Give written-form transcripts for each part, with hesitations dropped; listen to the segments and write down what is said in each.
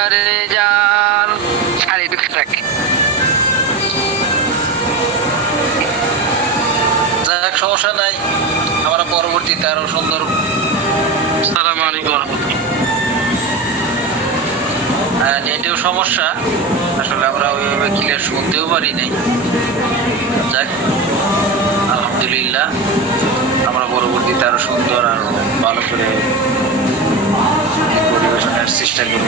বাজারে যান শাড়ি ঢুকে থাকে। যাক, সমস্যা নাই, আমরা পরবর্তীতে আরো সুন্দর। আসসালামু আলাইকুম ওয়া রাহমাতুল্লাহ। নেটেও সমস্যা, আসলে আমরা ওইভাবে ক্লিয়ার শুনতেও পারি নাই। যাক, আলহামদুলিল্লাহ, আমরা পরবর্তীতে আরো সুন্দর আর ভালো করে পরিবেশনের চেষ্টা করব।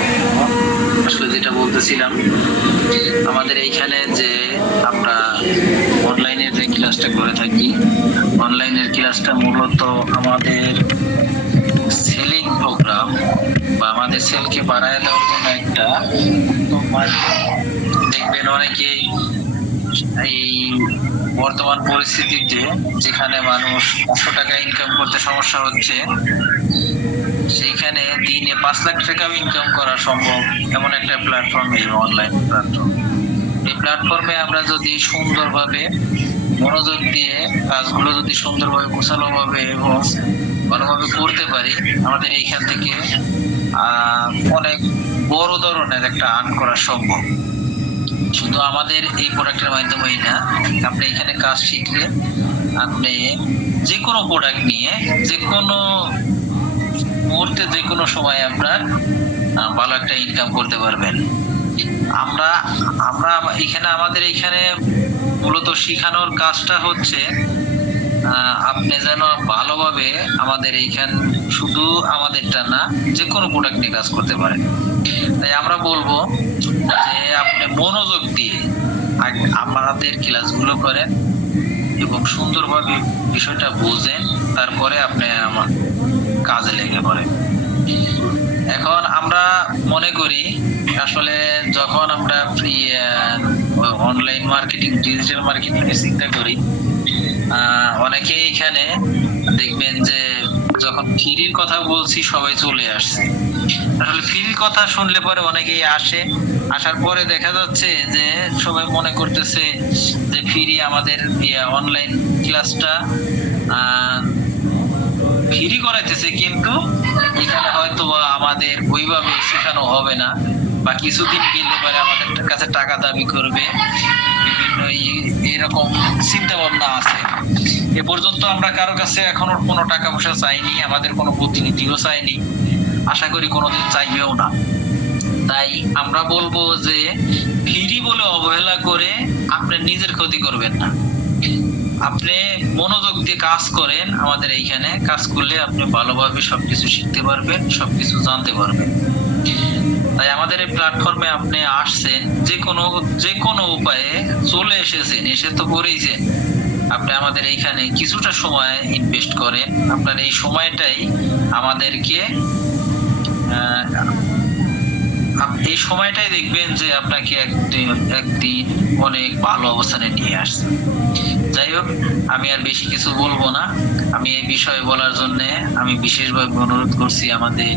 আসলে যেটা বলতেছিলাম, আমাদের এইখানে যে আমরা অনলাইনের যে ক্লাসটা করে থাকি, অনলাইনের ক্লাসটা মূলত আমাদের সেলিং প্রোগ্রাম বা আমাদের সেলকে বাড়ায় দেওয়ার জন্য একটা। দেখবেন অনেকেই এই বর্তমান পরিস্থিতিতে যেখানে মানুষ 500 টাকা ইনকাম করতে সমস্যা হচ্ছে, সেইখানে দিনে 5 লাখ টাকাও ইনকাম করা সম্ভব এমন একটা প্ল্যাটফর্ম এই অনলাইন প্ল্যাটফর্ম। এই প্ল্যাটফর্মে আমরা যদি সুন্দরভাবে মনোযোগ দিয়ে কাজগুলো যদি সুন্দরভাবে গোছালোভাবে এবং ভালোভাবে করতে পারি, আমাদের এইখান থেকে অনেক বড় ধরনের একটা আর্ন করা সম্ভব। শুধু আমাদের এই প্রোডাক্টের মাধ্যমেই না, আপনি এখানে কাজ শিখলে আপনি যে কোনো প্রোডাক্ট নিয়ে যে কোনো মুহূর্তে যে কোনো সময় আপনার ভালো একটা ইনকাম করতে পারবেন। আমরা এখানে আমাদের এখানে মূলত শিখানোর কাজটা হচ্ছে আপনি যেন ভালোভাবে আমাদের এইখান শুধু আমাদেরটা না, যে কোনো প্রোডাক্ট নিয়ে কাজ করতে পারেন। তাই আমরা বলবো যে আপনি মনোযোগ দিয়ে আমাদের ক্লাসগুলো করেন এবং সুন্দরভাবে বিষয়টা বুঝেন, তারপরে আপনি আমার কাজে লেগে পড়েন। এখন আমরা মনে করি আসলে যখন আমরা অনলাইন মার্কেটিং, ডিজিটাল মার্কেটিং এর চিন্তা করি, অনেকে এখানে দেখবেন যে যখন ফ্রির কথা বলছি সবাই চলে আসছে। আসলে ফ্রির কথা শুনলে পরে অনেকেই আসে, আসার পরে দেখা যাচ্ছে যে সবাই মনে করতেছে যে ফ্রি আমাদের অনলাইন ক্লাসটা ফ্রি করাইতেছে, কিন্তু এখানে হয়তো আমাদের ওইভাবে শেখানো হবে না, বা কিছুদিন গেলে পরে আমাদের কাছে টাকা দাবি করবে, বিভিন্ন এরকম চিন্তা ভাবনা আছে। এ পর্যন্ত আমরা কারো কাছে এখনো কোনো টাকা পয়সা চাইনি, আমাদের কোনো প্রতিনিধিও চাইনি, আশা করি কোনোদিন চাইবেও না। তাই আমরা বলবো যে ফ্রি বলে অবহেলা করে আপনি নিজের ক্ষতি করবেন না। আপনি মনোযোগ দিয়ে কাজ করেন, আমাদের এইখানে কাজ করলে আপনি ভালোভাবে সবকিছু শিখতে পারবেন, সবকিছু জানতে পারবেন। তাই আমাদের এই প্ল্যাটফর্মে আপনি আসছেন, যে কোনো উপায়ে চলে এসেছেন, এসে তো করেইছেন। আপনি আমাদের এইখানে কিছুটা সময় ইনভেস্ট করেন, আপনার এই সময়টাই আমাদেরকে এই সময়টাই দেখবেন যে আপনাকে একদিন অনেক ভালো অবস্থানে নিয়ে আসছে। যাই হোক, আমি আর বেশি কিছু বলবো না। আমি এই বিষয়ে বলার জন্য আমি বিশেষভাবে অনুরোধ করছি আমাদের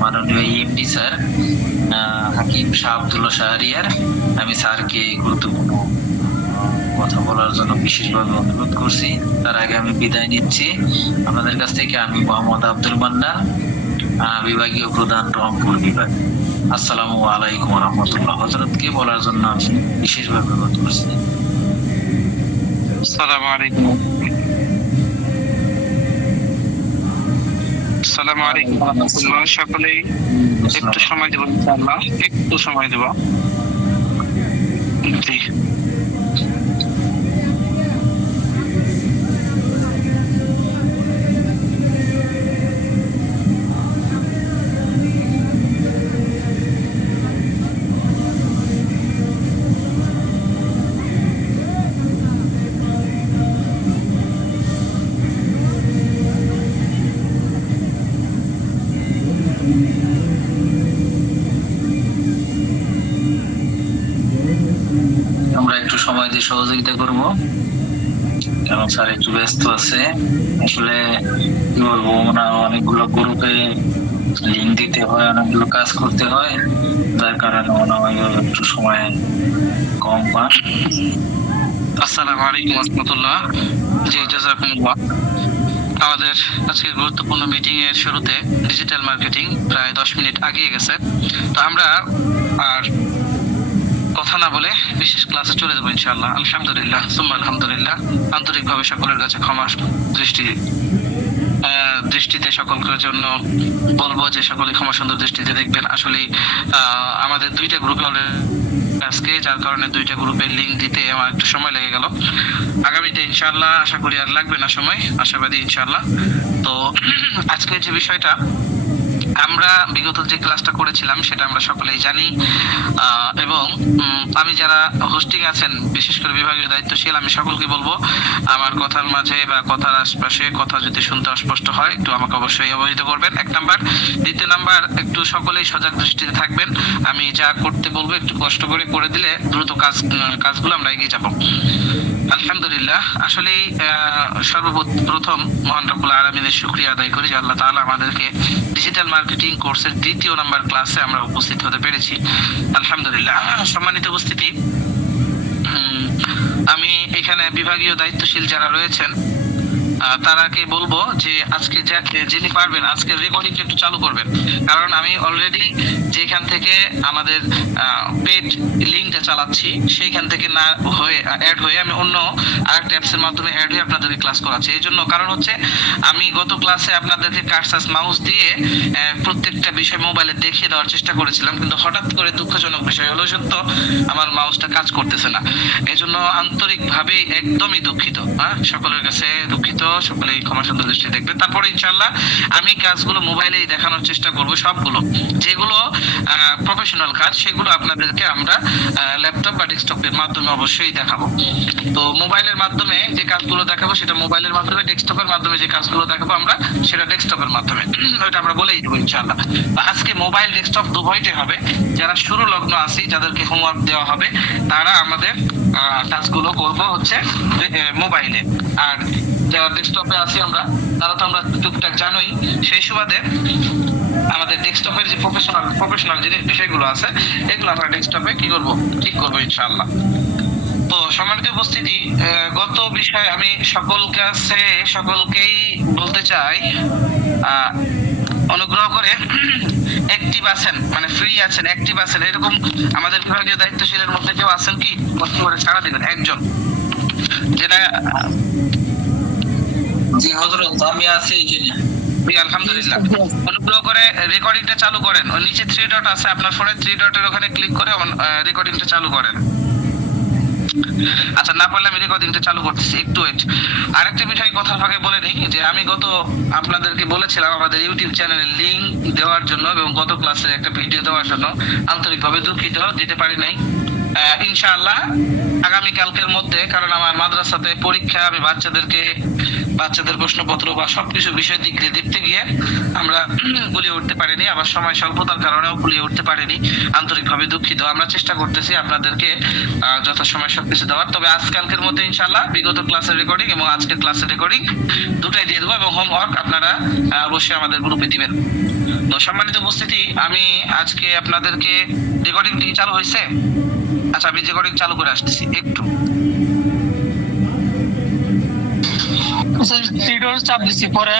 মাননীয় এমডি স্যার হাকিম শাহ আব্দুল্লাহ শাহরিয়ার। আমি স্যারকে গুরুত্বপূর্ণ কথা বলার জন্য বিশেষভাবে অনুরোধ করছি। তার আগে আমি বিদায় নিচ্ছি আপনাদের কাছ থেকে। আমি মোহাম্মদ আব্দুল মান্নান, বিভাগীয় প্রধান, রংপুর বিভাগ। আসসালামু আলাইকুম ওয়া রাহমাতুল্লাহ। হযরতকে বলার জন্য আমি বিশেষভাবে অনুরোধ করছি। আসসালামু আলাইকুম। আসসালামু আলাইকুম ওয়া রাহমাতুল্লাহ। সকলেই একটু সময় দেব, ইনশাআল্লাহ একটু সময় দেব। জি, আমরা একটু সময় দিয়ে সহযোগিতা করব, কারণ স্যার একটু ব্যস্ত আছে। আসলে কি বলবো, অনেকগুলো গ্রুপে লিঙ্ক দিতে হয়, অনেকগুলো কাজ করতে হয়, যার কারণে মনে হয় একটু সময় কম পান। আসসালামু আলাইকুম ওয়া রাহমাতুল্লাহ। জি, জাযাকুমুল্লাহ। আমাদের আজকের গুরুত্বপূর্ণ মিটিং এর শুরুতে ডিজিটাল মার্কেটিং প্রায় 10 মিনিট আগিয়ে গেছে। তো আমরা আর কথা না বলে বিশেষ ক্লাসে চলে যাবো ইনশাআল্লাহ। আলহামদুলিল্লাহ সুম্মা আলহামদুলিল্লাহ। আন্তরিকভাবে সকলের কাছে ক্ষমা দৃষ্টিতে সকলের জন্য বলবো যে সকলে ক্ষমা সুন্দর দৃষ্টিতে দেখবেন। আসলে আমাদের দুইটা গ্রুপে আজকে, যার কারণে দুইটা গ্রুপের লিংক দিতে আমার একটু সময় লেগে গেল। আগামীতে ইনশাআল্লাহ আশা করি আর লাগবে না সময়, আশাবাদী ইনশাআল্লাহ। তো আজকে যে বিষয়টা, আমরা বিগত যে ক্লাসটা করেছিলাম সেটা আমরা সকলেই জানি, এবং আমি যারা হোস্টিং আছেন, বিশেষ করে বিভাগীয় দায়িত্বশীল, আমি সকলকে বলবো আমার কথার মাঝে বা কথার আশপাশে কথা যদি শুনতে অস্পষ্ট হয় একটু আমাকে অবশ্যই অবহিত করবেন, 1 নাম্বার। দ্বিতীয় নাম্বার, একটু সকলেই সজাগ দৃষ্টিতে থাকবেন। আমি যা করতে বলবো একটু কষ্ট করে দিলে দ্রুত কাজগুলো আমরা এগিয়ে যাব। আলহামদুলিল্লাহ। আসলে সর্বপ্রথম মহান রব্বুল আলামিনের শুকরিয়া আদায় করি যে আল্লাহ তাআলা আমাদেরকে ডিজিটাল মার্কেটিং কোর্সের 2য় নাম্বার ক্লাসে আমরা উপস্থিত হতে পেরেছি। আলহামদুলিল্লাহ। সম্মানিত উপস্থিতি, আমি এখানে বিভাগীয় দায়িত্বশীল যারা রয়েছেন তারাকে বলবো যে আজকে যিনি পারবেন আজকে রেকর্ডিং একটু চালু করবেন, কারণ আমি অলরেডি যেখান থেকে আমাদের পেড লিঙ্কটা চালাচ্ছি সেইখান থেকে না হয়ে অ্যাড হয়ে আমি অন্য আরেকটা অ্যাপসের মাধ্যমে অ্যাড হয়ে আপনাদেরকে ক্লাস করাচ্ছি। এই জন্য কারণ হচ্ছে আমি গত ক্লাসে আপনাদেরকে কার্সাস মাউস দিয়ে প্রত্যেকটা বিষয় মোবাইলে দেখিয়ে দেওয়ার চেষ্টা করেছিলাম, কিন্তু হঠাৎ করে দুঃখজনক বিষয় হলো সত্য, আমার মাউসটা কাজ করতেছে না। এই জন্য আন্তরিকভাবে একদমই দুঃখিত, সকলের কাছে দুঃখিত, সকলেই ক্ষমা সুন্দর দৃষ্টি দেখবেন। তারপরে ইনশাআল্লাহ আমি কাজগুলো মোবাইলেই দেখানোর চেষ্টা করব, সবগুলো যেগুলো প্রফেশনাল কাজ সেগুলো আপনাদেরকে আমরা ল্যাপটপ বা ডেস্কটপের মাধ্যমে অবশ্যই দেখাবো। তো মোবাইলের মাধ্যমে যে কাজগুলো দেখাবো সেটা মোবাইলের মাধ্যমে, ডেস্কটপের মাধ্যমে যে কাজগুলো দেখাবো আমরা সেটা ডেস্কটপের মাধ্যমে, ওইটা আমরা বলেই দেবো ইনশাআল্লাহ। আজকে মোবাইল ডেস্কটপ উভয়টাই হবে। যারা শুরু লগ্ন আছি, যাদেরকে হোমওয়ার্ক দেওয়া হবে, তারা আমাদের কাজগুলো করবো হচ্ছে মোবাইলে, আর যারা ডেস্কটপে আছি আমরা, তারা তো আমরা টুকটাক জানোই। সেই সুবাদে আমাদের ডেস্কটপের যে প্রফেশনাল যে বিষয়গুলো আছে এগুলো আমরা ডেস্কটপে কি করবো, ঠিক করবো ইনশাআল্লাহ। তো সম্মানিত উপস্থিতি, গত বিষয় আমি সকলকেই বলতে চাই, অনুগ্রহ করে অ্যাক্টিভ আছেন, মানে ফ্রি আছেন, অ্যাক্টিভ আছেন, এরকম আমাদের বিভাগীয় দায়িত্বশীলের মধ্যে কেউ আছেন কি? কষ্ট করে সারা দিবেন একজন, যেটা জি হযরত, আমি আছি এখানে। আলহামদুলিল্লাহ। অনুগ্রহ করে রেকর্ডিংটা চালু করেন। ওই নিচে 3 ডট আছে আপনার ফোনে, 3 ডটের ওখানে ক্লিক করে রেকর্ডিংটা চালু করেন। আচ্ছা, না পারলে আমি রেকর্ডিংটা চালু করতেছি, একটু ওয়েট। আরেকটা বিষয় কথা ভাগে বলে নেই যে আমি গত আপনাদেরকে বলেছিলাম আমাদের ইউটিউব চ্যানেলের লিংক দেওয়ার জন্য এবং গত ক্লাসের একটা ভিডিও দেওয়ার জন্য, আন্তরিকভাবে দুঃখিত দিতে পারি নাই। ইনশাআল্লাহ আগামীকালকের মধ্যে, কারণ আমার মাদ্রাসাতে পরীক্ষা, আমি বাচ্চাদের প্রশ্নপত্র বা সবকিছু বিষয় দিক দিয়ে দেখতে গিয়ে আমরা গুলিয়ে উঠতে পারিনি, আবার সময় স্বল্পতার কারণেও গুলিয়ে উঠতে পারিনি, আন্তরিকভাবে দুঃখিত। আমরা চেষ্টা করতেছি আপনাদেরকে যথাসময় সবকিছু দেওয়ার। তবে আজকালকের মধ্যে ইনশাআল্লাহ বিগত ক্লাসের রেকর্ডিং এবং আজকের ক্লাসের রেকর্ডিং দুটাই দিয়ে দেবো, এবং হোমওয়ার্ক আপনারা অবশ্যই আমাদের গ্রুপে দিবেন। তো সম্মানিত উপস্থিতি, আমি আজকে আপনাদেরকে রেকর্ডিং কি চালু হয়েছে? আচ্ছা, আমি রেকর্ডিং চালু করে আসতেছি একটু। চাপ দিচ্ছি পরে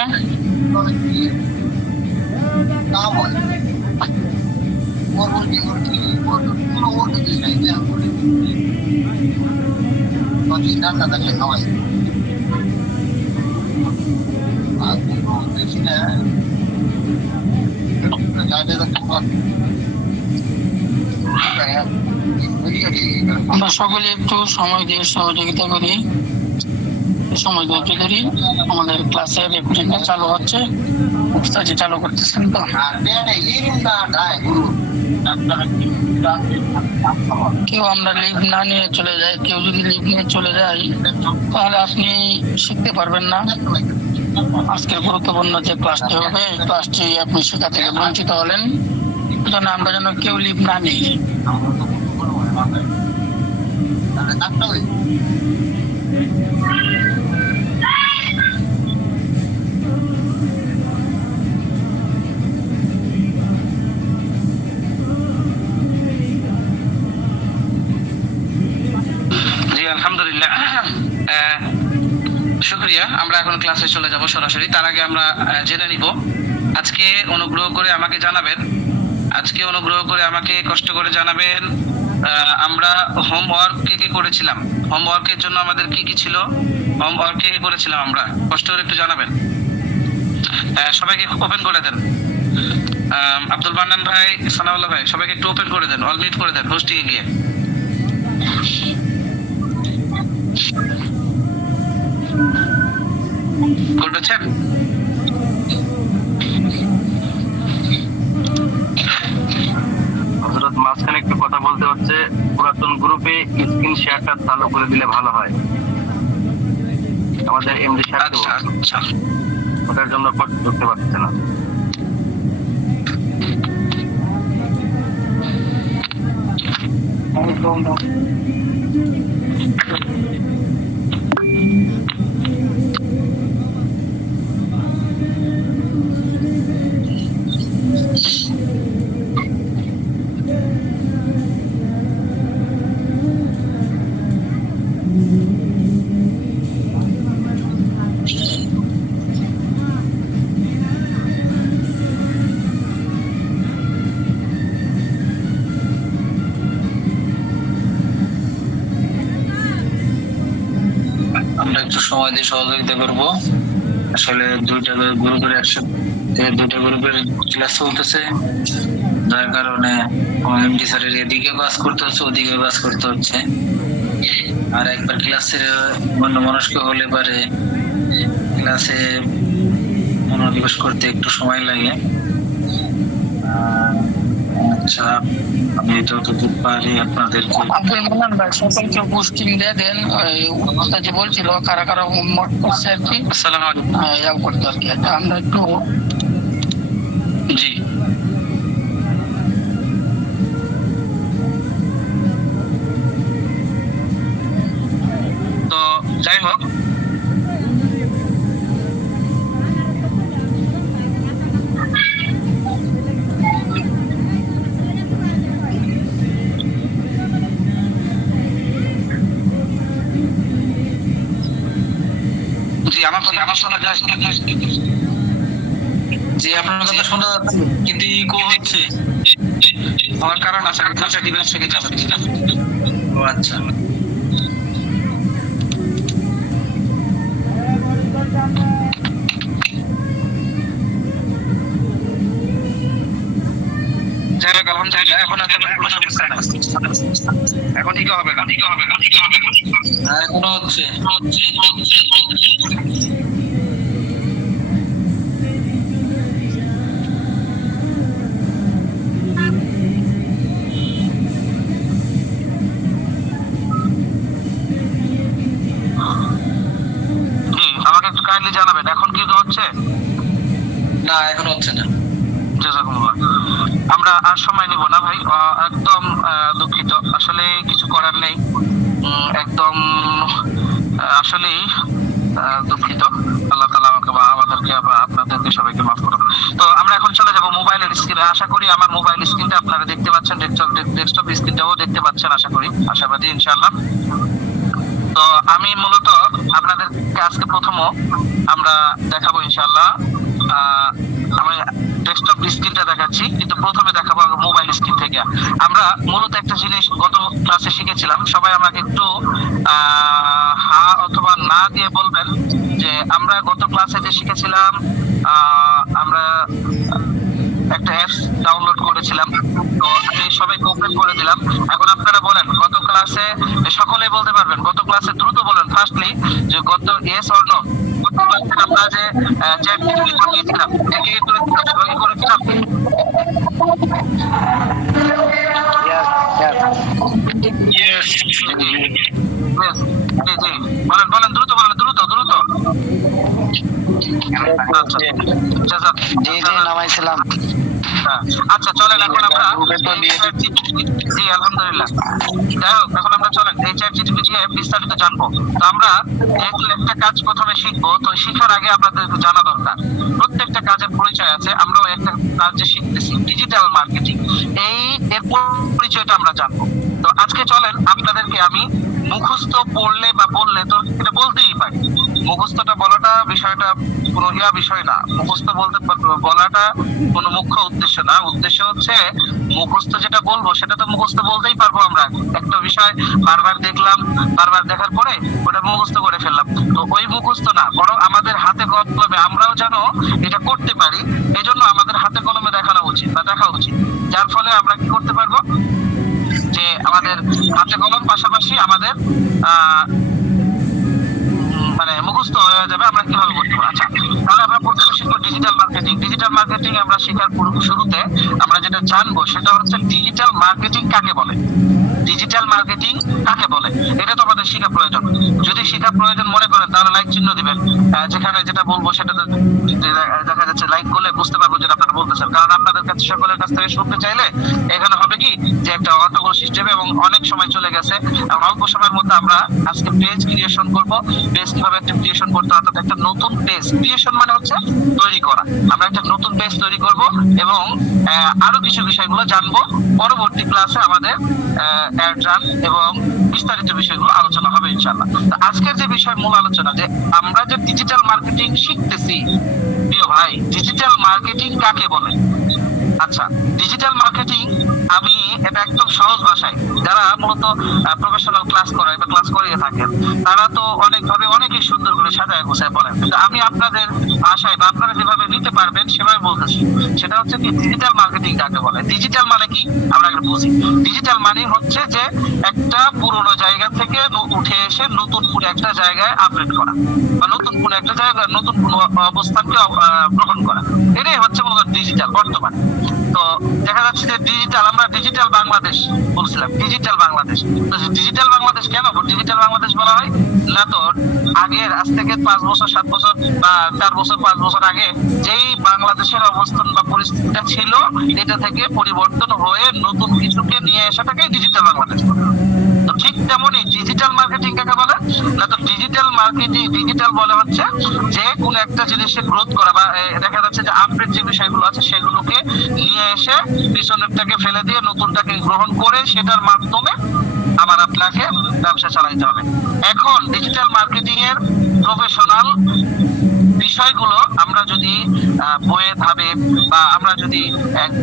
আমরা সকলে একটু সময় দিয়ে সহযোগিতা করি, সময় ধৈর্য ধরি। আমাদের ক্লাসের রেকর্ডিংটা চালু হচ্ছে, উস্তাদি চালু করতেছেন। তো কেউ আমরা লিভ না নিয়ে চলে যাই, কেউ যদি লিভ নিয়ে চলে যায় তাহলে আপনি শিখতে পারবেন না। আজকের গুরুত্বপূর্ণ যে ক্লাসটি হবে এই ক্লাসটি আপনি শেখা থেকে বঞ্চিত হলেন। জন্য আমরা যেন কেউ লিভ না নিই। জি আলহামদুলিল্লাহ, শুকরিয়া। শুক্রিয়া। আমরা এখন ক্লাসে চলে যাব সরাসরি। তার আগে আমরা জেনে নিব আজকে অনুগ্রহ করে আমাকে জানাবেন, কষ্ট করে জানাবেন আমরা হোমওয়ার্ক কে করেছিলাম, হোমওয়ার্কের জন্য আমাদের কি কি ছিল, হোমওয়ার্ক কে করেছিলাম আমরা, কষ্ট করে একটু জানাবেন। সবাইকে ওপেন করে দেন। আব্দুল মান্নান ভাই, সানাউল্লাহ ভাই, সবাইকে একটু ওপেন করে দেন, অল মিউট করে দেন হোস্টিং এ গিয়ে। করেছেন? হযরত মাঝখানে একটু কথা বলতে হচ্ছে, পুরাতন গ্রুপে স্ক্রিন শেয়ারটা চালু করে দিলে ভালো হয়। আমাদের এমডি সাহেব আচ্ছা আচ্ছা, ওটার জন্য করতে পারছে না। আমরা একটু সময় দিয়ে সহযোগিতা করব। আসলে দুইটা গ্রুপের ক্লাস চলতেছে, যার কারণে এমডি স্যারের এদিকে কাজ করতে হচ্ছে, ওদিকে কাজ করতে হচ্ছে। আর একবার ক্লাসে মনস্ক হলে পারে ক্লাসে মনোনিবেশ করতে একটু সময় লাগে। আচ্ছা, আমি যতদূর পারি আপনাদেরকে আব্দুল মান্নান ভাই সকলকে পোস্টিং দিয়ে দেন। ওই যে বলছিল কারা কারা হোমওয়ার্ক করছে আর কি, আসসালামু আলাইকুম। ইয়াও করতে আর কি, এটা আমরা একটু জি, তো যাই হোক, জি আমার শোনা যায়। জি, আপনার কথা শোনা যাচ্ছে কিন্তু ইকো হচ্ছে। হওয়ার কারণ আছে, আমি ক্লাসে ডিভাইস থেকে চালাচ্ছি। ও আচ্ছা, যাই হোক, আলহামদুলিল্লাহ এখন আর কোনো সমস্যা নাই। এখন ঠিক হবে না। হ্যাঁ এখনো হচ্ছে। আমাকে একটু কাইন্ডলি জানাবেন এখন কি হচ্ছে। না এখন হচ্ছে না। জাযাকুমুল্লাহ। আমরা আর সময় নিব না ভাই, একদম দুঃখিত, আসলে কিছু করার নেই, একদম আসলেই দুঃখিত। আল্লাহ তাআলা আমাকে বা আমাদেরকে বা আপনাদেরকে সবাইকে মাফ করুন। তো আমরা এখন চলে যাব মোবাইলের স্ক্রিনে। আশা করি আমার মোবাইল স্ক্রিনটা আপনারা দেখতে পাচ্ছেন, ডেস্কটপ স্ক্রিনটাও দেখতে পাচ্ছেন আশা করি, আশাবাদী ইনশাআল্লাহ। তো আমি মূলত আপনাদেরকে আজকে আমরা দেখাবো ইনশাআল্লাহ। আমি ডেস্কটপ স্ক্রিনটা দেখাচ্ছি, কিন্তু প্রথমে দেখাবো মোবাইল স্ক্রিন থেকে। আমরা মূলত একটা জিনিস গত ক্লাসে শিখেছিলাম, সবাই আমাকে একটু হ্যাঁ অথবা না দিয়ে বলবেন যে আমরা গত ক্লাসে যে শিখেছিলাম, আমরা একটা অ্যাপস ডাউনলোড করেছিলাম, তো আমি সবাইকে ওপেন করে দিলাম। এখন আপনারা বলেন গত ক্লাসে, সকলেই বলতে পারবেন গত ক্লাসে, দ্রুত বলেন ফার্স্টলি যে গত ইয়েস অর নো, গত ক্লাসে আমরা যে চ্যাট জিপিটি করিয়েছিলাম, করেছিলাম। Yes. বলেন দ্রুত, আচ্ছা, জি নামাইছিলাম। আচ্ছা চলেন এখন আমরা জি আলহামদুলিল্লাহ। যাই হোক, এখন আমরা চলেন এই চ্যাট জিপিটি বিস্তারিত জানবো। তো আমরা যেহেতু একটা কাজ প্রথমে শিখবো, তো শিখার আগে আপনাদের জানা দরকার প্রত্যেকটা কাজের পরিচয় আছে। আমরাও একটা কাজ যে শিখতেছি ডিজিটাল মার্কেটিং, এর পরিচয়টা আমরা জানবো। তো আজকে চলেন আপনাদেরকে আমি মুখস্থ পড়লে বা বললে তো এটা বলতেই পারি, মুখস্থটা বলাটা বিষয়টা কোনো বিষয় না। মুখস্থ বলাটা কোনো মুখ্য উদ্দেশ্য না। উদ্দেশ্য হচ্ছে মুখস্থ যেটা বলবো সেটা তো মুখস্থ বলতেই পারবো আমরা। একটা বিষয় বারবার দেখলাম, বারবার দেখার পরে ওটা মুখস্থ করে ফেললাম, তো ওই মুখস্থ না, বরং আমাদের হাতে কলমে আমরাও যেন এটা করতে পারি, এই জন্য আমাদের হাতে কলমে দেখানো উচিত বা দেখা উচিত। যার ফলে আমরা কি করতে পারবো, যে আমাদের হাতে কলম পাশাপাশি আমাদের মানে মুখস্থ হয়ে যাবে আমরা কিভাবে করতে পারবো। আচ্ছা, তাহলে আমরা প্রথমে শিখবো ডিজিটাল মার্কেটিং। ডিজিটাল মার্কেটিং আমরা শেখার শুরুতে আমরা যেটা জানবো সেটা হচ্ছে ডিজিটাল মার্কেটিং কাকে বলে। ডিজিটাল মার্কেটিং কাকে বলে এটা তো আমাদের শেখা প্রয়োজন। যদি শেখা প্রয়োজন মনে করেন তাহলে লাইক চিহ্ন দিবেন। যেখানে যেটা বলবো সেটা দেখা যাচ্ছে লাইক করলে বুঝতে পারবো যেটা আপনারা বলতেছেন। কারণ আপনাদের কাছে সকলের কাছ থেকে শুনতে চাইলে এখানে হবে কি যে একটা অটোগ্রো সিস্টেম এবং অনেক সময় চলে গেছে, এবং অল্প সময়ের মধ্যে আমরা আজকে পেজ ক্রিয়েশন করব। পেজ কিভাবে একটা ক্রিয়েশন করতে হয়, অর্থাৎ একটা নতুন পেজ ক্রিয়েশন মানে হচ্ছে তৈরি করা। আমরা একটা নতুন পেজ তৈরি করব এবং আরো কিছু বিষয়গুলো জানবো। পরবর্তী ক্লাসে আমাদের অ্যাড রান এবং বিস্তারিত বিষয়গুলো আলোচনা হবে ইনশাআল্লাহ। তো আজকের যে বিষয় মূল আলোচনা, যে আমরা যে ডিজিটাল মার্কেটিং শিখতেছি, প্রিয় ভাই, ডিজিটাল মার্কেটিং কাকে বলে? আচ্ছা, ডিজিটাল মার্কেটিং আমি এটা একদম সহজ ভাষায়, যারা মূলত প্রফেশনাল ক্লাস করায় বা ক্লাস করিয়ে থাকেন তারা তো অনেকভাবে অনেকই সুন্দর করে সাজায় গোছায় বলেন, কিন্তু আমি আপনাদের ভাষায় বা আপনারা যেভাবে নিতে পারবেন সেভাবে বলতেছি। সেটা হচ্ছে কি, ডিজিটাল মার্কেটিং কাকে বলে। ডিজিটাল মানে কি আমরা একটা বুঝি। ডিজিটাল মানে হচ্ছে যে একটা পুরোনো জায়গা থেকে উঠে এসে নতুন কোনো একটা জায়গায় আপডেট করা, বা নতুন কোনো একটা জায়গায় নতুন কোনো অবস্থানকে গ্রহণ করা, এটাই হচ্ছে মূলত ডিজিটাল বর্তমানে। তো দেখা যাচ্ছে যে ডিজিটাল, আমরা ডিজিটাল বাংলাদেশ বলছিলাম, ডিজিটাল বাংলাদেশ। তো ডিজিটাল বাংলাদেশ কেন ডিজিটাল বাংলাদেশ বলা হয় না? তো আগের আজ থেকে 5 বছর 7 বছর বা 4 বছর 5 বছর আগে যেই বাংলাদেশের অবস্থান বা পরিস্থিতিটা ছিল, এটা থেকে পরিবর্তন হয়ে নতুন কিছুকে নিয়ে আসাটাকে ডিজিটাল বাংলাদেশ বলে। তো ঠিক তেমনি ডিজিটাল মার্কেটিং কাকে বলে না? তো ডিজিটাল মার্কেটিং, ডিজিটাল বলে হচ্ছে যে কোনো একটা জিনিসের গ্রোথ করা, বা দেখা যাচ্ছে যে আপডেট যে বিষয়গুলো আছে সেগুলোকে নিয়ে এসে পিছনেরটাকে ফেলে দিয়ে নতুনটাকে গ্রহণ করে সেটার মাধ্যমে আবার আপনাকে ব্যবসা চালাইতে হবে। এখন ডিজিটাল মার্কেটিং এর প্রফেশনাল বিষয়গুলো আমরা যদি বইয়ে ভাবে, বা আমরা যদি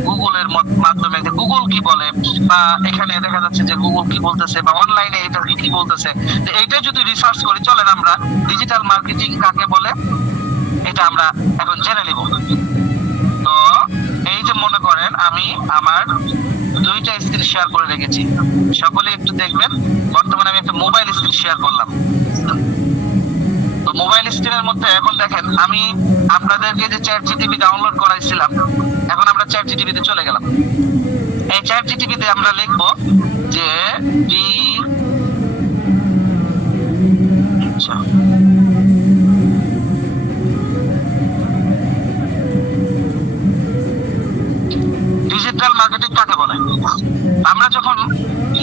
গুগলের মাধ্যমে, গুগল কি বলে, বা এখানে দেখা যাচ্ছে যে গুগল কি বলতেছে, বা অনলাইনে এটা কি বলতেছে, তো এইটা যদি রিসার্চ করি, চলেন আমরা ডিজিটাল মার্কেটিং কাকে বলে এটা আমরা এখন জেনে নিব। তো এই যে মনে করেন আমি আমার 2টা স্ক্রিন শেয়ার করে রেখেছি, সকলে একটু দেখবেন। বর্তমানে আমি একটা মোবাইল স্ক্রিন শেয়ার করলাম। তো মোবাইল স্ক্রিনের মধ্যে এখন দেখেন আমি আপনাদেরকে যে চ্যাট জিটিপি ডাউনলোড করাইছিলাম, এখন আমরা চ্যাট জিটিপিতে চলে গেলাম। এই চ্যাট জিটিপিতে আমরা লিখবো যে ডিজিটাল মার্কেটিং কাকে বলে। আমরা যখন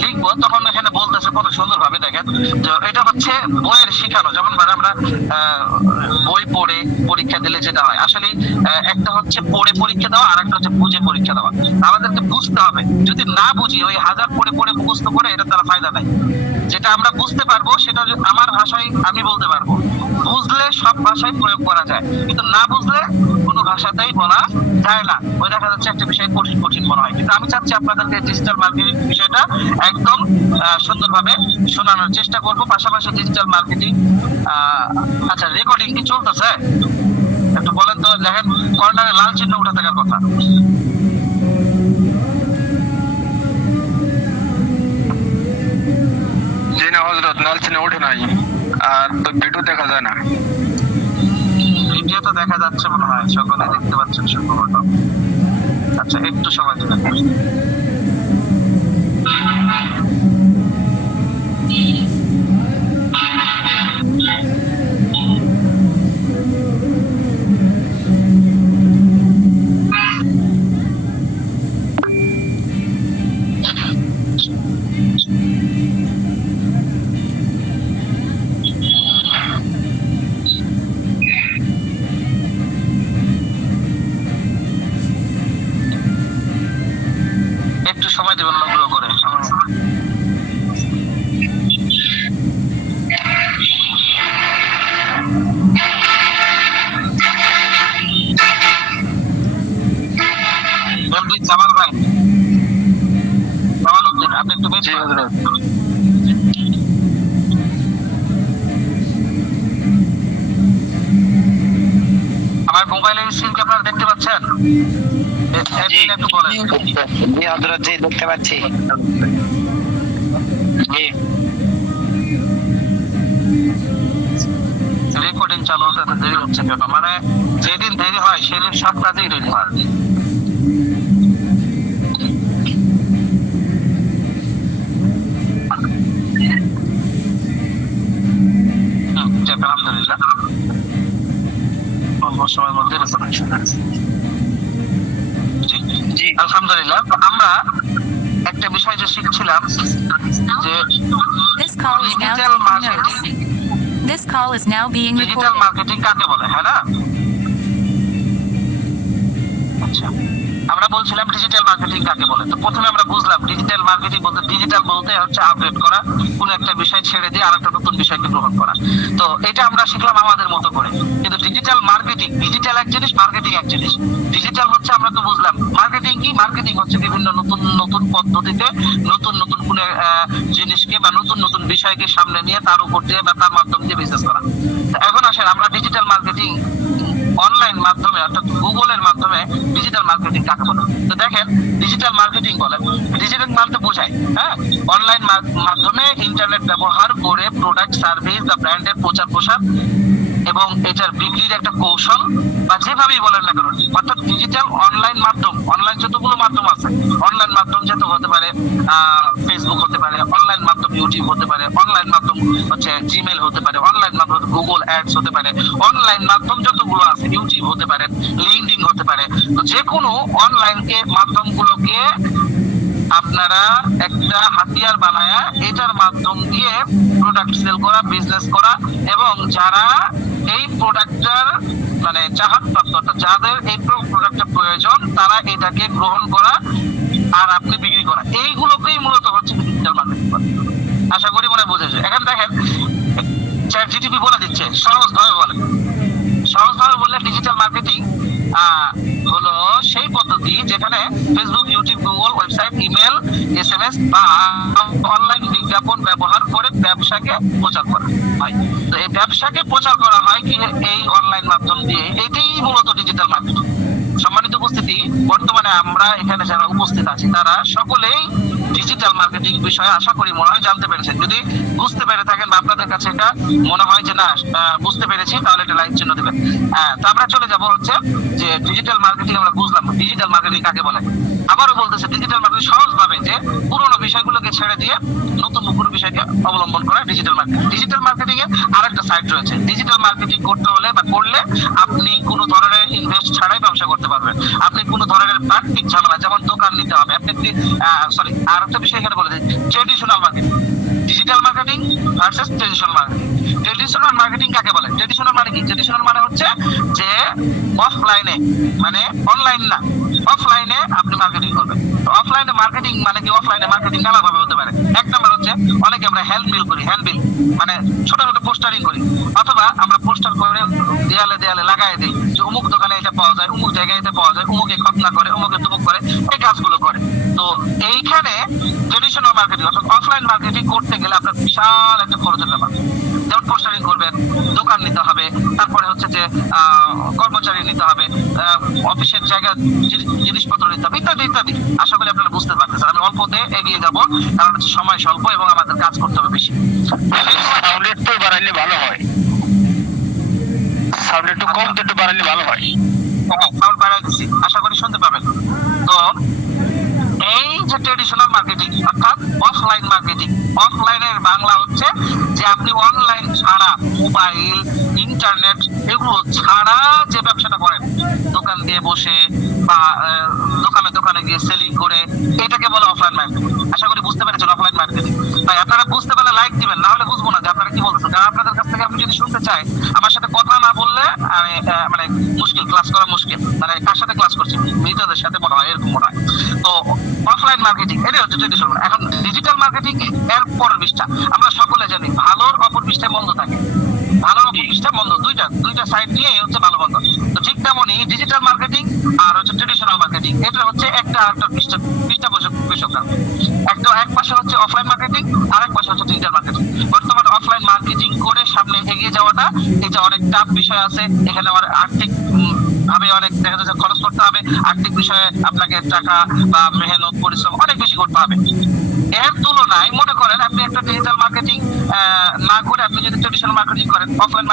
লিখবো তখন এখানে বলতেছে কত সুন্দর ভাবে, দেখেন যে এটা হচ্ছে বইয়ের শেখানো। যখন আমরা বই পড়ে পরীক্ষা দিলে যেটা হয়, আসলে একটা হচ্ছে পড়ে পরীক্ষা দেওয়া, আর একটা হচ্ছে বুঝে পরীক্ষা দেওয়া। আমাদেরকে বুঝতে হবে, যদি না বুঝি ওই 1000 পড়ে পড়ে মুখস্থ করে এটা তার ফায়দা নাই। যেটা আমরা বুঝতে পারবো সেটা আমার ভাষায় আমি বলতে পারবো, বুঝলে সব ভাষায় প্রয়োগ করা যায়, কিন্তু না বুঝলে কোনো ভাষাতেই বলা যায় না। ওই দেখা যাচ্ছে একটা বিষয় কঠিন কঠিন মনে হয়। কিন্তু আমি চাচ্ছি আপনাদেরকে ডিজিটাল মার্কেটিং বিষয়টা একদম সুন্দরভাবে শোনানোর চেষ্টা করব। পাশাপাশি ডিজিটাল মার্কেটিং, আচ্ছা রেকর্ডিং কি চলতেছে একটু বলেন তো। দেখেন কর্নারে লাল চিহ্ন উঠে থাকার কথা। জি না হযরত, লাল চিহ্ন ওঠে নাই, আর তো ভিডিও দেখা যায় না। ভিডিও তো দেখা যাচ্ছে মনে হয়, সকলে দেখতে পাচ্ছেন সম্ভবত। আচ্ছা একটু সময় দিবেন। একটু সময় দেবেন অনুগ্রহ করে। এমডি জামাল ভাই, জামাল উদ্দিন, আপনি একটু বেশি আমার মোবাইলের স্ক্রিন কি আপনারা দেখতে পাচ্ছেন? একটু বলেন। জি হযরত, জি দেখতে পাচ্ছি। জি রেকর্ডিং চালু হতে এত দেরি হচ্ছে কেন? মানে যেদিন দেরি হয় সেদিন সব কাজেই দেরি হয়। যাক, আলহামদুলিল্লাহ অল্প সময়ের মধ্যে জি আলহামদুলিল্লাহ। আমরা একটা বিষয় যে শিখছিলাম যে This call is now digital taking marketing, notes. This call is now being digital recorded. Marketing কাকে বলে, হ্যাঁ না? আচ্ছা, আমরা বলছিলাম ডিজিটাল মার্কেটিং কাকে বলে। তো প্রথমে আমরা বুঝলাম ডিজিটাল মার্কেটিং বলতে, ডিজিটাল বলতে হচ্ছে আপডেট করা, কোন একটা বিষয় ছেড়ে দিয়ে আরেকটা নতুন বিষয়কে গ্রহণ করা। তো এটা আমরা শিখলাম আমাদের মতো করে। কিন্তু ডিজিটাল মার্কেটিং, ডিজিটাল এক জিনিস, মার্কেটিং এক জিনিস। ডিজিটাল হচ্ছে, আমরা তো বুঝলাম মার্কেটিং কি, মার্কেটিং হচ্ছে বিভিন্ন নতুন নতুন পদ্ধতিতে নতুন নতুন কোন জিনিসকে বা নতুন নতুন বিষয়কে সামনে নিয়ে তার উপর দিয়ে বা তার মাধ্যম দিয়ে বিজনেস করা। তো এখন আসেন আমরা ডিজিটাল মার্কেটিং অনলাইন মাধ্যমে অর্থাৎ গুগলের মাধ্যমে ডিজিটাল মার্কেটিং কাকে বলে। তো দেখেন, ডিজিটাল মার্কেটিং বলে, ডিজিটাল মার্কেট বোঝায় হ্যাঁ অনলাইন মাধ্যমে ইন্টারনেট ব্যবহার করে প্রোডাক্ট, সার্ভিস বা ব্র্যান্ডের প্রচার প্রসার এবং এটার বিক্রির একটা কৌশল, বা যেভাবেই বলেন না কেন, অর্থাৎ ডিজিটাল অনলাইন মাধ্যম, অনলাইন যতগুলো মাধ্যম আছে, অনলাইন মাধ্যম যত হতে পারে ফেসবুক হতে পারে, অনলাইন মাধ্যম ইউটিউব হতে পারে, অনলাইন মাধ্যম হচ্ছে জিমেল হতে পারে, অনলাইন মাধ্যম গুগল অ্যাডস হতে পারে, অনলাইন মাধ্যম যতগুলো আছে ইউটিউব হতে পারে, লিঙ্কডইন হতে পারে। তো যে কোনো অনলাইন মাধ্যমগুলোকে আপনারা একটা হাতিয়ার বানায়া এটার মাধ্যম দিয়ে প্রোডাক্ট সেল করা, বিজনেস করা, এবং যারা এই প্রোডাক্টটার মানে চাহাত প্রাপ্ত, অর্থাৎ যাদের এই প্রোডাক্টটা প্রয়োজন তারা এটাকে গ্রহণ করা আর আপনি বিক্রি করা, এইগুলোকেই মূলত হচ্ছে ডিজিটাল মার্কেটিং। আশা করি মনে বুঝেছে। এখন দেখেন, চ্যাট জিটিপি বলে দিচ্ছে সহজভাবে বলে, সহজভাবে বললে ডিজিটাল মার্কেটিং হলো সেই পদ্ধতি যেখানে Facebook, YouTube, Google, website, email, SMS বা অনলাইন বিজ্ঞাপন ব্যবহার করে ব্যবসাকে প্রচার করা হয়। তো এই ব্যবসাকে প্রচার করা হয় কি এই অনলাইন মাধ্যম দিয়ে, এটাই মূলত ডিজিটাল মার্কেটিং। সম্মানিত উপস্থিতি, বর্তমানে আমরা এখানে যারা উপস্থিত আছি তারা সকলেই ডিজিটাল মার্কেটিং বিষয়ে আশা করি মনে হয় জানতে পেরেছেন। যদি বুঝতে পেরে থাকেন বা আপনাদের কাছে এটা মনে হয় যে না বুঝতে পেরেছি, তাহলে এটা লাইক চিহ্ন দিবেন। তো আমরা চলে যাব হচ্ছে যে ডিজিটাল মার্কেটিং আমরা বুঝলাম, ডিজিটাল মার্কেটিং কাকে বলে। আবারও বলতেছে ডিজিটাল মার্কেটিং সহজভাবে যে পুরোনো বিষয়গুলোকে ছেড়ে দিয়ে নতুন নতুন বিষয়কে অবলম্বন করা ডিজিটাল মার্কেটিং। ডিজিটাল মার্কেটিং এর আরেকটা সাইড রয়েছে। ডিজিটাল মার্কেটিং করতে হলে বা করলে আপনি কোনো ধরনের ইনভেস্ট ছাড়াই ব্যবসা করতে পারবেন। আপনি কোনো ধরনের প্রাকৃতিক ঝামেলা, যেমন দোকান নিতে হবে, আপনি একটি আর একটা বিষয় এখানে বলে দিই, traditional marketing, digital marketing versus traditional marketing. Traditional marketing কাকে বলে? ট্রেডিশনাল মানে কি? ট্রেডিশনাল মানে হচ্ছে যে অফলাইনে, মানে অনলাইন না, অফলাইনে আপনি মার্কেটিং করবেন। তো অফলাইনে মার্কেটিং মানে কি? অফলাইনে মার্কেটিং নানা ভাবে হতে পারে। এক নম্বর হচ্ছে অনেকে আমরা হ্যান্ডবিল করি, হ্যান্ডবিল মানে ছোট ছোট পোস্টারিং করি, অথবা আমরা পোস্টার করে দেয়ালে দেয়ালে লাগাই দিই যে অমুক দোকানে এটা পাওয়া যায়, অমুক জায়গায় এটা পাওয়া যায়, অমুকে খতনা করে, অমুকে তুমুক করে, এই কাজগুলো করে। তো এইখানে ট্রেডিশনাল মার্কেটিং অর্থাৎ অফলাইন মার্কেটিং করতে গেলে আপনার বিশাল একটা খরচের ব্যাপার। যেমন পোস্টারিং করবেন, দোকান নিতে হবে, তারপরে হচ্ছে যে কর্মচারী নিতে হবে, অফিসের জায়গা জিনিসপত্র নিতে হবে, ইত্যাদি ইত্যাদি। আশা করি আপনারা বুঝতে পারতেছেন। আমি অল্পতে এগিয়ে যাব, কারণ হচ্ছে সময় স্বল্প এবং আমাদের কাজ করতে হবে বেশি। সাউন্ড একটু বাড়াইলে ভালো হয়, সাউন্ড একটু কম, একটু বাড়াইলে ভালো হয়। সাউন্ড বাড়াই দিচ্ছি, আশা করি শুনতে পাবেন। তো এই যে ট্রেডিশনাল মার্কেটিং অর্থাৎ অফলাইন মার্কেটিং, অফলাইনের বাংলা হচ্ছে যে আপনি অনলাইন ছাড়া, মোবাইল, ইন্টারনেট এগুলো ছাড়া যে ব্যবসাটা করেন, দোকান দিয়ে বসে বা দোকানে দোকানে গিয়ে সেলিং করে, এটাকে বলে অফলাইন মার্কেটিং। আশা করি বুঝতে পেরেছেন অফলাইন মার্কেটিং। তাই আপনারা বুঝতে পারলে লাইক দিবেন, না হলে বুঝবো না যে আপনারা কি বলতেছেন। কারণ আপনাদের কাছ থেকে আমি যদি শুনতে চাই, আমার সাথে কথা না বললে আমি মানে মুশকিল, ক্লাস করা মুশকিল। মানে কার সাথে ক্লাস করছি, মৃতদের সাথে মনে হয়, এরকম মনে হয়। তো অফলাইন মার্কেটিং এটাই হচ্ছে ট্রেডিশনাল। এখন ডিজিটাল মার্কেটিং এর পরের পৃষ্ঠা। আমরা সকলে জানি ভালোর অপর পৃষ্ঠায় মন্দ থাকে, ভালোর অপর পৃষ্ঠা মন্দ, দুইটা সাইড নিয়ে হচ্ছে ভালো মন্দ। তো ঠিক তেমনই ডিজিটাল মার্কেটিং আর হচ্ছে ট্রেডিশনাল মার্কেটিং, এটা হচ্ছে হচ্ছে একটা আরেকটা পৃষ্ঠা পোষক কারণ। এক পাশে হচ্ছে অফলাইন মার্কেটিং, আর এক পাশে হচ্ছে ডিজিটাল মার্কেটিং। বর্তমানে অফলাইন মার্কেটিং করে সামনে এগিয়ে যাওয়াটা এটা অনেক টাফ বিষয় আছে। এখানে অনেক আর্থিক ভাবে অনেক দেখা যাচ্ছে খরচ করতে হবে, আর্থিক বিষয়ে আপনাকে টাকা বা মেহনত পরিশ্রম অনেক বেশি করতে হবে। এর তুলনায় মনে করেন আপনি একটা ডিজিটাল মার্কেটিং না করে আপনি যদি ট্রেডিশনাল মার্কেটিং করেন, অফলাইন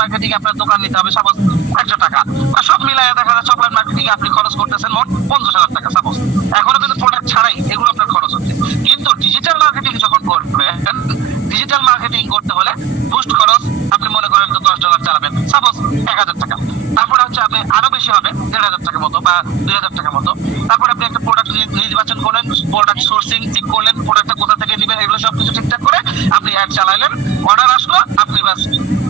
মার্কেটিং আপনার দোকান নিতে হবে সাপোজ 100 টাকা, বা সব মিলায় দেখা যাচ্ছে অফলাইন মার্কেটিং আপনি খরচ করতেছেন মোট 50,000 টাকা সাপোজ। এখনো কিন্তু প্রোডাক্ট ছাড়াই এগুলো আপনার খরচ হচ্ছে। কিন্তু ডিজিটাল মার্কেটিং যখন করবেন, ডিজিটাল মার্কেটিং করতে হলে বুস্ট খরচ আপনি মনে করেন তো $10 চালাবেন সাপোজ 1,000 টাকা, তারপরে হচ্ছে আপনি আরো বেশি হবে 1,500 টাকা মতো বা 2,000 টাকা মতো। তারপর আপনি একটা প্রোডাক্ট নির্বাচন করলেন, প্রোডাক্ট সোর্সিং ঠিক করলেন, প্রোডাক্টটা কোথা থেকে নেবেন এগুলো সবকিছু ঠিকঠাক করে আপনি অ্যাড চালাইলেন, অর্ডার আসলো, আপনি বাস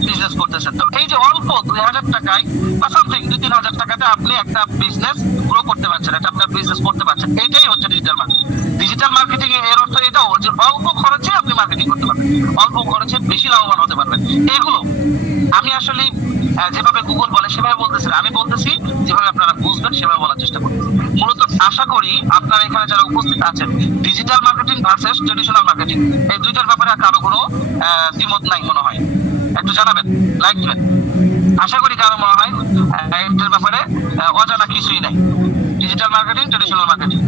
বিজনেস করতেছেন। তো এই যে অল্প 2,000 টাকায় বা সামথিং 2-3,000 টাকাতে আপনি একটা বিজনেস গ্রো করতে পারছেন, এটা আপনার বিজনেস করতে পারছেন, এইটাই হচ্ছে ডিজিটাল মার্কেটিং। ডিজিটাল মার্কেটিং এর অর্থ এটাও যে অল্প খরচে আপনি মার্কেটিং করতে পারবেন, অল্প খরচে বেশি লাভবান হতে পারবেন। এগুলো আমি আসলে যেভাবে গুগল বলে সেভাবে বলতেছি না, আমি বলতেছি যেভাবে আপনারা বুঝবেন সেভাবে বলার চেষ্টা করতেছি। মূলত আশা করি আপনারা এখানে যারা উপস্থিত আছেন, digital marketing versus traditional marketing এই দুইটার ব্যাপারে কারো কোনো দ্বিমত নাই মনে হয়, একটু জানাবেন, লাইক দিবেন। আশা করি কারো মনে হয় এটার ব্যাপারে অজানা কিছুই নাই, ডিজিটাল মার্কেটিং ট্রেডিশনাল মার্কেটিং।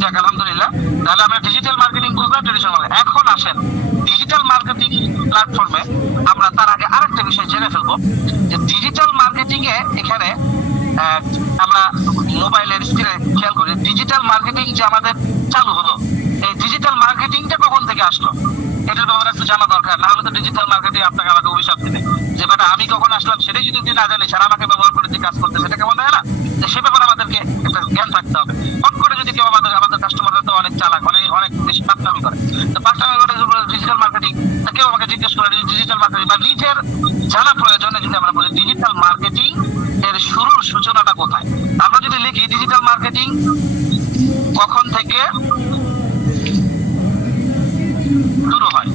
যাক আলহামদুলিল্লাহ, তাহলে আমরা ডিজিটাল মার্কেটিং বুঝলাম, ট্রেডিশনাল মার্কেটিং। এখন আসেন ডিজিটাল মার্কেটিং প্ল্যাটফর্মে আমরা তার আগে আরেকটা বিষয় জেনে ফেলবো যে ডিজিটাল মার্কেটিং এ এখানে আমরা মোবাইলের স্ক্রিনে খেয়াল করি ডিজিটাল মার্কেটিং যে আমাদের চালু হলো, এই ডিজিটাল মার্কেটিংটা কখন থেকে আসলো এটার ব্যাপারে একটু জানা দরকার। না হলে তো ডিজিটাল মার্কেটিং আপনাকে আমাকে অভিশাপ দিবে যে বেটা আমি কখন আসলাম সেটাই যদি তুই না জানিস আর আমাকে ব্যবহার করে যে কাজ করতে সেটা কেমন হয় না। তো সে ব্যাপারে আমাদেরকে একটা জ্ঞান থাকতে হবে। হট করে যদি কেউ আমাদের কাস্টমাররা তো অনেক চালাক, অনেক বেশি পাকনামি করে, তো পাকনামি করে ডিজিটাল মার্কেটিং, তো কেউ আমাকে জিজ্ঞেস করে ডিজিটাল মার্কেটিং বা নিজের জানা প্রয়োজনে যদি আমরা বলি ডিজিটাল মার্কেটিং এর শুরুর সূচনাটা কোথায়, আমরা যদি লিখি ডিজিটাল মার্কেটিং কখন থেকে শুরু হয়,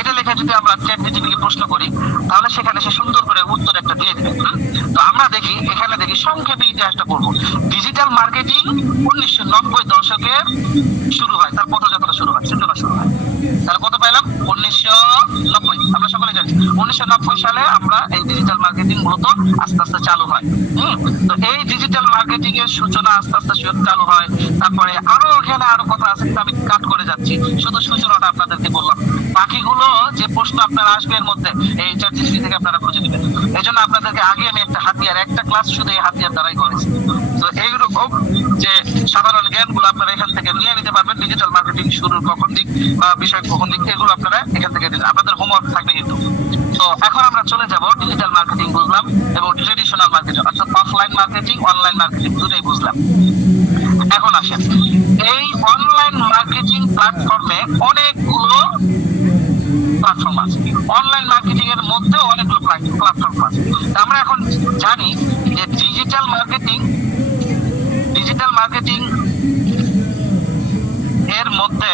এটা লেখা যদি আমরা চ্যাটজিপিটিকে প্রশ্ন করি তাহলে সেখানে সে সুন্দর করে উত্তর একটা দিয়ে দেবে। তো আমরা দেখি এখানে সংক্ষেপে ইতিহাসটা পড়বো। ডিজিটাল মার্কেটিং 1990 দশকে শুরু হয়, তার পথযাত্রা শুরু হয়, সূচনা শুরু হয়। তাহলে কত পাইলাম? 1990। আমরা সকলে জানি 1990 সালে আমরা এই ডিজিটাল মার্কেটিং মূলত আস্তে আস্তে চালু হয়। তো এই ডিজিটাল মার্কেটিং এর সূচনা আস্তে আস্তে চালু হয়। তারপরে আরো এখানে আরো কথা আছে, আমি কাট করে যাচ্ছি, শুধু সূচনাটা আপনাদেরকে বললাম। বাকিগুলো যে প্রশ্ন আপনারা আসবে এর মধ্যে এই চ্যাটজিপিটি থেকে আপনারা খুঁজে নেবেন। এই জন্য আপনাদেরকে আগে আমি একটা ক্লাস শুধু এই হাতিয়ার দ্বারাই করেছি। তো এইরকম যে সাধারণ জ্ঞানগুলো আপনারা এখান থেকে নিয়ে নিতে পারবেন। ডিজিটাল মার্কেটিং শুরুর কখন দিক বা বিষয় কখন দিক এগুলো আপনারা এখান থেকে আপনাদের হোমওয়ার্ক থাকবে কিন্তু। তো এখন আমরা চলে যাব ডিজিটাল মার্কেটিং বুঝলাম এবং ট্রেডিশনাল মার্কেটিং অর্থাৎ অফলাইন মার্কেটিং অনলাইন মার্কেটিং দুটোই বুঝলাম। এখন আসেন এই অনলাইন মার্কেটিং প্ল্যাটফর্মে অনেকগুলো প্ল্যাটফর্ম আছে, অনলাইন মার্কেটিং এর মধ্যে অনেকগুলো প্ল্যাটফর্ম আছে। আমরা এখন জানি যে ডিজিটাল মার্কেটিং এর মধ্যে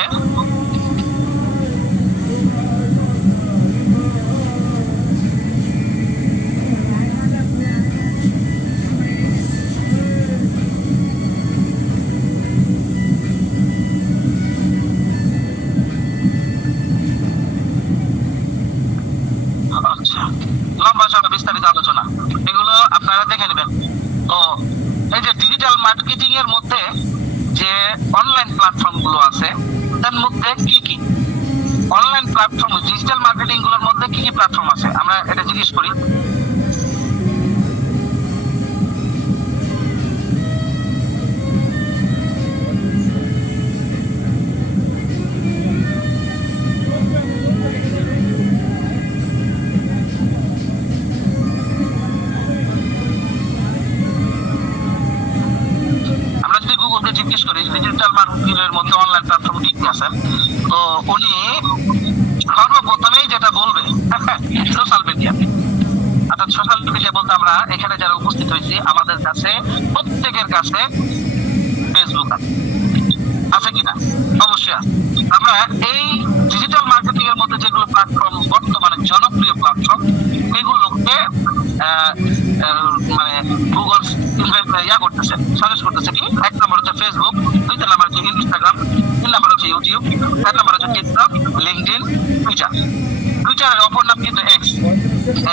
লম্বা চড়া বিস্তারিত আলোচনা এগুলো আপনারা দেখে নেবেন। তো এই যে ডিজিটাল মার্কেটিং এর মধ্যে যে অনলাইন প্ল্যাটফর্ম গুলো আছে তার মধ্যে কি কি অনলাইন প্ল্যাটফর্ম ডিজিটাল মার্কেটিং গুলোর মধ্যে কি কি প্ল্যাটফর্ম আছে আমরা এটা জিজ্ঞেস করি। জিজ্ঞেস করি ডিজিটাল মার্কেটিং এর মধ্যে অনলাইন প্ল্যাটফর্ম কি কি আছে, তো উনি সর্বপ্রথমেই যেটা বলবে সোশ্যাল মিডিয়া। অর্থাৎ সোশ্যাল মিডিয়া বলতে আমরা এখানে যারা উপস্থিত হয়েছি আমাদের কাছে প্রত্যেকের কাছে ফেসবুক আছে কিনা? অবশ্যই আছে। আমরা এই ডিজিটাল মার্কেটিং এর মধ্যে যেগুলো প্ল্যাটফর্ম বর্তমানে জনপ্রিয় প্ল্যাটফর্ম এগুলোকে মানে গুগল করতেছে, সাজেস্ট করতেছে কি, 1 নম্বর হচ্ছে ফেসবুক, 2 নম্বর হচ্ছে ইনস্টাগ্রাম, 3 নম্বর হচ্ছে ইউটিউব, 4 নম্বর হচ্ছে টিকটক, লিঙ্কডইন, টুইটার। টুইটারের অপর নাম কিন্তু এক্স।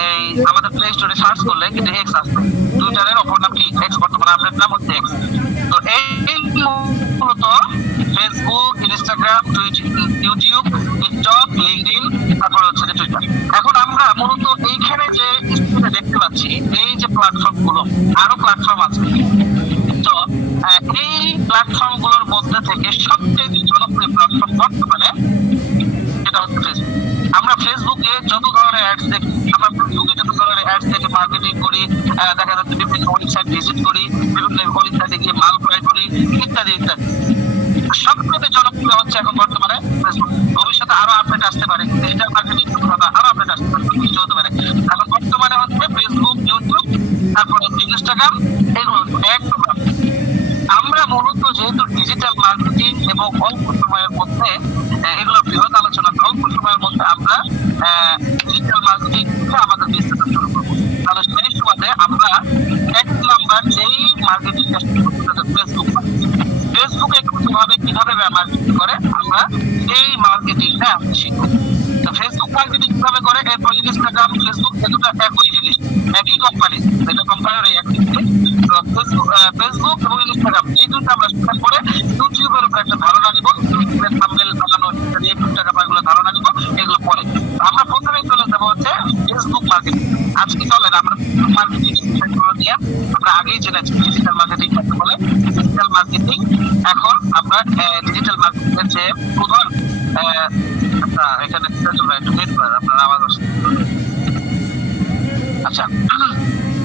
এই আমাদের প্লে স্টোরে সার্চ করলে কিন্তু এক্স আসবে। টুইটারের অপর নাম কি, এক্স, বর্তমানে আপডেট নাম হচ্ছে এক্স। তো এই মূলত Facebook, Instagram, YouTube, TikTok, LinkedIn, তারপর হচ্ছে যে টুইটার। এখন আমরা মূলত এইখানে যে স্ক্রিনে দেখতে পাচ্ছি এই যে প্ল্যাটফর্ম গুলো, আরো প্ল্যাটফর্ম আছে। তো এই প্ল্যাটফর্ম গুলোর মধ্যে থেকে সবচেয়ে জনপ্রিয় প্ল্যাটফর্ম বর্তমানে এটা হচ্ছে ফেসবুক। আমরা ফেসবুকে যত ধরনের অ্যাডস দেখি, আমরা ফেসবুকে যত ধরনের অ্যাডস দেখে মার্কেটিং করি, দেখা যাচ্ছে বিভিন্ন ওয়েবসাইট ভিজিট করি, বিভিন্ন ওয়েবসাইটে গিয়ে মাল ক্রয় করি, ইত্যাদি ইত্যাদি। সবচেয়ে জনপ্রিয় হচ্ছে এখন বর্তমানে ফেসবুক। ভবিষ্যতে আরো আপডেট আসতে পারে, ডিজিটাল মার্কেটিং আরো আপডেট আসতে পারে, কিছু হতে পারে। এখন বর্তমানে হচ্ছে ফেসবুক, ইউটিউব, তারপরে ইনস্টাগ্রাম, এগুলো একদম। আমরা মূলত যেহেতু ডিজিটাল মার্কেটিং এবং অল্প সময়ের মধ্যে এগুলো বৃহৎ আলোচনা, অল্প সময়ের মধ্যে আমরা ডিজিটাল মার্কেটিং আমাদের বিজনেস শুরু করবো। তাহলে সেই সময় আমরা 1 নাম্বার যেই মার্কেটিংটা শুরু করতে ফেসবুক। ফেসবুকে কিভাবে মার্কেটিং করে আমরা এই মার্কেটিংটা শিখবো। তো ফেসবুক মার্কেটিং কিভাবে করে, এরপর ইনস্টাগ্রাম, ফেসবুক, এগুলো একই জিনিস, একই কোম্পানি, এটা কোম্পানির এই অ্যাক্টিভিটি। তো ফেসবুক এবং ইনস্টাগ্রাম এই দুটো আমরা শিক্ষা করে ইউটিউবের উপর একটা ধারণা নিব, ইউটিউবের থাম্বনেল বানানো ইত্যাদি টাকা পাগুলো ধারণা নিব, এগুলো পরে। আমরা প্রথমেই চলে যাবো হচ্ছে ফেসবুক মার্কেটিং। আজকে চলেন আমরা মার্কেটিং নিয়ে আমরা আগেই জেনেছি ডিজিটাল মার্কেটিং কাকে বলে। ডিজিটাল মার্কেটিং এখন আমরা ডিজিটাল মার্কেটিং এর যে প্রধান এখানে একটু ওয়েট করেন, আপনার আওয়াজ আসছে। আচ্ছা,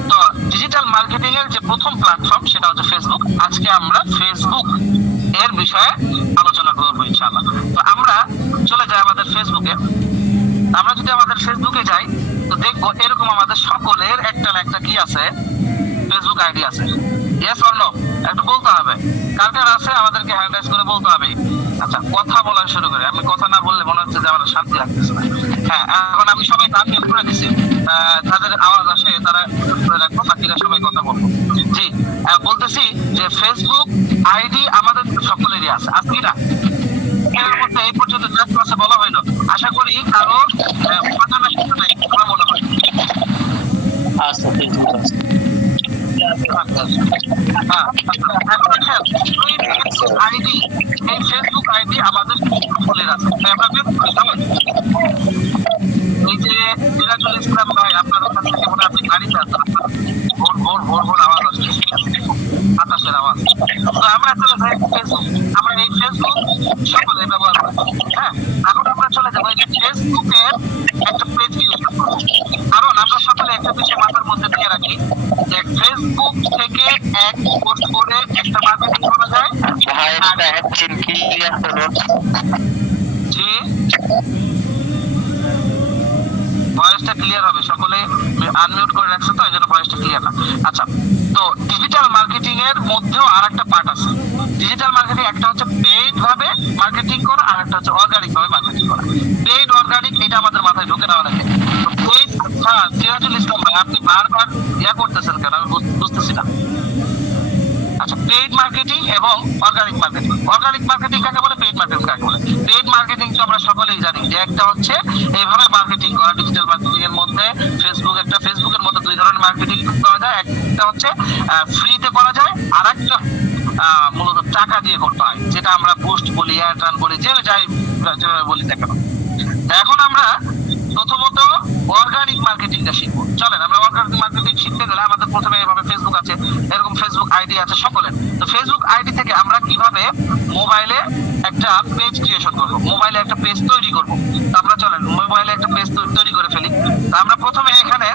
তো ডিজিটাল মার্কেটিং এর যে প্রথম প্ল্যাটফর্ম সেটা হচ্ছে ফেসবুক। আজকে আমরা ফেসবুক এর বিষয়ে আলোচনা করবো ইনশাআল্লাহ। তো আমরা চলে যাই আমাদের ফেসবুকে। আমরা যদি আমাদের ফেসবুকে যাই তো দেখবো এরকম আমাদের সকলের একটা না একটা কি আছে, ফেসবুক আইডি আছে। ইয়েস অর নো একটু বলতে হবে, কার কার আছে আমাদেরকে হ্যান্ড রাইজ করে বলতে হবে। আচ্ছা, কথা বলা শুরু করে, আমি কথা না বললে মনে হচ্ছে যে আমার শান্তি লাগতেছে না। হ্যাঁ, এখন আমি সবাই নাম নিয়োগ করে দিচ্ছি, তাদের আওয়াজ আসে তারা রাখবো, বাকিরা সবাই কথা বলবো। জি, বলতেছি যে ফেসবুক আইডি আমাদের সকলেরই আছে, আছে না? এর মধ্যে এই পর্যন্ত যা ক্লাসে বলা হইলো, আশা করি কারো অজানা কিছু নাই আমার মনে হয়। আচ্ছা, ফেসবুক আছে। আইডি, এই ফেসবুক আইডি আমাদের সকলের আছে। এই যে সিরাজুল ইসলাম ভাই, আপনার ওখান থেকে মনে হয় আপনি গাড়িতে আছেন, ভোর ভোর ভোর ভোর আওয়াজ আসছে, আকাশের আওয়াজ। তো আমরা চলে যাই ফেসবুক, আমরা এই ফেসবুক সকলে ব্যবহার করি। হ্যাঁ, এখন আমরা চলে যাবো এই যে ফেসবুকের একটা পেজ ক্রিয়েট করবো। কারণ আমরা সকলে একটা বিষয় মাথার মধ্যে দিয়ে রাখি যে ফেসবুক থেকে এক পোস্ট করে একটা মার্কেটিং করা যায়। জি, ভয়েসটা ক্লিয়ার হবে, সকলে আনমিউট করে রাখছে তো এই জন্য ভয়েসটা ক্লিয়ার না। আচ্ছা, তো ডিজিটাল মার্কেটিং এর মধ্যেও আর একটা পার্ট আছে। ডিজিটাল মার্কেটিং একটা হচ্ছে পেইড ভাবে মার্কেটিং করা, আর একটা হচ্ছে অর্গানিক ভাবে মার্কেটিং করা। পেইড অর্গানিক এটা আমাদের মাথায় ঢুকে নেওয়া লাগে। তো পেইড, আচ্ছা সিরাজুল ইসলাম ভাই আপনি বারবার করতেছেন কেন আমি বুঝতেছি না। আচ্ছা, পেইড মার্কেটিং এবং অর্গানিক মার্কেটিং। অর্গানিক মার্কেটিং কাকে বলে, পেইড মার্কেটিং কাকে বলে? পেইড মার্কেটিং তো আমরা সকলেই জানি যে একটা হচ্ছে এইভাবে মার্কেটিং করা ডিজিটাল মার্কেটিং এর মধ্যে। ফেসবুকের মধ্যে দুই ধরনের মার্কেটিং করা যায়, একটা হচ্ছে ফ্রিতে করা যায়, আর একটা মূলত টাকা দিয়ে করতে হয়, যেটা আমরা বুস্ট বলি, এয়ার টার্ন বলি, যেভাবে বলি না কেন। এখন আমরা প্রথমত অর্গানিক মার্কেটিংটা শিখবো। চলেন আমরা অর্গানিক মার্কেটিং শিখতে গেলে আমাদের প্রথমে এভাবে ফেসবুক আছে, এরকম ফেসবুক আইডি আছে সকলের। তো ফেসবুক আইডি থেকে আমরা কিভাবে মোবাইলে একটা পেজ ক্রিয়েশন করবো, মোবাইলে একটা পেজ তৈরি করবো। তো আমরা চলেন মোবাইলে একটা পেজ তৈরি করে ফেলি। তো আমরা প্রথমে এখানে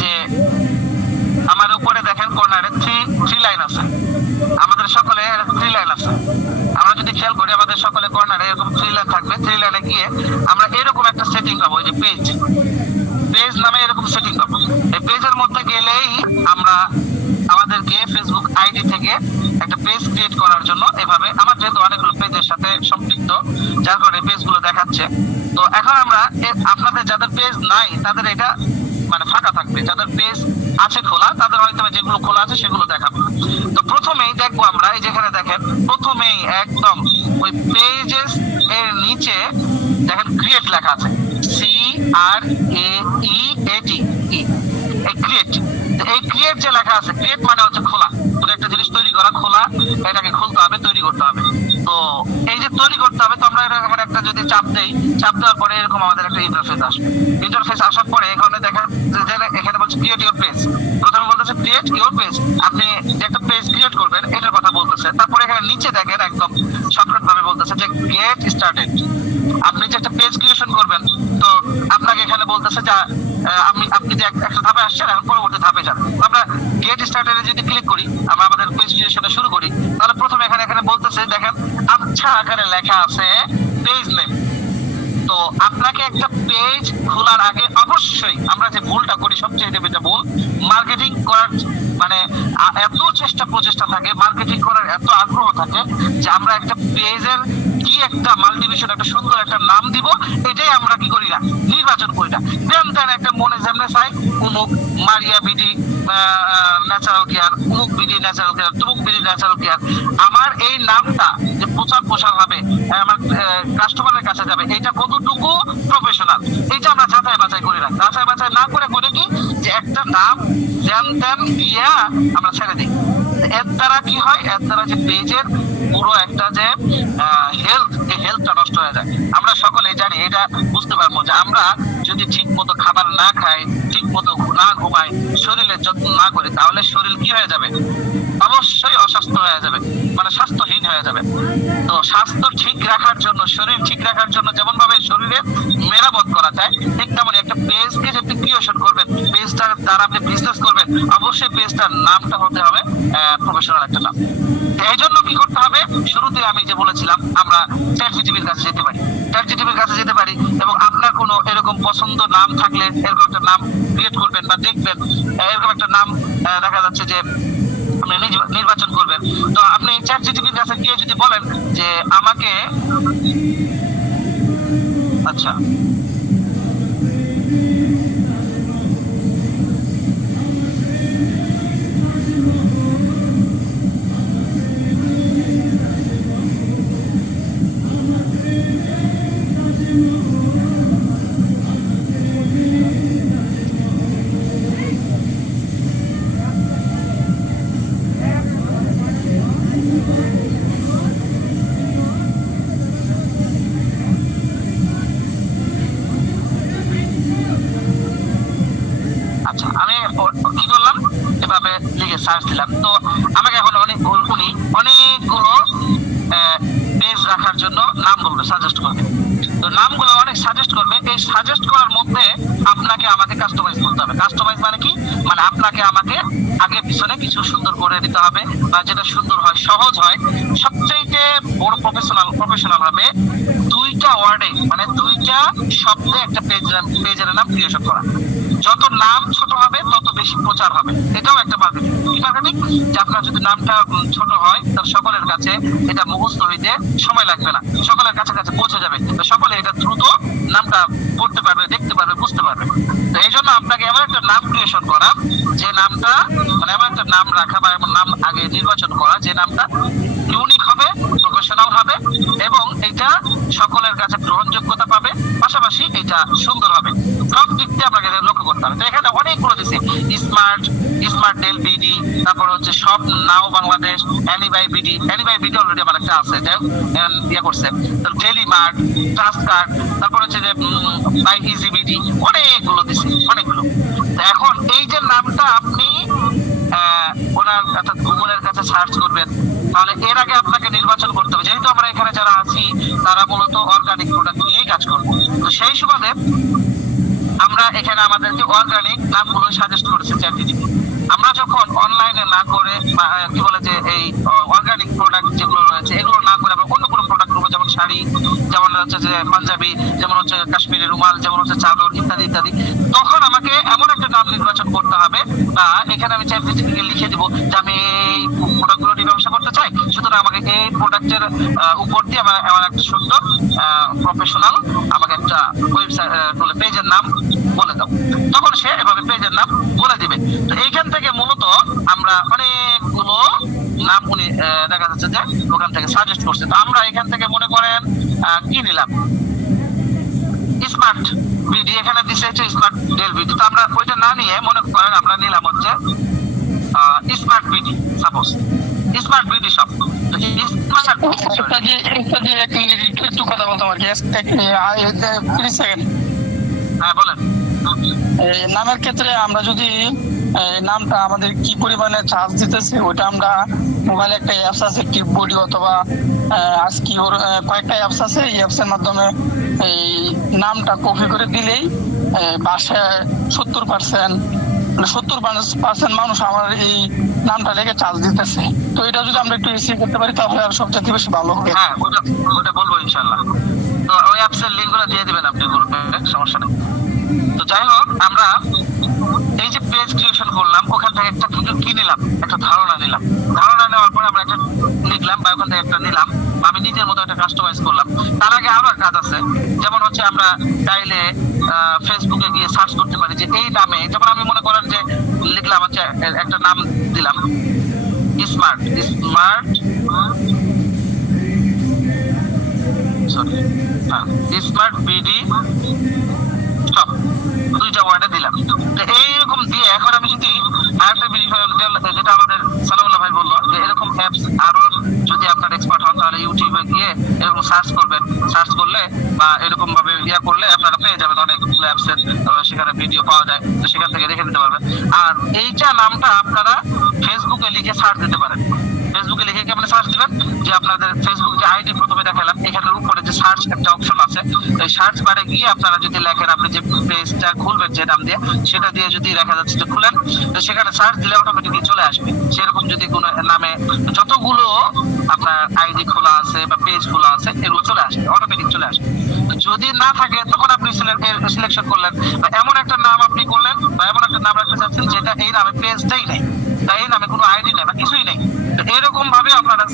যে আমার উপরে দেখেন কর্নারে থ্রি লাইন আছে, আমাদের সকলে থ্রি লাইন আছে। আমরা যদি খেয়াল করি আমাদের সকলে কর্নারে এরকম থ্রি লাইন থাকবে। থ্রি লাইনে গিয়ে আমরা এরকম একটা সেটিং পাবো, ওই যে পেজ নামে এরকম সেটিং পাবো। এই পেজের মধ্যে গেলেই আমরা আমাদেরকে ফেসবুক আইডি থেকে একটা পেজ ক্রিয়েট করার জন্য এভাবে, আমার যেহেতু অনেকগুলো পেজের সাথে সম্পৃক্ত যার কারণে পেজগুলো দেখাচ্ছে। তো এখন আমরা আপনাদের যাদের পেজ নাই তাদের এটা মানে ফাঁকা থাকবে, যাদের পেজ আছে খোলা, তাদের হয়তো যেগুলো খোলা আছে সেগুলো দেখাবো। তো প্রথমেই দেখবো আমরা, এই যেখানে দেখেন প্রথমেই একদম ওই পেজেস এর নিচে দেখেন ক্রিয়েট লেখা আছে, CREATE, এই ক্রিয়েট। এই ক্রিয়েট যে লেখা আছে, ক্রিয়েট মানে হচ্ছে খোলা, কোনো একটা জিনিস তৈরি করা, খোলা, এটাকে খুলতে হবে, তৈরি করতে হবে। তো এই যে তৈরি করতে হবে, তো আমরা এখানে একটা যদি চাপ দেই, চাপ দেওয়ার পরে এরকম আমাদের একটা ইন্টারফেস আসবে। ইন্টারফেস আসার পরে এখানে দেখেন এখানে বলছে ক্রিয়েট ইউর পেজ। প্রথমে বলতেছে ক্রিয়েট ইউর পেজ, আপনি যে একটা পেজ ক্রিয়েট করবেন এটার কথা বলতেছে। তারপরে এখানে নিচে দেখেন একদম শর্টকাট ভাবে বলতেছে যে গেট স্টার্টেড। আপনি যে একটা পেজ ক্রিয়েশন করবেন, তো আপনাকে এখানে বলতেছে যে আপনি যে একটা ধাপে আসছেন, এখন পরবর্তী ধাপে যান। আমরা গেট স্টার্টেড যদি ক্লিক করি, আমরা আমাদের পেজ ক্রিয়েশনটা শুরু করি, তাহলে প্রথমে এখানে বলতেছে দেখেন আচ্ছা আকারে লেখা আছে পেজ নেম। তো আপনাকে একটা পেজ খোলার আগে অবশ্যই আমরা যে ভুলটা করি, সবচেয়ে যেটা ভুল, মার্কেটিং করার মানে এত চেষ্টা প্রচেষ্টা থাকে, মার্কেটিং করার এত আগ্রহ থাকে যে আমরা একটা পেজের কি একটা মাল্টিভিশন একটা সুন্দর একটা নাম দিব, এটাই আমরা কি করি না, নির্বাচন করি না। দেন একটা মনে যেমনে চাই, উমুক মারিয়া বিডি ন্যাচারাল কেয়ার, উমুক বিডি ন্যাচারাল কেয়ার, তুমুক বিডি ন্যাচারাল কেয়ার। আমার এই নামটা যে প্রচার হবে, আমার কাস্টমারের কাছে যাবে, এটা কতটুকু প্রফেশনাল, এটা আমরা যাচাই বাছাই করি না। যাচাই বাছাই না করে কি যে একটা নাম জ্যান ত্যান দিয়া আমরা ছেড়ে দিই। এর দ্বারা কি হয়, এর দ্বারা যে পেজের পুরো একটা যে হেলথ, এই হেলথটা নষ্ট হয়ে যায়। আমরা সকলেই জানি, এটা বুঝতে পারবো যে আমরা যদি ঠিক মতো খাবার না খাই, ঠিক মতো না ঘুমাই, শরীরের যত্ন না করি, তাহলে শরীর কি হয়ে যাবে, অবশ্যই অস্বাস্থ্য হয়ে যাবে, মানে স্বাস্থ্যহীন হয়ে যাবে। তো স্বাস্থ্য ঠিক রাখার জন্য, শরীর ঠিক রাখার জন্য যেমন ভাবে শরীরের মেরামত করা যায়, ঠিক তেমনি একটা পেজকে যদি ক্রিয়েশন করবেন, পেজটার দ্বারা আপনি বিজনেস করবেন, অবশ্যই পেজটার নামটা হতে হবে প্রফেশনাল একটা নাম। এই জন্য কি করতে হবে, শুরুতে আমি যে বলেছিলাম আমরা চ্যাটজিপিটির কাছে যেতে পারি, চ্যাটজিপিটির কাছে যেতে পারি, এবং আপনার কোনো এরকম পছন্দ নাম থাকলে এরকম একটা নাম ক্রিয়েট করবেন বা দেখবেন, এরকম একটা নাম দেখা যাচ্ছে যে আপনি নির্বাচন করবেন। তো আপনি চ্যাটজিপিটির কাছে গিয়ে যদি বলেন যে আমাকে, আচ্ছা কি করলাম, এভাবে লিখে সার্চ দিলাম। তো আমাকে এখন অনেকগুলো পেজ রাখার জন্য নাম বলবে, সাজেস্ট করবে। তো নামগুলো অনেক সাজেস্ট করবে। এই সাজেস্ট করার মধ্যে আপনাকে আমাকে কাস্টমাইজ করতে হবে। কাস্টমাইজ মানে কি, মানে আপনাকে আমাকে আগে পিছনে কিছু সুন্দর করে দিতে হবে, বা যেটা সুন্দর হয়, সহজ হয়, সবচেয়ে বড় প্রফেশনাল হবে দুইটা ওয়ার্ডে, মানে দুইটা শব্দে একটা পেজের নাম ক্রিয়েশন করা। যত নাম ছোট হবে তত বেশি প্রচার হবে, এটাও একটা মার্কেটিং। যে আপনার যদি নামটা ছোট হয়, তার সকলের কাছে এটা মুখস্থ হইতে সময় লাগবে না, সকলের কাছে পৌঁছে যাবে, সকলে এটা দ্রুত নামটা পড়তে পারবে, দেখতে পারবে, বুঝতে পারবে। তো এই জন্য আপনাকে এমন একটা নাম ক্রিয়েশন করা, যে নামটা মানে এমন একটা নাম রাখা বা এমন নাম আগে নির্বাচন করা, যে নামটা ইউনিক হবে, প্রফেশনাল হবে, এবং এটা সকলের কাছে গ্রহণযোগ্যতা পাবে, পাশাপাশি এটা সুন্দর হবে। সব দিক দিয়ে আপনাকে লক্ষ্য করতে হবে। তো এখানে অনেকগুলো দিচ্ছে, স্মার্ট ডেল বিডি, তারপর হচ্ছে সব নাও বাংলাদেশ, অ্যানিবাই বিডি অলরেডি আমার একটা আছে, ইয়ে করছে, ডেলি মার্ট, ট্রাস্ট কার্ড, তারপর হচ্ছে যে বাই ইজি বিডি, অনেকগুলো দিচ্ছে, অনেকগুলো। তো এখন এই যে নামটা আপনি ওনার অর্থাৎ গুগলের কাছে সার্চ করবেন, তাহলে এর আগে আপনাকে নির্বাচন করতে হবে। যেহেতু আমরা এখানে যারা আছি তারা মূলত অর্গানিক প্রোডাক্ট নিয়েই কাজ করবো, তো সেই সুবাদে আমরা এখানে আমাদেরকে অর্গানিক নামগুলো সাজেস্ট করেছে চ্যাটজিপিটি। আমরা যখন অনলাইনে না করে কি বলে যে এই অর্গানিক প্রোডাক্ট যেগুলো রয়েছে এগুলো না করে আমরা অন্য কোনো প্রোডাক্ট করবো, যেমন শাড়ি, যেমন হচ্ছে যে পাঞ্জাবি, যেমন হচ্ছে কাশ্মীরি রুমাল, যেমন হচ্ছে চাদর, ইত্যাদি ইত্যাদি, তখন আমাকে এমন একটা নাম নির্বাচন করতে হবে, বা এখানে আমি চ্যাটজিপিটিকে লিখে দিব যে আমি এই প্রোডাক্টগুলো নিয়ে ব্যবসা করতে চাই, সুতরাং আমাকে এই প্রোডাক্টের উপর দিয়ে আমার একটা সুন্দর প্রফেশনাল আমাকে একটা ওয়েবসাইট পেজের নাম বলে দাও, তখন সে এভাবে পেজের নাম বলে দিবে। তো এইখান থেকে মূলত আমরা অনেকগুলো নাম উনি দেখা যাচ্ছে যে ওখান থেকে সাজেস্ট করছে। তো আমরা এখান থেকে মনে করেন কি নিলাম, স্মার্ট বিডি এখানে দিছে হচ্ছে স্মার্ট ডেল বিডি। তো আমরা ওইটা না নিয়ে মনে করেন আমরা নিলাম হচ্ছে smart BD, suppose smart BD shop. একটু কথা বলতাম আর কি, 30 সেকেন্ড। হ্যাঁ বলেন। নামের ক্ষেত্রে আমরা যদি নামটা আমাদের কি পরিমাণে চার্জ দিতেছে ওটা আমরা মোবাইলে একটা অ্যাপস আছে ক্লিপবোর্ড অথবা আজকে ওর কয়েকটা অ্যাপস আছে, এই অ্যাপসের মাধ্যমে এই নামটা কপি করে দিলেই বাসে 70% মানুষ আমার এই নামটা লেগে চার্জ দিতেছে। তো এটা যদি আমরা একটু রিসিভ করতে পারি তাহলে আর সবচেয়ে বেশি ভালো হবে। হ্যাঁ ওটা বলবো ইনশাআল্লাহ। তো ওই অ্যাপসের লিঙ্কগুলো দিয়ে দিবেন আপনি গ্রুপে, সমস্যা নেই। তো যাই হোক, আমরা এই যে পেজ ক্রিয়েশন করলাম ওখান থেকে একটা কি নিলাম, একটা ধারণা নিলাম। ধারণা নেওয়ার পরে আমরা একটা লিখলাম বা ওখান থেকে একটা নিলাম, আমি নিজের মতো একটা কাস্টমাইজ করলাম। তার আগে আরো কাজ আছে, যেমন হচ্ছে আমরা চাইলে ফেসবুকে গিয়ে সার্চ করতে পারি যে এই নামে, যেমন আমি মনে করেন যে লিখলাম হচ্ছে একটা নাম দিলাম স্মার্ট স্মার্ট বিডি শপ, দুইটা ওয়ার্ডে দিলাম। তো এইরকম দিয়ে এখন আমি যদি আরেকটা যেটা আমাদের সালামুল্লাহ ভাই বললো যে এরকম অ্যাপস আরো যদি আপনার এক্সপার্ট হন তাহলে ইউটিউবে গিয়ে এরকম সার্চ করবেন, সার্চ করলে বা এরকম ভাবে করলে আপনারা পেয়ে যাবেন অনেকগুলো অ্যাপসের, সেখানে ভিডিও পাওয়া যায়, তো সেখান থেকে দেখে নিতে পারবেন। আর এইটা নামটা আপনারা ফেসবুকে লিখে সার্চ দিতে পারেন। ফেসবুকে লিখে কেমন সার্চ দিবেন, যে আপনাদের ফেসবুক যে আইডি প্রথমে দেখালাম এখানের উপরে যে সার্চ একটা অপশন আছে, এই সার্চ বারে গিয়ে আপনারা যদি লেখেন আপনি যে পেজটা খুলবেন যে নাম দিয়ে, সেটা দিয়ে যদি দেখা যাচ্ছে যে খুলেন, তো সেখানে সার্চ দিলে অটোমেটিকলি চলে আসবে। সেরকম যদি কোনো নামে যতগুলো আপনার আইডি খোলা আছে বা পেজ খোলা আছে এগুলো চলে আসবে, অটোমেটিক চলে আসবে। যদি না থাকে তখন আপনি সিলেকশন করলেন বা এমন একটা নাম আপনি করলেন বা এমন একটা নাম রাখতে চাচ্ছেন যেটা এই নামে পেজটাই নেই, তাই এই নামে কোনো আইডি নেই বা কিছুই নেই। তো এরকম ভাবে আপনারা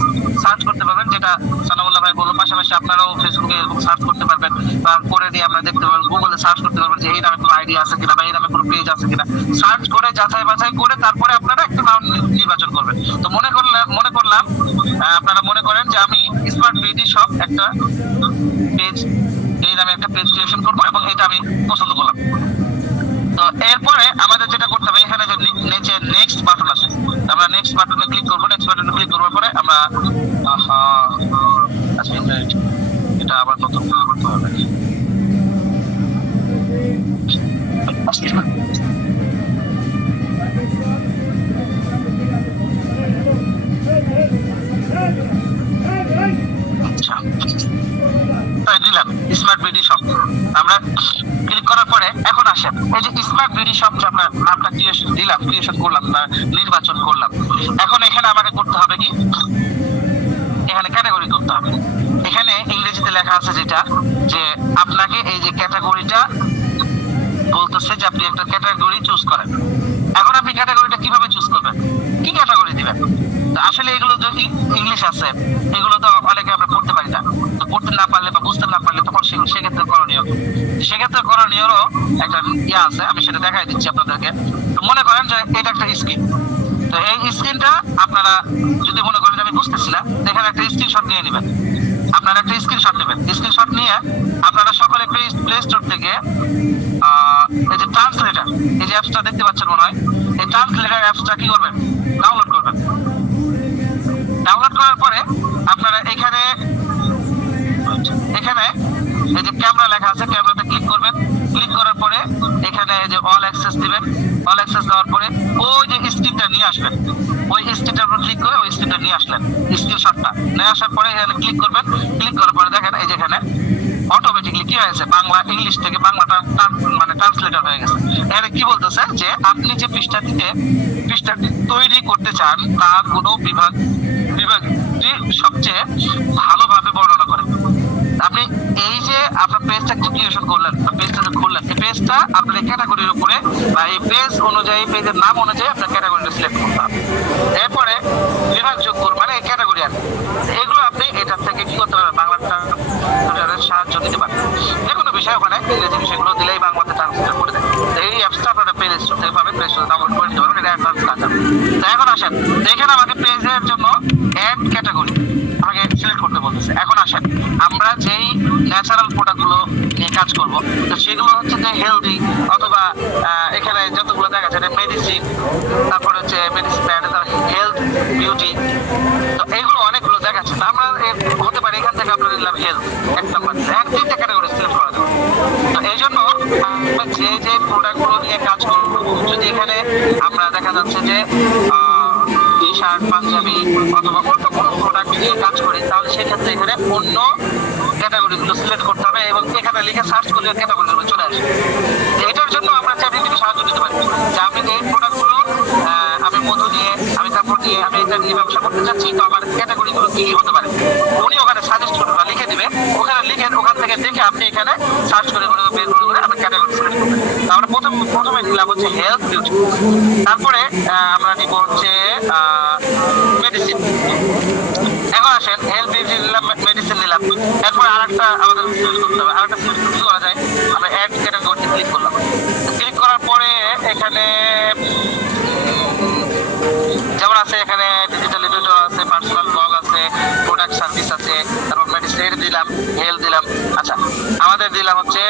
সার্চ করতে পারবেন, যেটা সানাউল্লাহ ভাই বললো। পাশাপাশি আপনারাও ফেসবুকে এরকম সার্চ করতে পারবেন বা করে দিয়ে আপনারা দেখতে পারবেন, গুগলে সার্চ করতে পারবেন যে এই নামে কোনো আইডি আছে কিনা বা এই নামে কোনো পেজ আছে কিনা। সার্চ করে যাচাই বাছাই করে তারপরে আপনারা একটা নাম নির্বাচন করবেন। তো মনে করলাম আপনারা মনে করেন যে আমি স্মার্ট বিডি শপ একটা পেজ, এই নামে একটা পেজ ক্রিয়েশন করবো এবং এটা আমি পছন্দ করলাম। তো এরপরে আমাদের যেটা করতে হবে, এখানে যে নিচে নেক্সট বাটন আছে, আমরা নেক্সট বাটনে ক্লিক করবো। নেক্সট বাটনে ক্লিক করার পরে আমরা এটা আবার নতুন করে করতে হবে। আচ্ছা দিলাম স্মার্ট বিডি শপ, আমরা ক্লিক করার পরে এখন আসেন এই যে স্মার্ট বিডি শপ যে আমরা নামটা ক্রিয়েশন করলাম বা নির্বাচন করলাম। এখন এখানে আমাকে করতে হবে কি, এখানে ক্যাটাগরি করতে হবে। এখানে ইংরেজিতে লেখা আছে যেটা যে আপনাকে এই যে ক্যাটাগরিটা বলতেছে যে আপনি একটা ক্যাটাগরি চুজ করেন। এখন আপনি ক্যাটাগরিটা কিভাবে চুজ করবেন, কি ক্যাটাগরি দিবেন? আসলে এগুলো যদি ইংলিশ আছে এগুলো তো অনেকে আমরা পড়তে পারি না, তো পড়তে না পারলে বা বুঝতে না পারলে তখন সেক্ষেত্রে করণীয়রও একটা আছে, আমি সেটা দেখাই দিচ্ছি আপনাদেরকে। তো মনে করেন যে এটা একটা স্ক্রিন, তো এই স্ক্রিনটা আপনারা যদি মনে করেন আমি বুঝতেছি না, এখানে একটা স্ক্রিনশট নিয়ে নেবেন। আপনারা একটা স্ক্রিনশট নেবেন, স্ক্রিনশট নিয়ে আপনারা সকলে প্লে স্টোর থেকে এই যে ট্রান্সলেটর, এই যে অ্যাপসটা দেখতে পাচ্ছেন মনে হয়, এই ট্রান্সলেটর অ্যাপসটা কি করবেন, ডাউনলোড করবেন। ডাউনলোড করার পরে আপনারা এখানে এই যে ক্যামেরা লেখা আছে, ক্যামেরাতে ক্লিক করবেন। ক্লিক করার পরে এখানে এই যে অল অ্যাক্সেস দিবেন। অল অ্যাক্সেস দেওয়ার পরে ওই যে স্ক্রিনটা নিয়ে আসবেন, ওই স্ক্রিনটার উপর ক্লিক করে ওই স্ক্রিনটা নিয়ে আসলেন, স্ক্রিনশটটা নিয়ে আসার পরে এখানে ক্লিক করবেন। ক্লিক করার পরে দেখেন এই যে এখানে অটোমেটিকলি কি হয়েছে, বাংলা ইংলিশ থেকে বাংলাটা মানে ট্রান্সলেটর হয়ে গেছে। এখানে কি বলতেছে যে আপনি যে পৃষ্ঠাটি তৈরি করতে চান তার কোনো বিভাগটি সবচেয়ে ভালোভাবে বর্ণনা করে। আপনি এই যে আপনার পেজটা ক্রিয়েশন করলেন বা পেজটা খুললেন, এই পেজটা আপনার ক্যাটাগরির উপরে বা এই পেজ অনুযায়ী, পেজের নাম অনুযায়ী আপনার ক্যাটাগরিটা সিলেক্ট করতে হবে। এরপরে বিভাগ যোগ করবেন, মানে এই ক্যাটাগরি আর এগুলো আপনি এটার থেকে কি করতে পারবেন, বাংলাটা সাহায্য দিতে পারেন। যে কোনো বিষয় ওখানে ইংরেজি বিষয়গুলো দিলেই বাংলাতে ট্রান্সলেট করে দেয়। তো সেগুলো হচ্ছে যে হেলদি অথবা এখানে যতগুলো দেখা যাচ্ছে মেডিসিন, তারপরে হচ্ছে মেডিসিন হেলথ বিউটি, তো এগুলো অনেকগুলো দেখাচ্ছে। তো আমরা হতে পারে এখান থেকে আমরা নিলাম হেলথ, এক নম্বর তিনটা ক্যাটাগরি সিলেক্ট করা যাবে। তো এই জন্য যে যে প্রোডাক্টগুলো নিয়ে কাজ করবো, যদি এখানে আমরা দেখা যাচ্ছে যে টি শার্ট পাঞ্জাবি অথবা অন্য কোনো প্রোডাক্ট নিয়ে কাজ করি, তাহলে সেক্ষেত্রে এখানে অন্য ক্যাটাগরিগুলো সিলেক্ট করতে হবে এবং এখানে লিখে সার্চ করলে ক্যাটাগরিগুলো চলে আসবে। এটার জন্য আমরা চাকরিটিকে সাহায্য দিতে পারি যে আমি এই প্রোডাক্টগুলো আমি মধু নিয়ে, আমি কাপড় নিয়ে, আমি এটা নিয়ে ব্যবসা করতে চাচ্ছি, তো আমার ক্যাটাগরিগুলো কি কি হতে পারে উনি ওখানে সাজেস্ট করবে বা লিখে দিবে, ওখানে লিখে ওখান থেকে দেখে আপনি এখানে সার্চ করে করে বের করে আমি ক্যাটাগরি সিলেক্ট করবেন। আমরা প্রথমে নিলাম হচ্ছে হেলথ বিউটি, তারপরে আমরা নিব হচ্ছে মেডিসিন। এখন আসেন হেলথ বিউটি নিলাম, মেডিসিন নিলাম, এরপরে আরেকটা আমাদের সিলেক্ট করতে হবে। আরেকটা সিলেক্ট কি করা যায়, আমরা অ্যাড ক্যাটাগরিতে ক্লিক করলাম। ক্লিক করার পরে এখানে যেমন আছে এখানে ডিজিটাল এডিটর আছে, পার্সোনাল ব্লগ আছে, প্রোডাক্ট সার্ভিস আছে, তারপর মেডিসিন দিলাম, হেলথ দিলাম। আচ্ছা আমাদের দিলাম হচ্ছে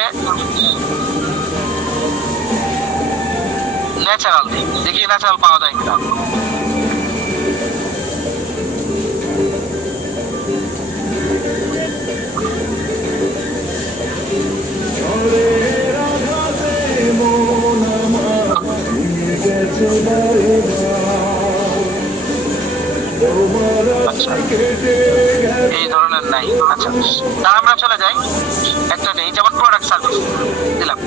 ন্যাচারাল, দেখি ন্যাচারাল পাওয়া যায় কিনা। আচ্ছা এই ধরনের নাই। আচ্ছা তাহলে আমরা চলে যাই একটা নেই, যেমন প্রোডাক্ট সার্ভিস দিলাম।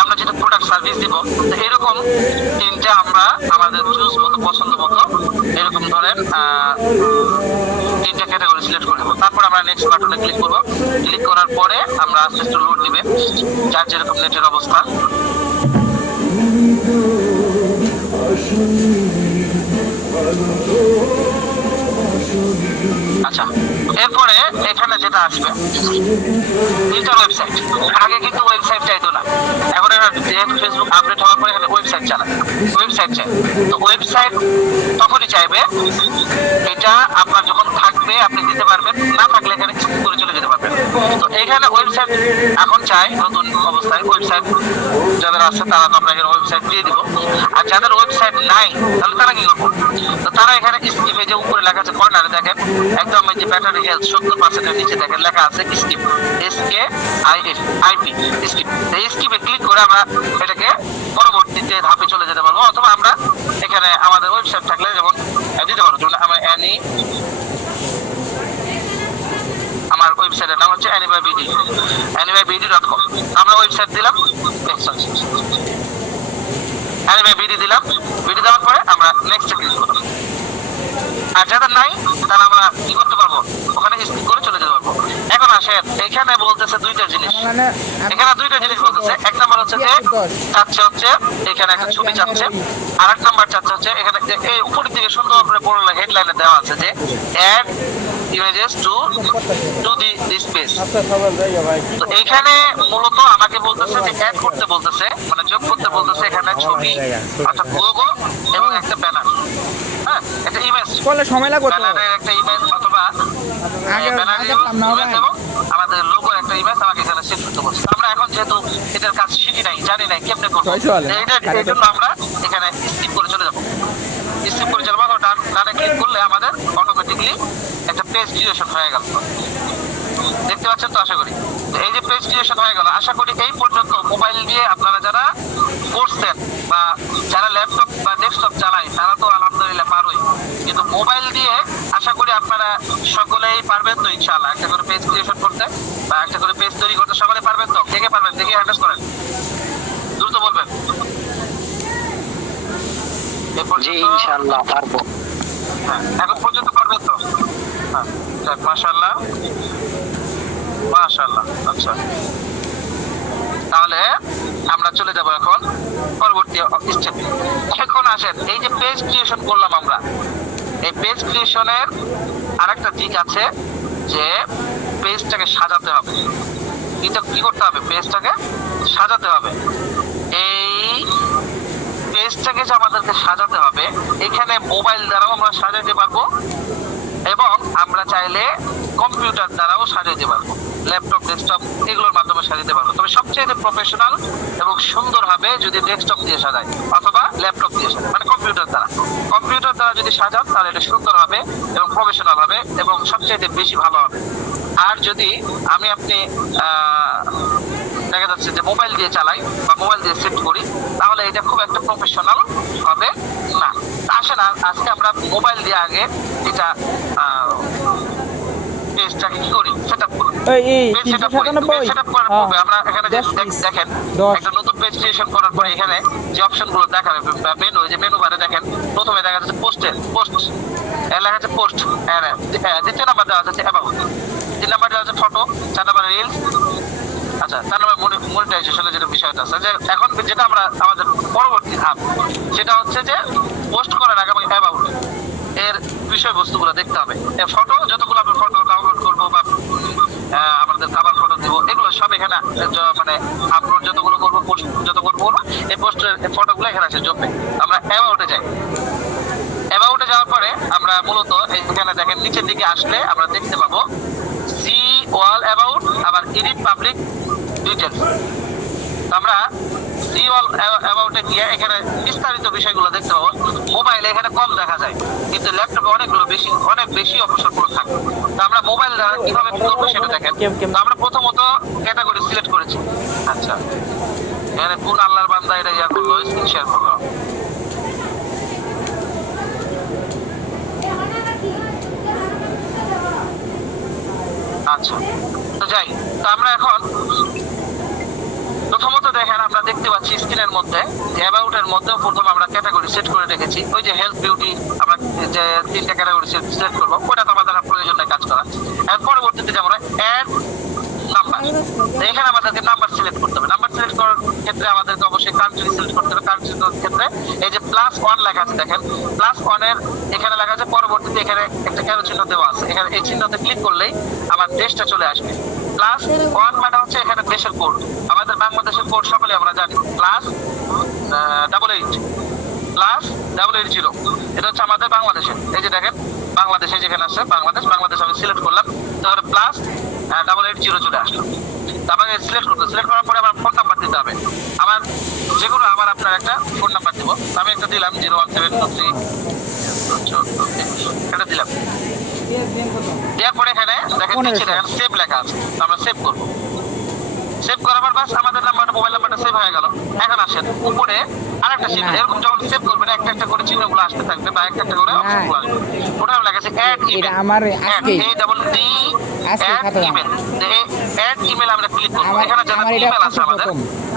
আমরা যেটা প্রোডাক্ট সার্ভিস দিব, তো এরকম তিনটা আমরা আমাদের চুজ মতো পছন্দ মতো এরকম ধরেন তিনটা ক্যাটাগরি সিলেক্ট করে দেবো। তারপর আমরা নেক্সট বাটনে ক্লিক করবো। ক্লিক করার পরে আমরা আস্তে আস্তে লোড দিবে, যার যেরকম নেটের অবস্থা। আচ্ছা এরপরে এখানে যেটা আসবে ডিজিটাল ওয়েবসাইট। আগে কিন্তু ওয়েবসাইট চাইতো না, এখন এরা যেহেতু ফেসবুক আপডেট হওয়ার পরে এখানে ওয়েবসাইট চালায়, ওয়েবসাইট চাই। তো ওয়েবসাইট তখনই চাইবে এটা আপনার যখন থাকবে আপনি দিতে পারবেন, না থাকলে এখানে স্কিপ করে চলে যেতে পারবেন। তো এখানে ওয়েবসাইট এখন চাই নতুন অবস্থায় ওয়েবসাইট যাদের আছে তারা তো আমরা এখানে ওয়েবসাইট দিয়ে দিব। আর যাদের ওয়েবসাইট নাই তাহলে তারা কি করবো, তো তারা এখানে স্কিপে যে উপরে লেখা আছে কর্নারে দেখেন একদম যে ব্যাটারি হেলথ 70% নিচে দেখেন লেখা আছে স্কিপ, SKIP স্কিপ। এই স্কিপে ক্লিক করে আমরা এটাকে পরবর্তীতে ধাপে চলে যেতে পারবো, অথবা আমরা এখানে আমাদের ওয়েবসাইট থাকলে যেমন দিতে পারবো। যেমন আমার ওয়েবসাইটের নাম হচ্ছে anybody.com। আমরা ওয়েবসাইট দিলাম, anybody দিলাম, বিডি দেওয়ার পরে আমরা নেক্সট ক্লিক করলাম। আর যাদের নাই তাহলে আমরা কি করতে পারবো, ওখানে স্কিপ করে চলে যেতে পারবো। এখন আসেন এখানে বলতেছে দুইটা জিনিস, এখানে দুইটা জিনিস বলতেছে। এক নাম্বার হচ্ছে যে চাচ্ছে হচ্ছে এখানে একটা ছবি চাচ্ছে, আর এক নাম্বার চাচ্ছে হচ্ছে এখানে এই উপরের দিকে সুন্দর করে বড় হেডলাইনে দেওয়া আছে যে add images to this page. তো এইখানে মূলত আমাকে বলতেছে যে অ্যাড করতে বলতেছে, মানে যোগ করতে বলতেছে এখানে ছবি অর্থাৎ লোগো এবং একটা ব্যানার, হ্যাঁ একটা ইমেজ, সময় লাগবে ব্যানারের একটা ইমেজ অথবা ব্যানারের ইমেজ এবং আমাদের লোগো একটা ইমেজ আমাকে এখানে সেট করতে বলছে। আমরা এখন যেহেতু এটার কাজ শিখি নাই, জানি নাই কেমনে করবো, এই জন্য আমরা এখানে স্কিপ করে চলে যাবো। স্কিপ করে চলে যাবো, ডানে ক্লিক করলে আমাদের অটোমেটিকলি একটা পেজ ক্রিয়েশন হয়ে গেল। দেখতে পাচ্ছেন তো আশা করি। এই যে পেজ ক্রিয়েশন হয়ে গেল, আশা করি এই পর্যন্ত মোবাইল দিয়ে আপনারা যারা করছেন বা যারা ল্যাপটপ বা ডেস্কটপ চালায় তারা তো আলহামদুলিল্লাহ পারোই, কিন্তু মোবাইল দিয়ে আশা করি আপনারা সকলেই পারবেন তো ইনশাআল্লাহ একটা করে পেজ ক্রিয়েশন করতে বা একটা করে পেজ তৈরি করতে। সকলে পারবেন তো? কে কে পারবেন দেখে অ্যাড্রেস করেন, দ্রুত বলবেন। জি ইনশাআল্লাহ পারবো। হ্যাঁ এখন পর্যন্ত পারবেন তো? হ্যাঁ মাশাআল্লাহ মাশাআল্লাহ। আচ্ছা তাহলে আমরা চলে যাব এখন পরবর্তী স্টেপে। এখন আসেন এই যে পেজ ক্রিয়েশন করলাম আমরা, এই পেজ ক্রিয়েশনের আরেকটা দিক আছে যে পেজটাকে সাজাতে হবে। এটা কি করতে হবে, পেজটাকে সাজাতে হবে। এই পেজটাকে যে আমাদেরকে সাজাতে হবে, এখানে মোবাইল দ্বারাও আমরা সাজাতে পারবো এবং আমরা চাইলে কম্পিউটার দ্বারাও সাজাতে পারবো। ল্যাপটপ, ডেস্কটপ এগুলোর মাধ্যমে সাজাতে পারবো। তবে সবচেয়ে প্রফেশনাল এবং সুন্দর হবে যদি ডেস্কটপ দিয়ে সাজায় অথবা ল্যাপটপ দিয়ে সাজায়, মানে কম্পিউটার দ্বারা যদি সাজান তাহলে এটা সুন্দর হবে এবং প্রফেশনাল হবে এবং সবচেয়ে বেশি ভালো হবে। আর যদি আপনি দেখা যাচ্ছে যে মোবাইল দিয়ে চালাই বা মোবাইল দিয়ে সেট করি, তাহলে এটা খুব একটা প্রফেশনাল হবে না। আসেন আজকে আমরা মোবাইল দিয়ে আগে এটা পেজটাকে কি করি, সেটআপ করি। সেটআপ করার পূর্বে আমরা এখানে দেখেন একটা নতুন পেজ ক্রিয়েশন করার পরে এখানে যে অপশনগুলো দেখাবে মেনু, যে মেনু বারে দেখেন প্রথমে দেখা যাচ্ছে পোস্ট লেখা আছে পোস্ট, দ্বিতীয় নাম্বার দেওয়া আছে অ্যাবাউট, 3 নাম্বার দেওয়া আছে ফটো, 4 নাম্বার রিলস। আচ্ছা, 4 নাম্বার মনিটাইজেশনের যেটা বিষয়টা আছে, যে এখন যেটা আমরা আমাদের পরবর্তী ধাপ সেটা হচ্ছে যে পোস্ট করার আগে আমাকে অ্যাবাউট এর বিষয়বস্তুগুলো দেখতে হবে। ফটো যতগুলো আমরা ফটো ডাউনলোড করবো বা আমাদের খাবার ফটো দিব, এগুলো সব এখানে মানে আপলোড যতগুলো করবো, পোস্ট যত করবো এই পোস্টের ফটোগুলো এখানে আসে জমবে। আমরা অ্যাবাউটে যাই। অ্যাবাউটে যাওয়ার পরে আমরা মূলত এখানে দেখেন নিচের দিকে আসলে আমরা দেখতে পাবো সি ওয়াল অ্যাবাউট, আবার এডিট পাবলিক ডিটেলস। আমরা সি ওয়াল অ্যাবাউটে গিয়ে এখানে বিস্তারিত বিষয়গুলো দেখতে পাবো। মোবাইলে এখানে কম দেখা যায়, কিন্তু ল্যাপটপে অনেক বেশি অপশনগুলো থাকে। তো আমরা মোবাইল দ্বারা কিভাবে কি করবো সেটা দেখেন। তো আমরা প্রথমত ক্যাটাগরি সিলেক্ট করেছি। আচ্ছা, এখানে কোন আল্লাহর বান্দা এটা ইয়া করলো, স্ক্রিন শেয়ার করলো। আচ্ছা, তো যাই। তো আমরা এখন প্রথমত দেখেন আমরা দেখতে পাচ্ছি স্ক্রিনের মধ্যে যে অ্যাবাউটের মধ্যে প্রথম আমরা ক্যাটাগরি সেট করে রেখেছি। ওই যে হেলথ বিউটি আমরা যে 3টা ক্যাটাগরি সিলেক্ট করবো, ওটা তো আমাদের প্রয়োজন নেই কাজ করা। এর পরবর্তীতে যে আমরা অ্যাড নাম্বার, এখানে আমাদেরকে নাম্বার সিলেক্ট করতে হবে। নাম্বার সিলেক্ট করার ক্ষেত্রে আমাদেরকে অবশ্যই কান্ট্রি সিলেক্ট করতে হবে। কান্ট্রির ক্ষেত্রে এই যে +1 লেখা আছে দেখেন, +1 এর এখানে লেখা আছে, পরবর্তীতে এখানে একটা ক্যারো চিহ্ন দেওয়া আছে। এখানে এই চিহ্নতে ক্লিক করলেই আমার দেশটা চলে আসবে। +1 মানে হচ্ছে এখানে দেশের কোড, আমাদের বাংলাদেশের কোড সকলে আমরা জানি, +880, এটা হচ্ছে আমাদের বাংলাদেশের। এই যে দেখেন বাংলাদেশে যেখানে আছে বাংলাদেশ আমি সিলেক্ট করলাম, তাহলে +880 চলে আসলো। তারপরে সিলেক্ট করার পরে আমার ফোন নাম্বার দিতে হবে। আমার যেগুলো আপনার একটা ফোন নাম্বার দিব, আমি একটা দিলাম 01723, এটা দিলাম। দেওয়ার পরে এখানে দেখেন নিচে দেখেন সেভ লেখা আছে, আমরা সেভ করবো। সেভ করার পর বাস আমাদের নাম্বারটা, মোবাইল নাম্বারটা সেভ হয়ে গেল। এখন আসেন উপরে আরেকটা চিহ্ন, এরকম যখন সেভ করবেন একটা করে চিহ্নগুলো আসতে থাকবে বা একটা করে অপশনগুলো আসবে। ওটা লেখা আছে অ্যাড ইমেল, আমার আজকে অ্যাড ইমেল। অ্যাড ইমেল আমরা ক্লিক করব। এখানে যাদের ইমেল আছে আমাদের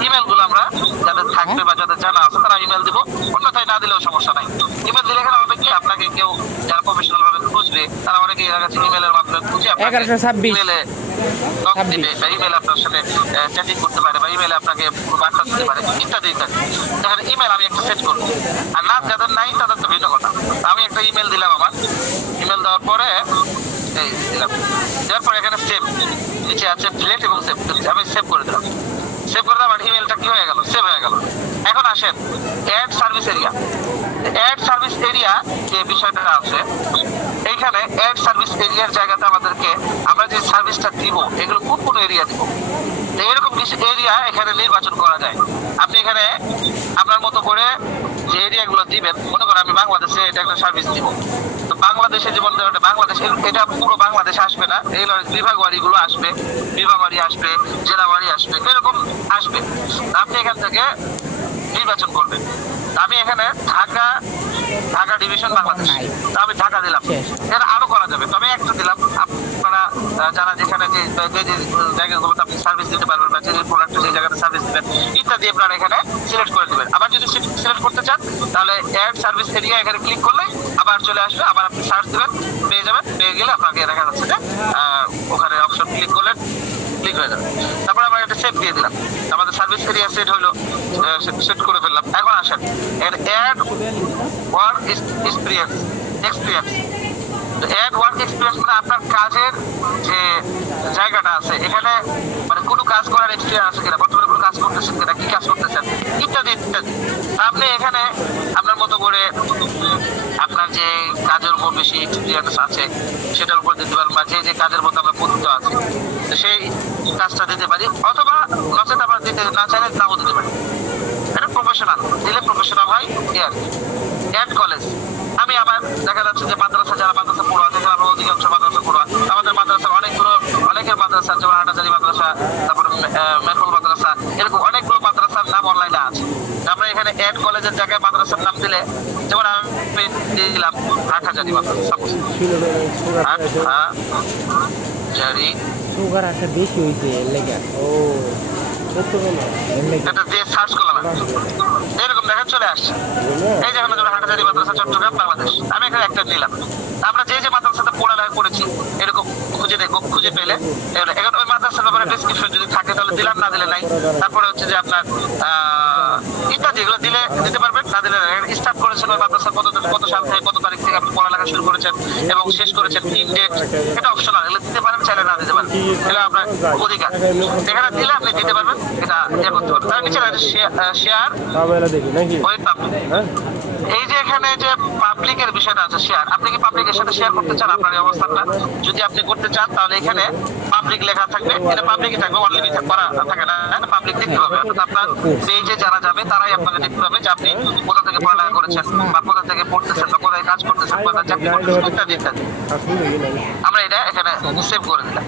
ইমেলগুলো আমরা যাদের থাকবে বা যাদের জানা আছে তারা ইমেল দিব, অন্যথায় না দিলেও সমস্যা নাই। ইমেল দিলে এখানে হবে কি, আপনাকে কেউ যারা প্রফেশনাল ভাবে খুঁজবে তারা অনেকে এর কাছে ইমেলের মাধ্যমে খুঁজে আপনাকে ইমেলে নক দিবে বা ইমেল আপনার সাথে চ্যাটিং করতে পারে বা ইমেলে আপনাকে বার্তা দিতে পারে ইত্যাদি ইত্যাদি। তাহলে ইমেল আমি একটা সেট করবো, আর না যাদের নাই তাদের তো ভিন্ন কথা। আমি একটা ইমেল দিলাম, আমার ইমেল দেওয়ার পরে এই দিলাম, দেওয়ার পরে এখানে সেভ নিচে আছে ডিলিট এবং সেভ, আমি সেভ করে দিলাম। সেভ করে আমার ইমেলটা কি হয়ে গেল, সেভ হয়ে গেল। এখন আসেন add service area. Add service area যে বিষয়টা আছে, এইখানে অ্যাড সার্ভিস এরিয়ার জায়গাতে আমাদেরকে আমরা যে সার্ভিসটা দিব এগুলো কোন এরিয়া দিব, এরকম কিছু এরিয়া এখানে নির্বাচন করা যায়। আপনি এখানে আপনার মতো করে যে এরিয়াগুলো দিবেন, মনে করেন আমি বাংলাদেশে এটা একটা সার্ভিস দিব, তো বাংলাদেশে জীবন দেওয়াটা বাংলাদেশ, এটা পুরো বাংলাদেশ আসবে না, এগুলো বিভাগওয়ারিগুলো আসবে, বিভাগওয়ারি আসবে, জেলাওয়ারি আসবে, এরকম আসবে। আপনি এখান থেকে নির্বাচন করবেন। আমি এখানে ঢাকা ডিভিশন বাংলাদেশ, আমি ঢাকা দিলাম। এর আরো করা যাবে, তবে একটা দিলাম। আপনারা যারা যেখানে যে জায়গাগুলোতে আপনি সার্ভিস দিতে পারবেন বা যে প্রোডাক্ট সেই জায়গাতে সার্ভিস দিবেন ইত্যাদি আপনারা এখানে সিলেক্ট করে দিবেন। আবার যদি সিলেক্ট করতে চান তাহলে অ্যাড সার্ভিস এরিয়া এখানে ক্লিক করলে আবার চলে আসবে, আবার আপনি সার্চ দিবেন, পেয়ে যাবেন। পেয়ে গেলে আপনাকে দেখা যাচ্ছে যে ওখানে অপশন ক্লিক করলেন, ক্লিক হয়ে যাবে। তারপর আমরা একটা সেভ দিয়ে দিলাম, আমাদের সার্ভিস এরিয়া সেট হলো, সেট করে ফেললাম। এখন আসেন এর add work experience. Add work experience মানে আপনার কাজের যে জায়গাটা আছে এখানে, মানে কোনো কাজ করার এক্সপিরিয়েন্স আছে কিনা, বর্তমানে কোনো কাজ করতেছেন কিনা, কি কাজ করতেছেন ইত্যাদি ইত্যাদি। আপনি এখানে আপনার মতো করে আপনার যে কাজের উপর বেশি এক্সপিরিয়েন্স আছে সেটার উপর দিতে পারেন, বা যে যে কাজের মধ্যে আমরা পরিচিত আছি তো সেই কাজটা দিতে পারি, অথবা নচেত আমরা দিতে না চাইলে তাও দিতে পারি। এটা প্রফেশনাল, দিলে প্রফেশনাল হয় ইয়ার এড কলেজ। আমি আবার দেখা যাচ্ছে যে মাদ্রাসা, যারা মাদ্রাসা পড়ুয়া আছে, আমরা অধিকাংশ মাদ্রাসা পড়ুয়া, আমাদের মাদ্রাসা অনেকের মাদ্রাসা, যেমন হাটাজারি মাদ্রাসা, তারপরে মেহফুল মাদ্রাসা, এরকম অনেকগুলো মাদ্রাসার নাম অনলাইনে আছে। আমরা এখানে এড কলেজের জায়গায় মাদ্রাসার নাম দিলে, যেমন আমি দিলাম হাটাজারি মাদ্রাসা, সাপোজ হাটাজারি, সুগার একটা বেশি হয়েছে এর লেগে। ও এটা দিয়ে সার্চ করলাম, এরকম দেখা চলে আসছে। এই যে আমরা হাটাজারি মাদ্রাসা, চট্টগ্রাম, বাংলাদেশ, আমি এখানে একটা নিলাম। আমরা যে যে মাদ্রাসাতে পড়ালেখা করেছি এরকম খুঁজে দেখবো, খুঁজে পেলে এখন ওই মাদ্রাসার ব্যাপারে ডিসক্রিপশন যদি থাকে তাহলে দিলাম, না দিলে নাই। তারপরে হচ্ছে যে আপনার ইত্যাদি, এগুলো দিলে দিতে পারবেন, না দিলে স্টার্ট করেছেন ওই মাদ্রাসা কত সাল থেকে কত তারিখ থেকে আপনি পড়ালেখা শুরু করেছেন এবং শেষ করেছেন, ইন ডেট, এটা অপশনাল, এগুলো দিতে পারেন, চাইলে না দিতে পারেন, এটা আপনার অধিকার। এখানে দিলে আপনি দিতে পারবেন, এটা ইয়ে করতে পারবেন। তার নিচে শেয়ার ওই পাবলিক, এই যে এখানে যে পাবলিকের বিষয়টা আছে শেয়ার, আপনি কি পাবলিকের সাথে শেয়ার করতে চান আপনার এই অবস্থানটা? যদি আপনি করতে চান তাহলে এখানে পাবলিক লেখা থাকবে, এটা পাবলিকই থাকবে, অনলাইনে করা থাকে না, পাবলিক দেখতে পাবে। অর্থাৎ আপনার পেজে যারা যাবে তারাই আপনাকে দেখতে পাবে যে আপনি কোথা থেকে পড়ালেখা করেছেন, বা কোথা থেকে পড়তেছেন, বা কোথায় কাজ করতেছেন, কোথায় চাকরি করতেছেন, ইত্যাদি ইত্যাদি। আমরা এটা এখানে সেভ করে দিলাম।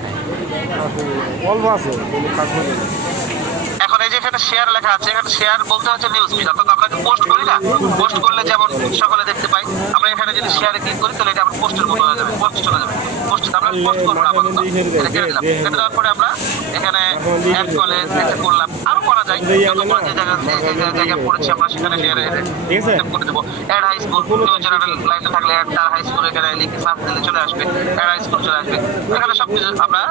এখন এই যে এখানে শেয়ার লেখা আছে, এখানে শেয়ার বলতে হচ্ছে নিউজ ফিড, অর্থাৎ আমরা পোস্ট করি না, পোস্ট করলে যেমন সকলে দেখতে পাই, আমরা এখানে যদি শেয়ারে ক্লিক করি তাহলে এটা আমার পোস্টের মতো হয়ে যাবে, পোস্ট চলে যাবে। পোস্ট আমরা পোস্ট করবো না আপাতত, এটা কেটে দিলাম। কেটে দেওয়ার পরে আমরা এখানে অ্যাড কলেজ এটা করলাম, আরো করা যায়, যত করে যে জায়গায় পড়েছি আমরা সেখানে শেয়ারে করে দেবো। অ্যাড হাই স্কুল, জেনারেল লাইনে থাকলে অ্যাড তার হাই স্কুল, এখানে লিখে সার্চ দিলে চলে আসবে, অ্যাড হাই স্কুল চলে আসবে। এখানে সবকিছু আমরা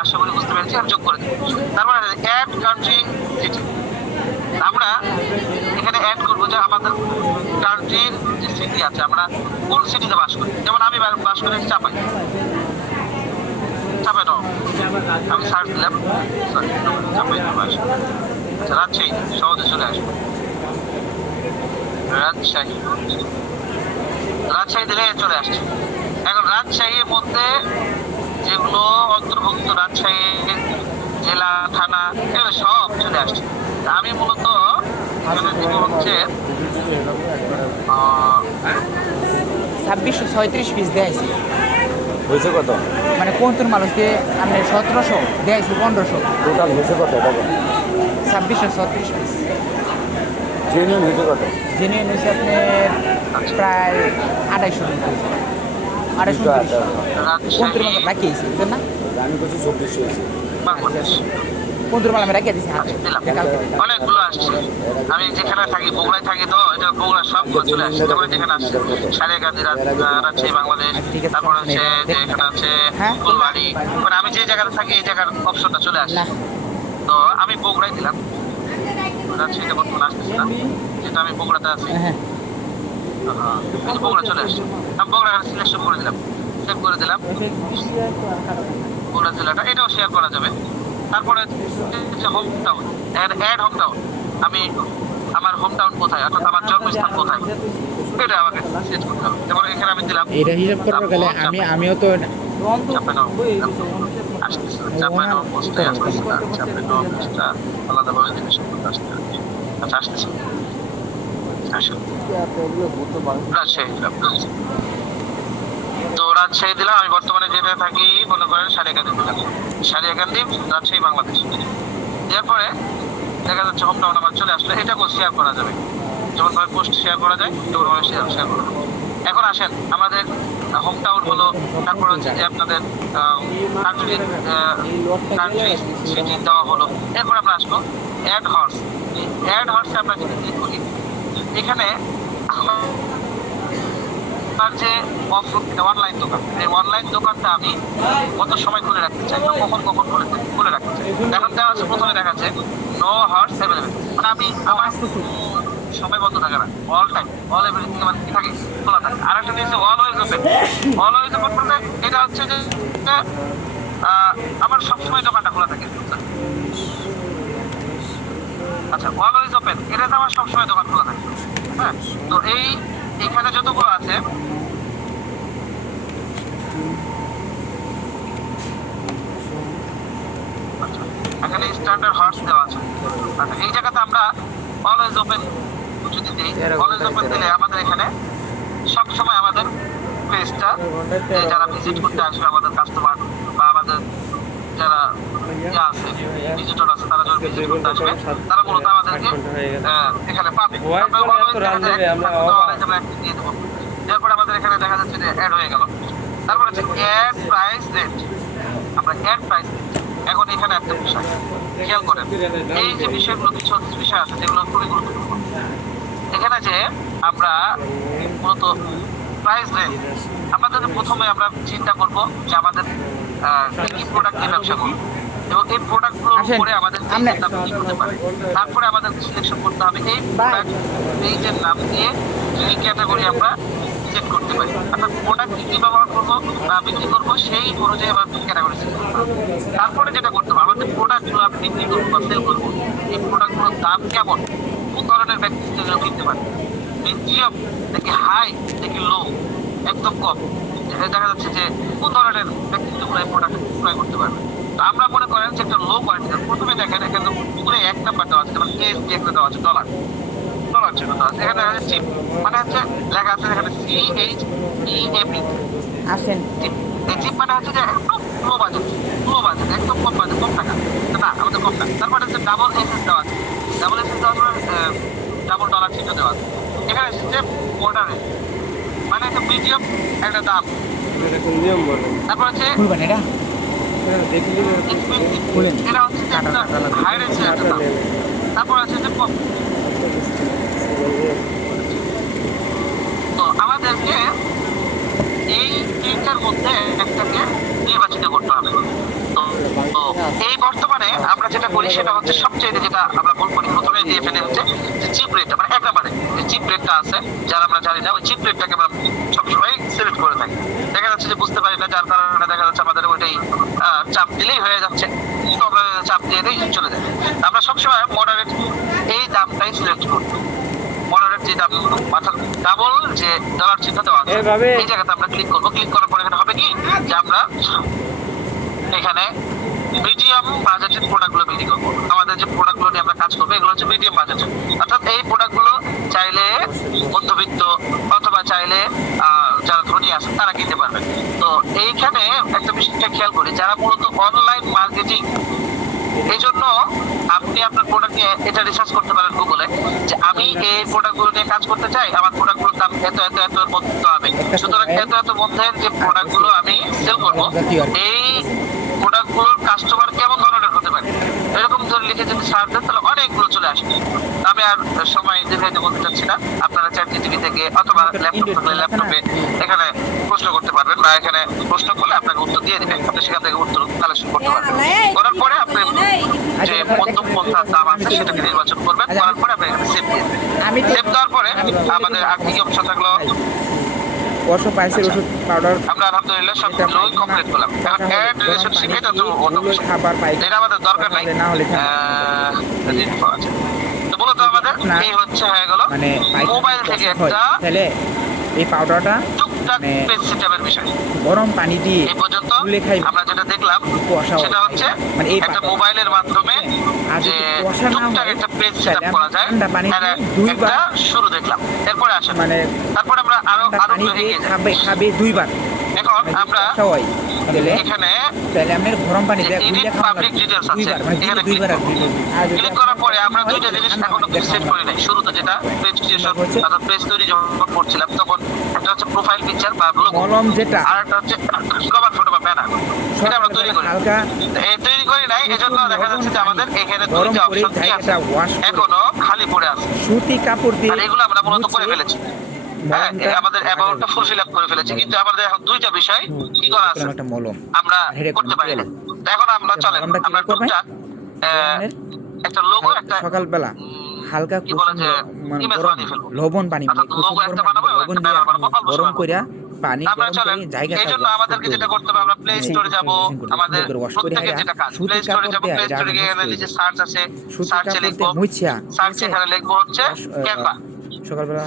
আশা করি বুঝতে পেরেছি, আর যোগ করে দিই। তারপরে অ্যাড কান্ট্রি সিটি, আমরা এখানে অ্যাড করবো যে আমাদের কান্ট্রির যে সিটি আছে, আমরা কোন সিটিতে বাস করি। যেমন আমি বাস করি চাপাই, আমি সার্চ দিলাম, চাপাই বাস, রাজশাহী, সহজে চলে আসবে রাজশাহী, রাজশাহী দিলে চলে আসছে। এখন রাজশাহীর মধ্যে যেগুলো অন্তর্ভুক্ত, রাজশাহী জেলা, থানা, এগুলো সব চলে আসছে। আমি মূলত এখানে দিব হচ্ছে 2636 পিস দেয়াইছি। হয়েছে কত? মানে কোনতুন মানুষকে আমরা 1700 দেয়াইছি, 1500 টোটাল হয়েছে কত টাকা? 2636 পিস। জেনুইন হয়েছে কত? জেনুইন হয়েছে আপনার প্রায় 250 কোনতুন মাল রাখিয়েছি, বুঝলেন না? আমি বলছি 2400 হয়েছে। বাংলাদেশ কোনতুন মাল আমি রাখিয়ে দিয়েছি হাতে। অনেকগুলো আসছে। আমি যেখানে থাকি, বগুড়ায় থাকি, তো এটা বগুড়া সবগুলো চলে আসছে। তারপরে যেখানে আসছে সারিয়াকান্দি, রাজশাহী, বাংলাদেশ, তারপরে হচ্ছে যে এখানে আছে ফুলবাড়ি, মানে আমি যে জায়গাতে থাকি এই জায়গার অপশনটা চলে আসছে। তো আমি বগুড়ায় দিলাম, রাজশাহীতে বর্তমানে আসতেছে না, যেটা আমি বগুড়াতে আছি, বগুড়া চলে আসছে। আমি বগুড়া সিলেকশন করে দিলাম, সেভ করে দিলাম বগুড়া জেলাটা, এটাও শেয়ার করা যাবে। তারপরে home town, add home town, আমি আমার হোম টাউন কোথায়, অর্থাৎ আমার জন্মস্থান কোথায়, এটা আমাকে চেঞ্জ করতে হবে। যেমন এখানে আমি দিলাম, এটা হিসাব করতে গেলে আমিও তো চাপাইনবাবগঞ্জ পোস্টে আসতেছে না, চাপাইনবাবগঞ্জ পোস্টটা আলাদাভাবে জিনিস করতে আসতে হবে। আচ্ছা, আসতেছে, আসুন রাজশাহী দিলাম। তো রাজশাহী দিলাম, আমি বর্তমানে যেটা থাকি মনে করেন সারিয়াকান্দি দিলাম, সারিয়াকান্দি, রাজশাহী, বাংলাদেশ। এরপরে দেখা যাচ্ছে হোম টাউন আমার চলে আসলে, এটাকেও শেয়ার করা যাবে, যেমন ভাবে পোস্ট শেয়ার করা যায় তেমন ভাবে শেয়ার করা যাবে। এখন আসেন, আমাদের হোম টাউন হলো, তারপর হচ্ছে যে আপনাদের কান্ট্রি সিটি দেওয়া হলো। এরপর আমরা আসবো অ্যাড হর্স। অ্যাড হর্সে আমরা যদি ক্লিক করি, এখানে আপনার যে অনলাইন দোকান, এই অনলাইন দোকানটা আমি কত সময় খুলে রাখতে চাই, কখন খুলে রাখতে চাই। এখন দেওয়া আছে, প্রথমে দেখাচ্ছে নো হর্স অ্যাভেলেবেল, মানে আমি আমার সময় বন্ধ থাকে না, অল টাইম, অল এভরিথিং আমার কি থাকে, খোলা থাকে। আর একটা নিচে অলওয়েজ ওপেন, অলওয়েজ ওপেন বলতে এটা হচ্ছে যে আমার সবসময় দোকানটা খোলা থাকে। আচ্ছা, অলওয়েজ ওপেন, এটা তো আমার সবসময় দোকান খোলা থাকে। হ্যাঁ, তো এখানে যতগুলো আছে অলওয়েজ ওপেন দিলে আমাদের এখানে সব সময় আমাদের পেজটা যারা ভিজিট করতে আসবে, আমাদের কাস্টমার বা আমাদের যারা আছে ভিজিটর আছে, তারা যারা ভিজিট করতে আসবে তারা মূলত আমাদেরকে এখানে পাবে। আমরা অলওয়েজ দেখা যায় আমরা দিয়ে দেবো, তারপরে আমাদের এখানে দেখা যাচ্ছে যে অ্যাড হয়ে গেল। তারপরে হচ্ছে অ্যাড প্রাইস রেট, আমরা অ্যাড প্রাইস এখন এখানে একটা বিষয় খেয়াল করেন, এই যে বিষয়গুলো কিছু বিষয় আছে যেগুলো খুবই গুরুত্বপূর্ণ। এখানে যে আমরা মূলত প্রাইস রেট, আমাদের প্রথমে আমরা চিন্তা করব যে আমাদের কি প্রোডাক্ট নিয়ে ব্যবসা করবো এবং এই প্রোডাক্টগুলোর উপরে আমাদের কি করতে পারে। তারপরে আমাদের সিলেকশন করতে হবে এই প্রোডাক্ট পেজের নাম দিয়ে কি ক্যাটাগরি আমরা সিলেক্ট করতে পারি, অর্থাৎ প্রোডাক্ট কি ব্যবহার করবো বা বিক্রি করবো সেই অনুযায়ী আমরা ক্যাটাগরি সিলেক্ট করতে হবে। তারপরে যেটা করতে হবে, আমাদের প্রোডাক্টগুলো আমি বিক্রি করবো বা সেল করবো, এই প্রোডাক্টগুলোর দাম কেমন, কোন ধরনের ব্যক্তিগুলো কিনতে পারে, মিডিয়াম নাকি হাই নাকি লো, একদম কম, দেখা যাচ্ছে যে কোন ধরনের ব্যক্তিগুলো এই প্রোডাক্ট ক্রয় করতে পারবে। তো আমরা মনে করেন যে একটা লো কোয়ালিটির, প্রথমে দেখেন এখানে উপরে 1 নাম্বার দেওয়া আছে, যেমন এসডি একটা দেওয়া আছে, ডলার জন্য দেওয়া আছে। এখানে চিপ মানে হচ্ছে লেখা আছে এখানে CHEAP আসেন এই চিপ মানে হচ্ছে যে একদম লো বাজেট একদম কম বাজেট, কম টাকা না, আমাদের কম টাকা। তারপরে হচ্ছে ডাবল এসএস দেওয়া আছে, ডাবল এসএস দেওয়া আছে, ডাবল ডলার চিপটা দেওয়া আছে। এখানে হচ্ছে বর্ডারে মানে একটা মিডিয়াম একটা দাম। তারপর হচ্ছে খুলবেন এটা খুলেন এটা হচ্ছে যে একটা হাই রেঞ্জের একটা দাম। তারপর আছে যে কম। তো আমাদেরকে এই তিনটার মধ্যে একটাকে নির্বাচিত করতে হবে। তো এই বর্তমানে আমরা যেটা করি সেটা হচ্ছে সবচেয়ে যেটা আমরা ভুল করি, প্রথমে দিয়ে ফেলে হচ্ছে যে চিপ রেটটা, মানে এক নম্বরে যে চিপ রেটটা আছে যারা আমরা জানি না, ওই চিপ রেটটাকে আমরা সবসময় সিলেক্ট করে থাকি। দেখা যাচ্ছে যে বুঝতে পারি না, যার কারণে দেখা যাচ্ছে আমাদের ওইটাই চাপ দিলেই হয়ে যাচ্ছে, তো আমরা চাপ দিয়ে দিই চলে যায়। আমরা সবসময় মডারেট এই দামটাই সিলেক্ট করব, মডারেট যে দাম, অর্থাৎ ডাবল যে ডলার চিহ্ন দেওয়া আছে এই জায়গাতে আমরা ক্লিক করবো। ক্লিক করার পরে এখানে হবে কি যে আমরা এখানে মিডিয়াম বাজেটের প্রোডাক্টগুলো বিক্রি করবো। আমাদের যে প্রোডাক্টগুলো নিয়ে আমরা কাজ করবো এগুলো হচ্ছে মিডিয়াম বাজেটের, অর্থাৎ এই প্রোডাক্টগুলো চাইলে মধ্যবিত্ত অথবা চাইলে যারা ধনী আছে তারা কিনতে পারবে। তো এইখানে একটা বিষয়টা খেয়াল করি, যারা মূলত অনলাইন মার্কেটিং, এই জন্য আপনি আপনার প্রোডাক্ট নিয়ে এটা রিসার্চ করতে পারেন গুগলে যে আমি এই প্রোডাক্টগুলো নিয়ে কাজ করতে চাই, আমার প্রোডাক্টগুলোর দাম এত এত এত মধ্যে হবে, সুতরাং এত এত মধ্যে যে প্রোডাক্টগুলো আমি সেল করবো এই প্রোডাক্টগুলোর কাস্টমার কেমন ধরনের হতে পারে, এরকম ধরে লিখে যদি সার্চ দেন তাহলে অনেকগুলো চলে আসবে। আমি আর সময় দীর্ঘায়িত বলতে চাচ্ছি না, আপনারা চ্যাটজিপিটি থেকে অথবা ল্যাপটপ থাকলে ল্যাপটপে এখানে প্রশ্ন করতে পারবেন বা এখানে প্রশ্ন করলে আপনাকে উত্তর দিয়ে দিবেন, আপনি সেখান থেকে উত্তর কালেকশন করতে পারবেন। করার পরে আপনি যে মধ্যম পন্থার দাম আছে সেটাকে নির্বাচন করবেন, করার পরে আপনি এখানে সেভ দিয়ে দেবেন। সেভ দেওয়ার পরে আমাদের আর কি অপশন থাকলো, ওষুধ পাইছে, ওষুধ পাউডার আমরা আলহামদুলিল্লাহ সবগুলোই কমপ্লিট করলাম। এখন অ্যাড রিলেশনশিপ এটা তো খাবার পাই, এটা আমাদের দরকার নাই, না হলে তো মূলত আমাদের এই হচ্ছে হয়ে গেল মানে মোবাইল থেকে একটা তাহলে এই পাউডারটা টুকটাক পেজ সেটআপের বিষয়। গরম পানি দিয়ে এই পর্যন্ত গুলে খাই, আমরা যেটা দেখলাম সেটা হচ্ছে মানে এই একটা মোবাইলের মাধ্যমে যে টুকটাক একটা পেজ সেটআপ করা যায়, একটা শুরু দেখলাম। এরপরে আসেন মানে তারপরে আমরা আরো পানি দিয়ে খাবে দুইবার। এখন আমরা সবাই তাহলে এখানে তাহলে আমরা গরম পানি দিয়ে এডিট পাবলিক ডিটেইলস আছে, দুইবার, মানে এখানে দুইবার ক্লিক করার পরে আমরা দুইটা জিনিস এখনো সেট করি নাই। শুরুতে যেটা পেজ ক্রিয়েশন অর্থাৎ পেজ তৈরি যখন করছিলাম তখন একটা হচ্ছে প্রোফাইল পিকচার বা লোগো, কলম যেটা আর একটা হচ্ছে কভার ফটো বা ব্যানার, এটা আমরা তৈরি করি। হালকা এই তৈরি করি নাই, এজন্য দেখা যাচ্ছে যে আমাদের এখানে দুইটা অপশন কি আছে এখনো খালি পড়ে আছে, সুতি কাপড় দিয়ে আর এগুলো আমরা মূলত করে ফেলেছি। হ্যাঁ, আমাদের অ্যাবাউটটা ফুল ফিল আপ করে ফেলেছি, কিন্তু আমাদের এখন দুইটা বিষয় কি করা আছে একটা মলম আমরা করতে পারি না। তো এখন আমরা চলেন আমরা টুকটাক একটা লোগো, একটা সকালবেলা হালকা কি বলে যে ইমেজ বানিয়ে ফেলবো, লবণ পানি অর্থাৎ লোগো একটা বানাবো, লবণ একটা দিয়ে ব্যানার বানাবো, অল্প গরম সময় কইরা পানি আমরা গরম চলেন। করে জায়গাটা এই জন্য আমাদেরকে যেটা করতে হবে, আমরা প্লে স্টোরে যাব, আমাদের প্রত্যেকের যেটা কাজ প্লে স্টোরে যাব, প্লে স্টোরে গিয়ে এখানে নিচে সার্চ আছে, সার্চে লিখবো, সার্চে এখানে লিখবো হচ্ছে ক্যানভা, সকালবেলা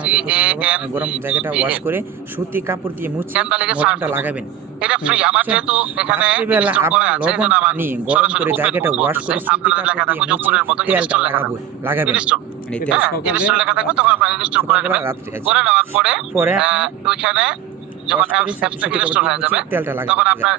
গরম জায়গাটা ওয়াশ করে সুতি কাপড় দিয়ে মুছে মলমটা লাগাবেন। এটা ফ্রি আমার যেহেতু এখানে রাত্রিবেলা ইনস্টল আবার করা আছে লবণ এজন্য আমার পানি গরম করে সরাসরি জায়গাটা ওয়াশ করে সুতি আপনাদের লেখা কাপড় থাকবে দিয়ে মুছে উপরের মতো তেলটা ইনস্টল লেখা লাগাবেন থাকবে লাগাবেন ইনস্টল মানে তেল ইনস্টল লেখা থাকবে তখন আপনারা ইনস্টল করে সকালবেলা নেবেন রাত্রে আছে। করে নেওয়ার পরে পরে ওইখানে যখন wash করে অ্যাপসটা সুতি ইনস্টল কাপড় হয়ে দিয়ে যাবে মুছে তেলটা লাগাবেন। তখন আপনার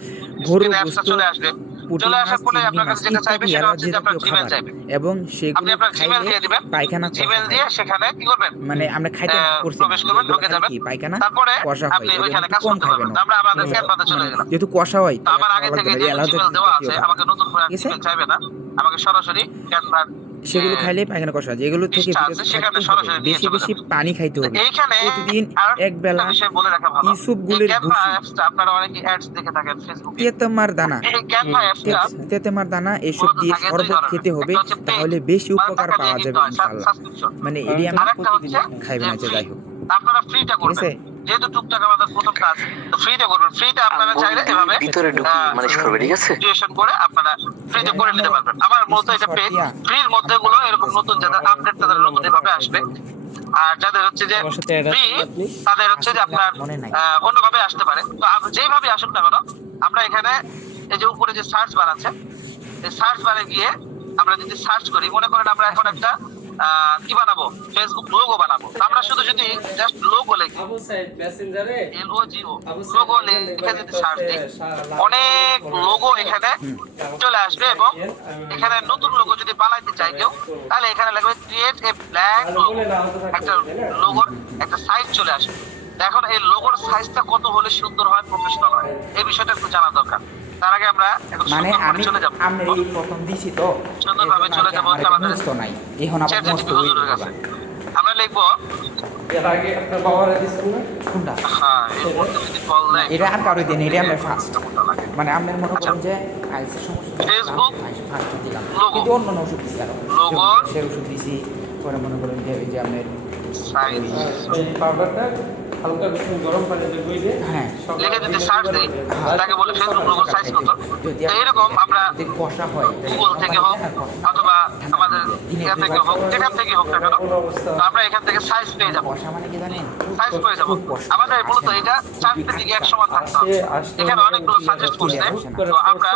গরু স্ক্রিনে অ্যাপসটা গোশত, চলে আসবে পুঁটি চলে মাছ, আসার পরে চিংড়ি আপনার মাছ কাছে যেটা চাইবে ইত্যাদি সেটা হচ্ছে যে আপনার জাতীয় জিমেল খাবার চাইবে এবং আপনি সেগুলো আপনার জিমেল খাইলে দিয়ে দিবেন পায়খানা জিমেল কষা দিয়ে হয়। সেখানে কি করবেন মানে আমরা খাইতে করছি প্রবেশ করবেন ঢুকে যাবেন কি পায়খানা তারপরে কষা হয় আপনি এজন্য ওইখানে একটু কাজ কম করতে খাবেন পারবেন আমরা আমাদের ক্যানভাতে চলে গেলাম যেহেতু কষা হয় তো আমার আগে থেকে যে জিমেল দেওয়া আছে আমাকে নতুন করে ঠিক আছে? জিমেল চাইবে না আমাকে সরাসরি ক্যানভা সেগুলো খাইলে পায়খানা কষা হয়। যেগুলো থেকে ইচ্ছা আছে বিরত সেখানে থাকতে হবে। সরাসরি নিয়ে বেশি চলে বেশি যাবেন। পানি খাইতে হবে এইখানে প্রতিদিন আর এক বেলা একটা বিষয় বলে রাখা ভালো ইসুপগুলের এই ক্যানভা ভুসি, অ্যাপসটা আপনারা অনেকে অ্যাডস দেখে থাকেন ফেসবুকে তেতমার দানা এই ক্যানভা অ্যাপসটা তেতেমার দানা এসব মূলত দিয়ে থাকে দুই শরবত ধরনের। খেতে হবে একটা হচ্ছে paid, তাহলে বেশি মানে উপকার টাকা পাওয়া দিয়ে যাবে কিনতে হয়, ইনশাআল্লাহ। সাবস্ক্রিপশন মানে এটি আমরা আরেকটা প্রতিদিন হচ্ছে খাইবেন যে আছে free। যাই হোক আপনারা ফ্রিটা ঠিক আছে? করবেন যেহেতু টুকটাক আমাদের প্রথম কাজ তো ফ্রিতে করবেন ফ্রিতে আপনারা চাইলে এভাবে ভিতরে ঢুকে মালিশ করবে, ঠিক আছে? সিচুয়েশন করে আপনারা ফ্রিতে করে নিতে পারবেন আমার মূলত এটা পেড ফ্রির মধ্যে গুলো এরকম নতুন যাদের আপডেট তাদের নতুন এভাবে আসবে আর যাদের হচ্ছে যে ফ্রি তাদের হচ্ছে যে আপনার অন্যভাবে আসতে পারে তো যেইভাবে আসুক না কেন আমরা এখানে এই যে উপরে যে সার্চ বার আছে এই সার্চ বারে গিয়ে আমরা যদি সার্চ করি মনে করেন আমরা এখন একটা কি বানাবো ফেসবুক লোগো বানাবো তো আমরা শুধু যদি জাস্ট লোগো লিখি LOGO লোগো লিখে যদি সার্চ দিই অনেক লোগো এখানে চলে আসবে এবং এখানে নতুন লোগো যদি বানাইতে চাই কেউ তাহলে এখানে লাগবে ক্রিয়েট এ ব্ল্যাঙ্ক লোগো একটা লোগোর একটা সাইজ চলে আসবে এখন এই লোগোর সাইজটা কত হলে সুন্দর হয় প্রফেশনাল হয় এই বিষয়টা একটু জানা দরকার তার আগে আমরা এখন মানে সুন্দরভাবে আমি চলে যাব আমরা এই প্রথম দিছি তো সুন্দরভাবে চলে যাবো আমার আমাদের মুখস্থ নাই এখন আবার চ্যাট মুখস্থ জিপিটি হয়ে হুজুরের কাছে যাবে। আমরা লিখবো কোনটা হ্যাঁ এই মুহূর্তে যদি কল দেয় এটা আর কারো দিন এটা আমরা ফার্স্ট কেমনটা লাগে মানে আপনার মনে করেন যে আইসের সমস্যা ফেসবুক ফার্স্ট দিলাম লোগো। কিন্তু অন্য ওষুধ দিছি আরো লোগো। সে ওষুধ দিছি পরে মনে করেন যে এই যে আপনার সাইজ হ্যাঁ লিখে যদি সার্চ দেই তাকে বলে ফেসবুক লোগোর সাইজ কত যদি তো এরকম আমরা যদি কষা হয় গুগল থেকে হোক অথবা আমাদের ইয়া থেকে হোক যেখান থেকে হোক না কেন তো আমরা এখান থেকে সাইজ পেয়ে যাবো কষা মানে কি জানেন সাইজ পেয়ে যাবো আমাদের মূলত এটা চারটে দিকে এক সমান থাকতে হবে এখানে অনেকগুলো সাজেস্ট করছে তো আমরা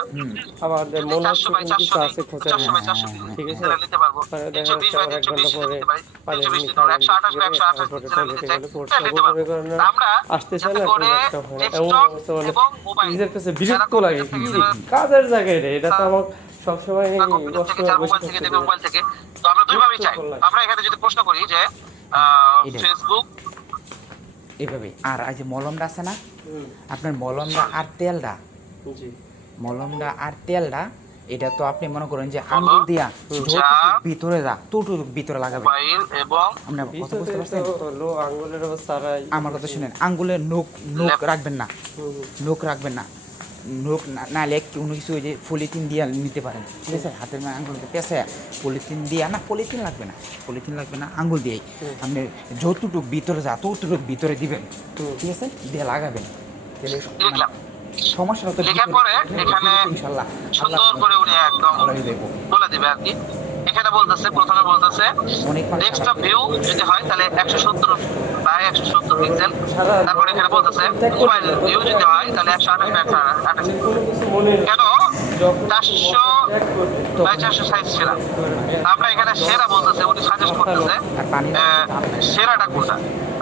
যদি 400 বাই 400 400 বাই 400 পিক্সেল নিতে পারবো 320 বাই 320 নিতে পারি 320 নিতে পারি 128 বাই 128 পিক্সেল নিতে চাই তাহলে নিতে পারবো তো আমরা যাতে করে ডেস্কটপ এবং মোবাইল নিজের কাছে বিরক্ত লাগে কাজের জায়গায় রে এটা তো আমার সবসময় কম্পিউটার থেকে যার মোবাইল থেকে দেবে মোবাইল থেকে তো আমরা দুইভাবেই চাই আমরা এখানে যদি প্রশ্ন করি যে ফেসবুক এইভাবে আর এই যে মলমটা আছে না আপনার মলমটা আর তেলটা জি মলমটা আর তেলটা এটা তো আপনি মনে করেন যে আঙ্গুল দিয়া যতটুকু ভিতরে যা ততটুকু ভিতরে লাগাবেন মোবাইল এবং আপনি কথা বুঝতে পারছেন লো আঙ্গুলের অবস্থা আমার কথা শুনেন আঙ্গুলে নোক নোক রাখবেন না নোক রাখবেন না নোক নালে কোনো কিছু ওই যে পলিথিন দিয়ে নিতে পারেন ঠিক আছে হাতের আঙ্গুলকে পেঁচে পলিথিন দিয়া না পলিথিন লাগবে না আঙ্গুল দিয়েই আপনি যতটুকু ভিতরে যা ততটুকু ভিতরে দিবেন ঠিক আছে দিয়ে লাগাবেন তাহলে লিখলাম সমস্যা হতো লেখার পরে এখানে ইনশাআল্লাহ সুন্দর করে উনি একদম বলে দিবে আর কি এখানে বলতেছে প্রথমে বলতেছে ডেস্কটপ ভিউ যদি হয় তাহলে 170 বাই 170 পিক্সেল তারপর এখানে বলতেছে মোবাইল ভিউ যদি হয় তাহলে 128 বাই 128 কেন 400 বাই 400 সাইজ সেরা আমরা এখানে সেরা বলতেছে উনি সাজেস্ট করতেছে সেরাটা কোনটা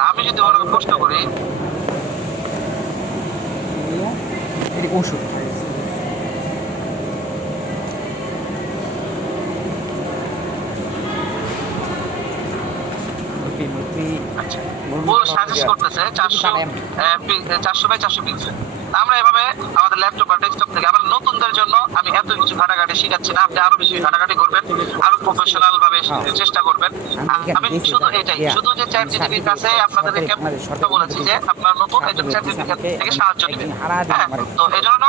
আমি যদি ওনাকে প্রশ্ন করি ওষুধ আচ্ছা ও সাজেস্ট করতেছে 400 বাই 400 পিক্সেল আমরা এভাবে আমাদের ল্যাপটপ আর ডেস্কটপ থেকে আমরা নতুনদের জন্য আমি এত কিছু ঘাটাঘাটি শিখাচ্ছি না আপনি আরো বেশি ঘাটাঘাটি করবেন আরো প্রফেশনাল ভাবে চেষ্টা করবেন আমি শুধু এটাই শুধু যে চ্যাট জিপিটির কাছে আপনাদেরকে বলেছি যে আপনার নতুন এটা চ্যাট জিপিটি থেকে সাহায্য নেবেন তো এই জন্য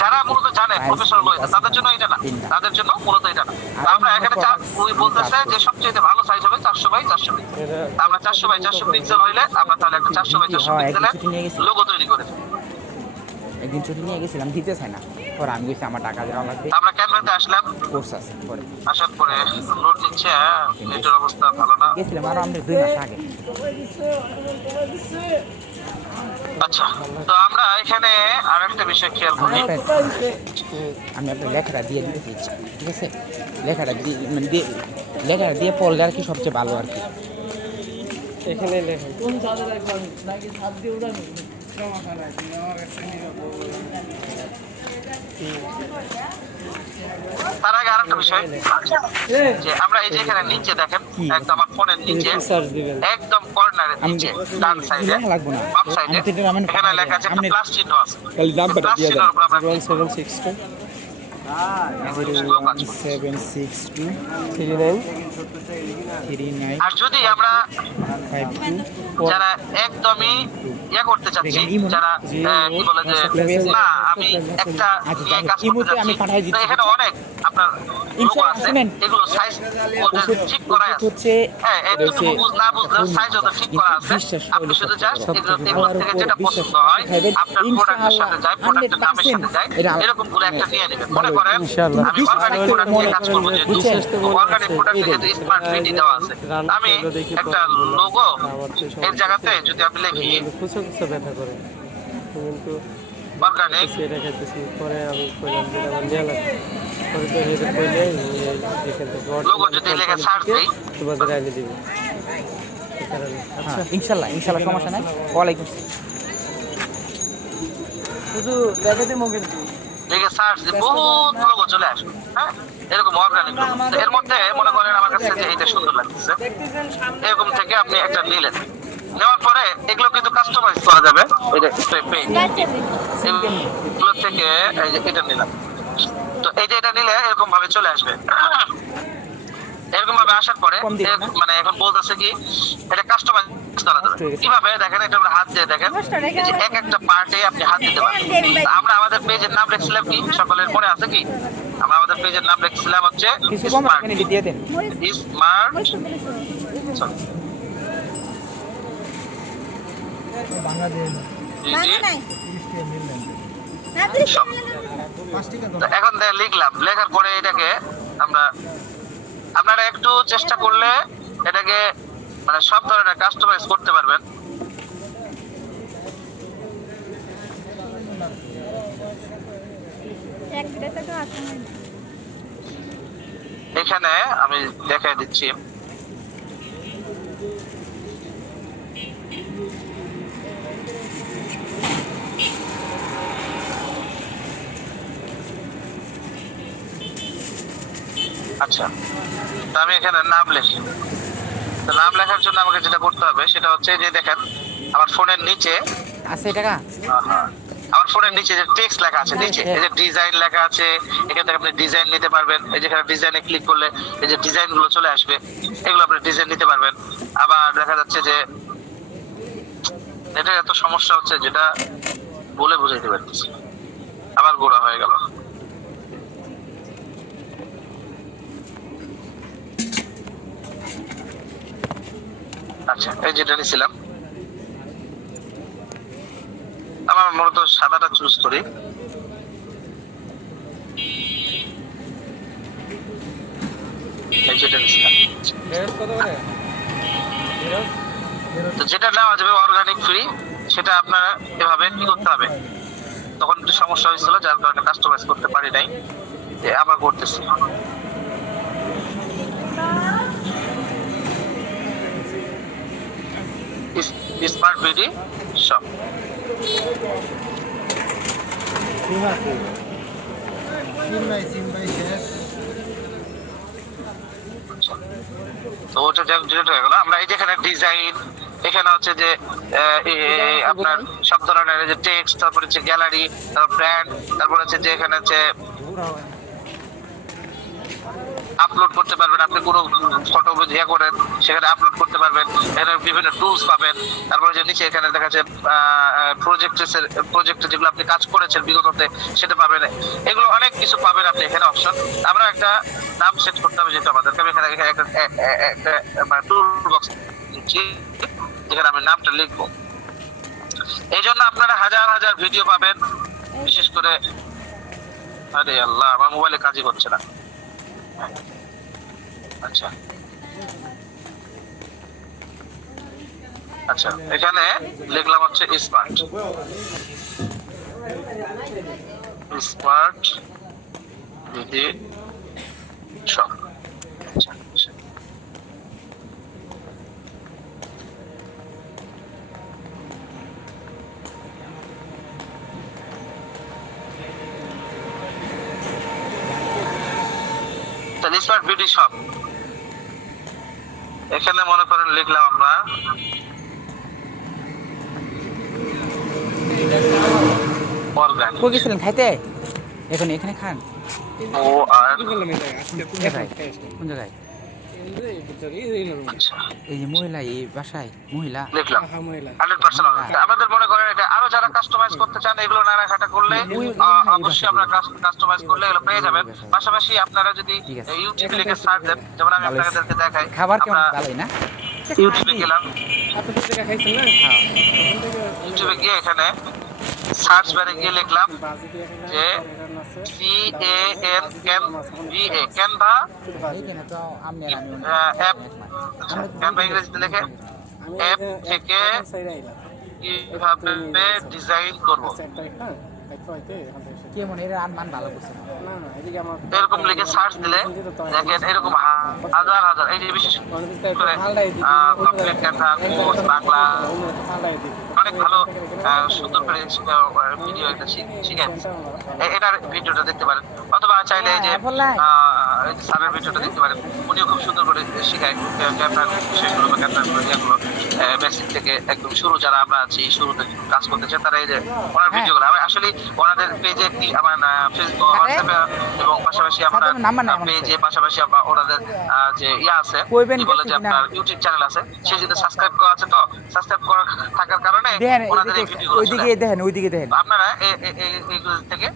যারা মূলত জানে প্রফেশনাল হয়েছে তাদের জন্য এটা না তাদের জন্য মূলত এটা না আমরা এখানে ওই বলতেছে যে সবচেয়ে ভালো সাইজ হবে 400 বাই 400 পিক্সেল আমরা 400 বাই 400 পিক্সেল হইলে আমরা তাহলে একটা 400 বাই 400 পিক্সেলের লোগো তৈরি করে ফেলি একদিন ছুটি নিয়ে গেছিলাম দিতেছে না পরে আমি গেছি আমার টাকা দেওয়া লাগবে আমরা ক্যামেরাতে আসলাম কোর্স আছে পরে আসার পরে লোড দিচ্ছে নেটের অবস্থা ভালো না গেছিলাম আরো আমাদের 2 মাস আগে আচ্ছা, তো আমরা এখানে আরেকটা বিষয় খেয়াল করি। আমি আপনার লেখাটা দিয়ে দিতে চাইছি, ঠিক আছে? লেখাটা দিয়ে মানে লেখাটা দিয়ে পড়লে আর কি সবচেয়ে ভালো আর কি। এখানে লেখেন তার আগে আরেকটা বিষয় যে আমরা এই যে এখানে নিচে দেখেন, একদম আমার ফোনের নিচে সার্চ দিবেন। একদম কর্নারের আমি নিচে ডান সাইডে লেখা লাগবো না, বাম সাইডে আমি তো এটা আমার এখানে লেখা আছে একটা প্লাস চিহ্ন আছে। খালি নাম্বারটা প্লাস দিয়ে দেন। চিহ্নের উপর আমরা click করব। 1762 762 39 39 আর যদি আমরা 52 যারা একদমই করতে চাচ্ছি, দেখেন, ইমো- যারা কি বলে যে না আমি একটা আচ্ছা, কাজ ইমোতে করতে আমি যাচ্ছি, পাঠাই তো দিচ্ছি। এখানে অনেক আপনার লোগো ইনশাআল্লাহ আছে, শুনেন। এগুলো সাইজ ঠিক করা আছে। হচ্ছে হ্যাঁ, এটুকু না বুঝলে সাইজ ওদের ঠিক করা আছে। আপনি শুধু জাস্ট এগুলো থেকে যেটা পছন্দ হয় আপনার প্রোডাক্টের সাথে যায়, প্রোডাক্টের নামের সাথে যায়, এরকম করে একটা নিয়ে নেবেন। মনে করেন ইনশাআল্লাহ। আমি অর্গানিক প্রোডাক্ট নিয়ে কাজ করবো, যেহেতু অর্গানিক প্রোডাক্টে যেহেতু স্মার্ট বিডি দেওয়া আছে, আমি একটা লোগো এর জায়গাতে যদি আমি লিখি খুচো খুচো ব্যথা করে কিন্তু অর্গানিক, সেটা খাইতেছি। পরে আমি কইলাম যে আমার নিয়ে লাগবে, পরে তো এদের কইলে এখান থেকে লোগো যদি লেখা সার্চ দিই, তোমাদের আইনে দিবে এই কারণে। হ্যাঁ, ইনশাআল্লাহ ইনশাআল্লাহ সমস্যা নাই। ওয়ালাইকুম আসসালাম। শুধু দেখাতে মুখে লিখে সার্চ দিই, বহুত লোগো চলে আসবে। হ্যাঁ, এরকম অর্গানিক লোগো। তো এর মধ্যে মনে করেন আমার কাছে যে এটা সুন্দর লাগতেছে, এরকম থেকে আপনি একটা নিলেন। নেওয়ার পরে এগুলো কিন্তু কাস্টমাইজ করা যাবে। এই যে পেজ এগুলো থেকে এই যে এটা নিলাম, তো এই যে এটা নিলে এরকম ভাবে চলে আসবে। এরকম ভাবে আসার পরে মানে এখন বলতেছে কি এটা কাস্টমাইজ করা যাবে কিভাবে, দেখেন এটা আমরা হাত দিয়ে দেখেন, এই যে এক একটা পার্টে আপনি হাত দিতে পারেন। তা আমরা আমাদের পেজের নাম রেখেছিলাম কি, সকলের মনে আছে কি? আমরা আমাদের পেজের নাম রেখেছিলাম হচ্ছে কিছু কম এখানে দিয়ে দেন। স্মার্ট এখন লিখলাম, লেখার পরে এটাকে আমরা আপনারা একটু চেষ্টা করলে এটাকে মানে সব ধরনের কাস্টমাইজ করতে পারবেন। এখানে আমি দেখাই দিচ্ছি, আচ্ছা, তো আমি এখানে নাম লিখি। তো নাম লেখার জন্য আমাকে যেটা করতে হবে সেটা হচ্ছে যে দেখেন আমার ফোনের নিচে আছে টাকা আমার ফোনের নিচে যে টেক্সট লেখা আছে, নিচে এই যে ডিজাইন লেখা আছে, এখান থেকে আপনি ডিজাইন নিতে পারবেন। এই যেখানে ডিজাইনে ক্লিক করলে এই যে ডিজাইন গুলো চলে আসবে, এগুলো আপনি ডিজাইন নিতে পারবেন। আবার দেখা যাচ্ছে যে এটা এত সমস্যা হচ্ছে যেটা বলে বুঝাইতে পারতেছি, আবার গোড়া হয়ে গেল। আচ্ছা, এই যেটা নিয়েছিলাম, আমার মূলত সাদাটা চুজ করি। এই যেটা নিয়েছিলাম, তো যেটা নেওয়া যাবে অর্গানিক ফ্রি, সেটা আপনারা এভাবে কি করতে হবে। তখন একটু সমস্যা হয়েছিল, যার কারণে কাস্টমাইজ করতে পারি নাই, আবার করতেছি। স্মার্ট বিডি শপ, তো ওটা ডিলিট হয়ে গেল। আমরা এই যেখানে ডিজাইন, এখানে হচ্ছে যে আপনার সব ধরনের যে টেক্সট, তারপরে হচ্ছে গ্যালারি, তারপর ব্র্যান্ড, তারপর হচ্ছে যে এখানে হচ্ছে আপলোড করতে পারবেন। আপনি কোনো ফটো ইয়ে করেন সেখানে আপলোড করতে পারবেন। এখানে বিভিন্ন টুলস পাবেন। তারপরে যে নিচে এখানে দেখা যাচ্ছে প্রজেক্টে যেগুলো আপনি কাজ করেছেন বিগততে সেটা পাবেন। এগুলো অনেক কিছু পাবেন আপনি এখানে অপশন। আমরা একটা নাম সেট করতে হবে, যেহেতু আমাদেরকে আমি এখানে একটা টুল বক্স দিচ্ছি যেখানে আমি নামটা লিখবো। এই জন্য আপনারা হাজার হাজার ভিডিও পাবেন। বিশেষ করে আরে আল্লাহ, আমার মোবাইলে কাজই করছে না। আচ্ছা, আচ্ছা, এখানে লিখলাম হচ্ছে smart smart BD shop. Smart beauty shop, এখানে মনে করেন লিখলাম আমরা অর্গানিক। কই গেছিলেন খাইতে? এখন এখানে খান। ও আর কোথায়? কোন জায়গায়? আচ্ছা, এই যে মহিলা, এই বাসায় মহিলা। লিখলাম 100%। আমাদের মনে করেন এটা আরো যারা কাস্টমাইজ করতে চান এগুলো নাড়াঘাটা করলে অবশ্যই আপনারা কাস্টমাইজ করলে এগুলো পেয়ে যাবেন। পাশাপাশি আপনারা যদি ঠিক আছে। ইউটিউবে লিখে সার্চ দেন, যেমন আমি আপনাদেরকে দেখাই, খাবার কেমন? আমরা ভালোই না? ইউটিউবে গেলাম, হ্যাঁ। ইউটিউবে গিয়ে এখানে সার্চ বারে গিয়ে লিখলাম যে CANVA ক্যানভা এইখানে তো আমি আর আমি অ্যাপ, ক্যানভা ইংরেজিতে লিখে অ্যাপ থেকে কিভাবে ডিজাইন করব কেমন এর মান ভালো করছে না? এরকম লিখে সার্চ দিলে দেখেন এরকম হাজার হাজার, এই যে বিশেষ করে কমপ্লিট ক্যানভা কোর্স বাংলা অনেক ভালো সুন্দর করে ভিডিও একটা শিখেন, এটার ভিডিওটা দেখতে পারেন। অথবা চাইলে এই যে স্যারের ভিডিওটা দেখতে পারেন, উনিও খুব সুন্দর করে শিখায় ক্যানভার বিষয়গুলো বা ক্যানভার ইয়েগুলো বেসিক থেকে একদম শুরু। যারা আমরা আছি শুরুতে কাজ করতে চাই তারা এই যে ওনার ভিডিওগুলো, আমি আসলে ওনাদের পেজে একটি আমার ফেসবুক হোয়াটসঅ্যাপে এবং পাশাপাশি আমার পেজে পাশাপাশি আমরা ওনাদের যে ইয়া আছে কি বলে যে আপনার ইউটিউব চ্যানেল আছে, সে যদি সাবস্ক্রাইব করা আছে, তো সাবস্ক্রাইব করা থাকার কারণে ওনাদের এই ভিডিওগুলো ওইদিকে দেখেন, ওইদিকে দেখেন। আপনারা এইগুলো থেকে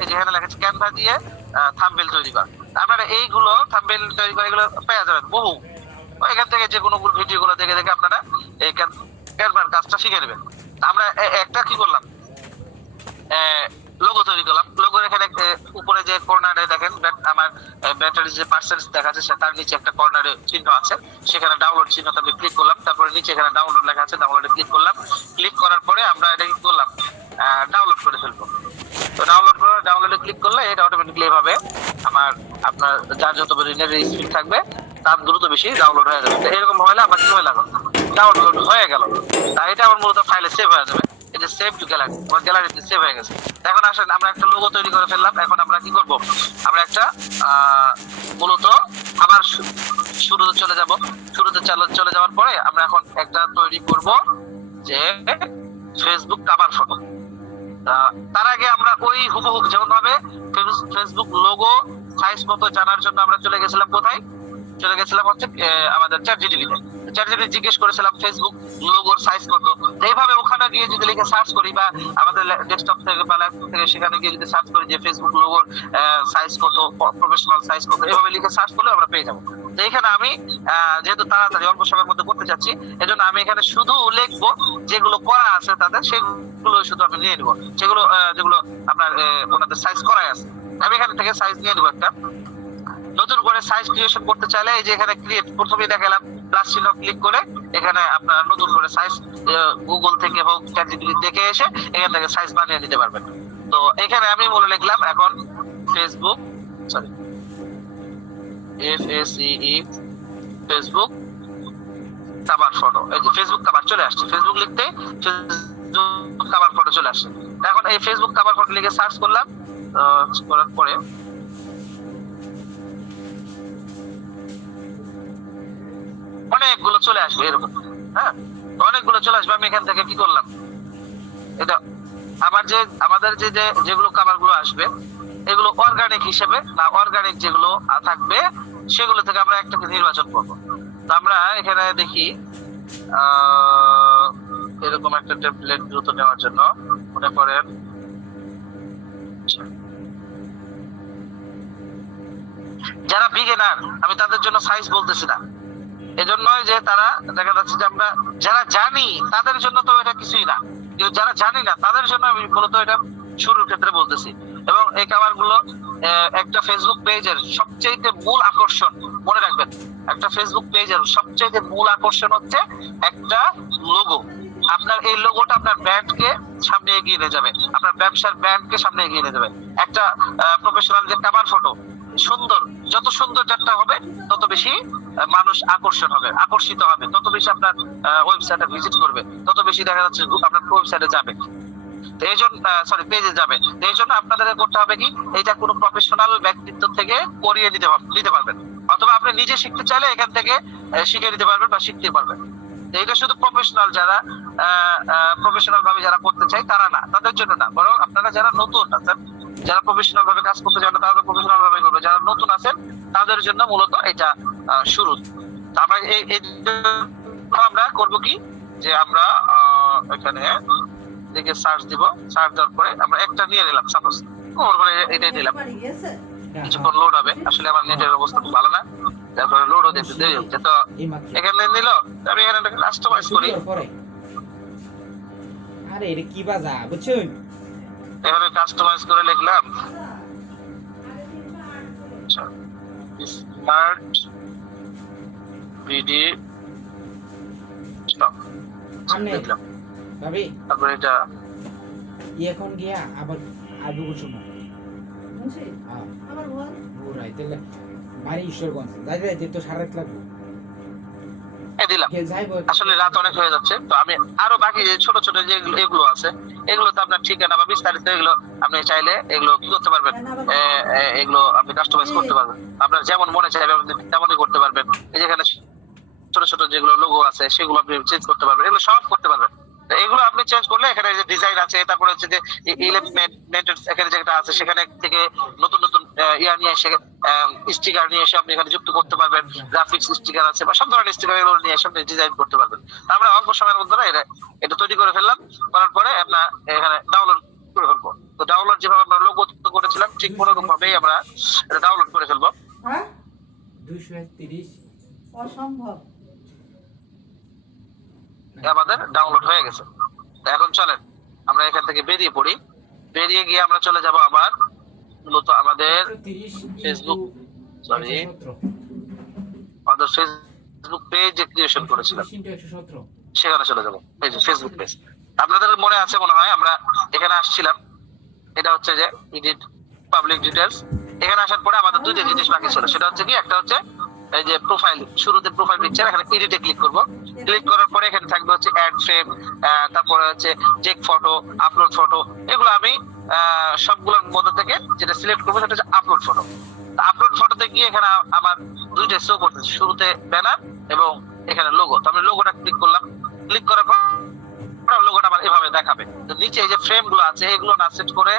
এই যে এখানে লেখা আছে ক্যানভা দিয়ে থাম্বনেল তৈরি করা, আপনারা এইগুলো থাম্বনেল তৈরি করে এগুলো পেয়ে যাবেন বহু। এখান থেকে যে কোনো ভিডিওগুলো দেখে দেখে আপনারা এই ক্যানভার কাজটা শিখে নেবেন। আমরা একটা কি করলাম, লোগো তৈরি করলাম। লোগোর এখানে উপরে যে কর্নারে দেখেন আমার ব্যাটারি যে পার্সেন্ট দেখা যাচ্ছে তার নিচে একটা কর্নারে চিহ্ন আছে, সেখানে ডাউনলোড চিহ্নটা আমি ক্লিক করলাম। তারপরে নিচে এখানে ডাউনলোড লেখা আছে, ডাউনলোডে ক্লিক করলাম। ক্লিক করার পরে আমরা এটা কি করলাম, ডাউনলোড করে ফেলবো। তো ডাউনলোডে ক্লিক করলে এটা অটোমেটিক্যালি এভাবে আপনার যার যত পরিমাণে স্পিড থাকবে তার দ্রুত বেশি ডাউনলোড হয়ে যাবে। এরকম হলে আমার কি হয়ে গেল, ডাউনলোড হয়ে গেল। এটা আমার মূলত ফাইলে সেভ হয়ে যাবে। এই যে সেভ টু গ্যালারি, আমার গ্যালারিতে সেভ হয়ে গেছে। এখন আসলে আমরা একটা লোগো তৈরি করে ফেললাম। এখন আমরা কি করব, আমরা একটা মূলত আবার শুরুতে চলে যাব। শুরুতে চলে যাওয়ার পরে আমরা এখন একটা তৈরি করব যে ফেসবুক কভার ফটো। তার আগে আমরা ওই হুবহু যেমন ভাবে ফেসবুক লোগো সাইজ মতো জানার জন্য আমরা চলে গেছিলাম কোথায়, চলে গেছিলাম হচ্ছে আমাদের চ্যাটজিপিটিতে। চ্যাটজিপিটি জিজ্ঞেস করেছিলাম ফেসবুক লোগোর সাইজ কত। এইভাবে ওখানে গিয়ে যদি লিখে সার্চ করি বা আমাদের ডেস্কটপ থেকে বা ল্যাপটপ থেকে সেখানে গিয়ে যদি সার্চ করি যে ফেসবুক লোগোর সাইজ কত, প্রফেশনাল সাইজ কত, এভাবে লিখে সার্চ করলে আমরা পেয়ে যাবো। তো এখানে আমি যেহেতু তাড়াতাড়ি অল্প সময়ের মধ্যে করতে চাচ্ছি, এজন্য আমি এখানে শুধু লিখবো যেগুলো করা আছে তাদের, সেগুলো শুধু আমি নিয়ে নিবো, যেগুলো আপনার ওনাদের সাইজ করাই আছে। আমি এখান থেকে সাইজ নিয়ে নিবো একটা। নতুন করে সাইজ ক্রিয়েশন করতে চাইলে এই যে এখানে ক্রিয়েট প্রথমেই দেখালাম প্লাস চিহ্ন ক্লিক করে এখানে আপনারা নতুন করে সাইজ গুগল থেকে হোক চ্যাটজিপিটি দেখে এসে এখান থেকে সাইজ বানিয়ে নিতে পারবেন। তো এখানে আমি বলে লিখলাম এখন ফেসবুক ফেসবুক কভার ফটো। এই যে ফেসবুক কভার চলে আসছে, ফেসবুক লিখতে ফেসবুক কভার ফটো চলে আসছে। এখন এই ফেসবুক কভার ফটো লিখে সার্চ করলাম, করার পরে অনেকগুলো চলে আসবে এরকম। হ্যাঁ, অনেকগুলো চলে আসবে। আমি এখান থেকে কি করলাম, এটা আমাদের যেগুলো কভার গুলো আসবে এগুলো অর্গানিক হিসেবে না অর্গানিক যেগুলো থাকবে সেগুলো থেকে আমরা একটাকে নির্বাচন করবো। তো আমরা এখানে দেখি এরকম একটা টেমপ্লেট দ্রুত নেওয়ার জন্য মনে করেন যারা বিগিনার, আমি তাদের জন্য সাইজ বলতেছি না, এজন্যই যে তারা দেখা যাচ্ছে যে আমরা যারা জানি তাদের জন্য তো এটা কিছুই না, কিন্তু যারা জানি না তাদের জন্য আমি মূলত এটা শুরুর ক্ষেত্রে বলতেছি। এবং এই কভার গুলো একটা ফেসবুক পেজের সবচেয়ে মূল আকর্ষণ মনে রাখবেন, একটা ফেসবুক পেজের সবচেয়ে মূল আকর্ষণ হচ্ছে একটা লোগো। আপনার এই লোগোটা আপনার ব্র্যান্ডকে সামনে এগিয়ে নিয়ে যাবে, আপনার ব্যবসার ব্র্যান্ডকে সামনে এগিয়ে নিয়ে যাবে। একটা প্রফেশনাল যে কভার ফটো সুন্দর, যত সুন্দর যাত্রা হবে তত বেশি মানুষ আকর্ষিত হবে, তত বেশি আপনার ওয়েবসাইটে ভিজিট করবে, তত বেশি দেখা যাচ্ছে আপনার ওয়েবসাইটে যাবে, তো এই জন্য পেজে যাবে। তো এই জন্য আপনাদের করতে হবে কি, এটা কোনো প্রফেশনাল ব্যক্তিত্ব থেকে করিয়ে নিতে পারবেন, অথবা আপনি নিজে শিখতে চাইলে এখান থেকে শিখে নিতে পারবেন বা শিখতে পারবেন। এটা শুধু প্রফেশনাল যারা প্রফেশনাল ভাবে যারা করতে চায় তারা না, তাদের জন্য না, বরং আপনারা যারা নতুন আছেন, যারা প্রফেশনাল ভাবে কাজ করতে চান তারা তো প্রফেশনাল ভাবে করবে, যারা নতুন আছেন তাদের জন্য মূলত এটা শুরু। আমরা আমরা করব কি, যে আমরা এখানে দেখে সার্চ দিব, সার্চ দেওয়ার পরে আমরা একটা নিয়ে নিলাম, সাপোজ করে এটাই দিলাম, কিছুক্ষণ লোড হবে। আসলে আমার নেটের অবস্থা খুব ভালো না, তারপরে লোড হতে দেরি হচ্ছে, তো এখানে নিল, আমি এখানে কাস্টমাইজ করি। আরে এটা কি বাজা বুঝছেন, এখানে কাস্টমাইজ করে লিখলাম স্মার্ট ভিডি স্টক লিখলাম, ভাবি তারপরে এটা এখন গিয়া আবার আলু কুচুম বাড়ি ঈশ্বরগঞ্জ যাই তো 7:30 লাগবে দিলাম। যাইব, আসলে রাত অনেক হয়ে যাচ্ছে, তো আমি আরো বাকি যে ছোট ছোট যে এগুলো আছে এগুলো তো আপনার ঠিকানা বা বিস্তারিত এগুলো আপনি চাইলে এগুলো কি করতে পারবেন, এগুলো আপনি কাস্টমাইজ করতে পারবেন, আপনার যেমন মনে চাইবে আপনি তেমনই করতে পারবেন। এই যেখানে ছোট ছোট যেগুলো লোগো আছে সেগুলো আপনি চেঞ্জ করতে পারবেন, এগুলো সব করতে পারবেন। এগুলো আপনি চেঞ্জ করলে এখানে যে ডিজাইন আছে, তারপরে হচ্ছে যে এখানে যেটা আছে সেখানে থেকে নতুন নতুন নিয়ে এসে স্টিকার নিয়ে এসে আপনি এখানে যুক্ত করতে পারবেন, গ্রাফিক্স স্টিকার আছে বা সব ধরনের স্টিকার এগুলো নিয়ে এসে আপনি ডিজাইন করতে পারবেন। আমরা অল্প সময়ের মধ্যে এটা তৈরি করে ফেললাম, করার পরে আপনার এখানে ডাউনলোড করে ফেলবো। তো ডাউনলোড যেভাবে আমরা লোগো করেছিলাম ঠিক কোনোরকম ভাবেই আমরা এটা ডাউনলোড করে ফেলবো। 230 অসম্ভব আমাদের ডাউনলোড হয়ে গেছে। এখন চলেন আমরা এখান থেকে বেরিয়ে পড়ি, বেরিয়ে গিয়ে আমরা চলে যাব আবার মূলত আমাদের ফেসবুক আমাদের ফেসবুক পেজ যে ক্রিয়েশন করেছিলাম সেখানে চলে যাব। এই যে ফেসবুক পেজ, আপনাদের মনে আছে মনে হয় আমরা এখানে আসছিলাম, এটা হচ্ছে যে এডিট পাবলিক ডিটেইলস। এখানে আসার পরে আমাদের দুইটা জিনিস বাকি ছিল, সেটা হচ্ছে কি, একটা হচ্ছে এই যে প্রোফাইল, শুরুতে প্রোফাইল পিকচার, এখানে এডিটে ক্লিক করব। ক্লিক করার পরে এখানে থাকবে হচ্ছে অ্যাড ফ্রেম, তারপরে হচ্ছে চেক ফটো, আপলোড ফটো। এগুলো আমি সবগুলোর মধ্যে থেকে যেটা সিলেক্ট করবো সেটা হচ্ছে আপলোড ফটো। আপলোড ফটোতে গিয়ে এখানে আমার দুইটা শো করতেছে, শুরুতে ব্যানার এবং এখানে লোগো। তো আমি লোগোটা ক্লিক করলাম, ক্লিক করার পর লোগোটা আমার এভাবে দেখাবে। তো নিচে এই যে ফ্রেম গুলো আছে এগুলো না সেট করে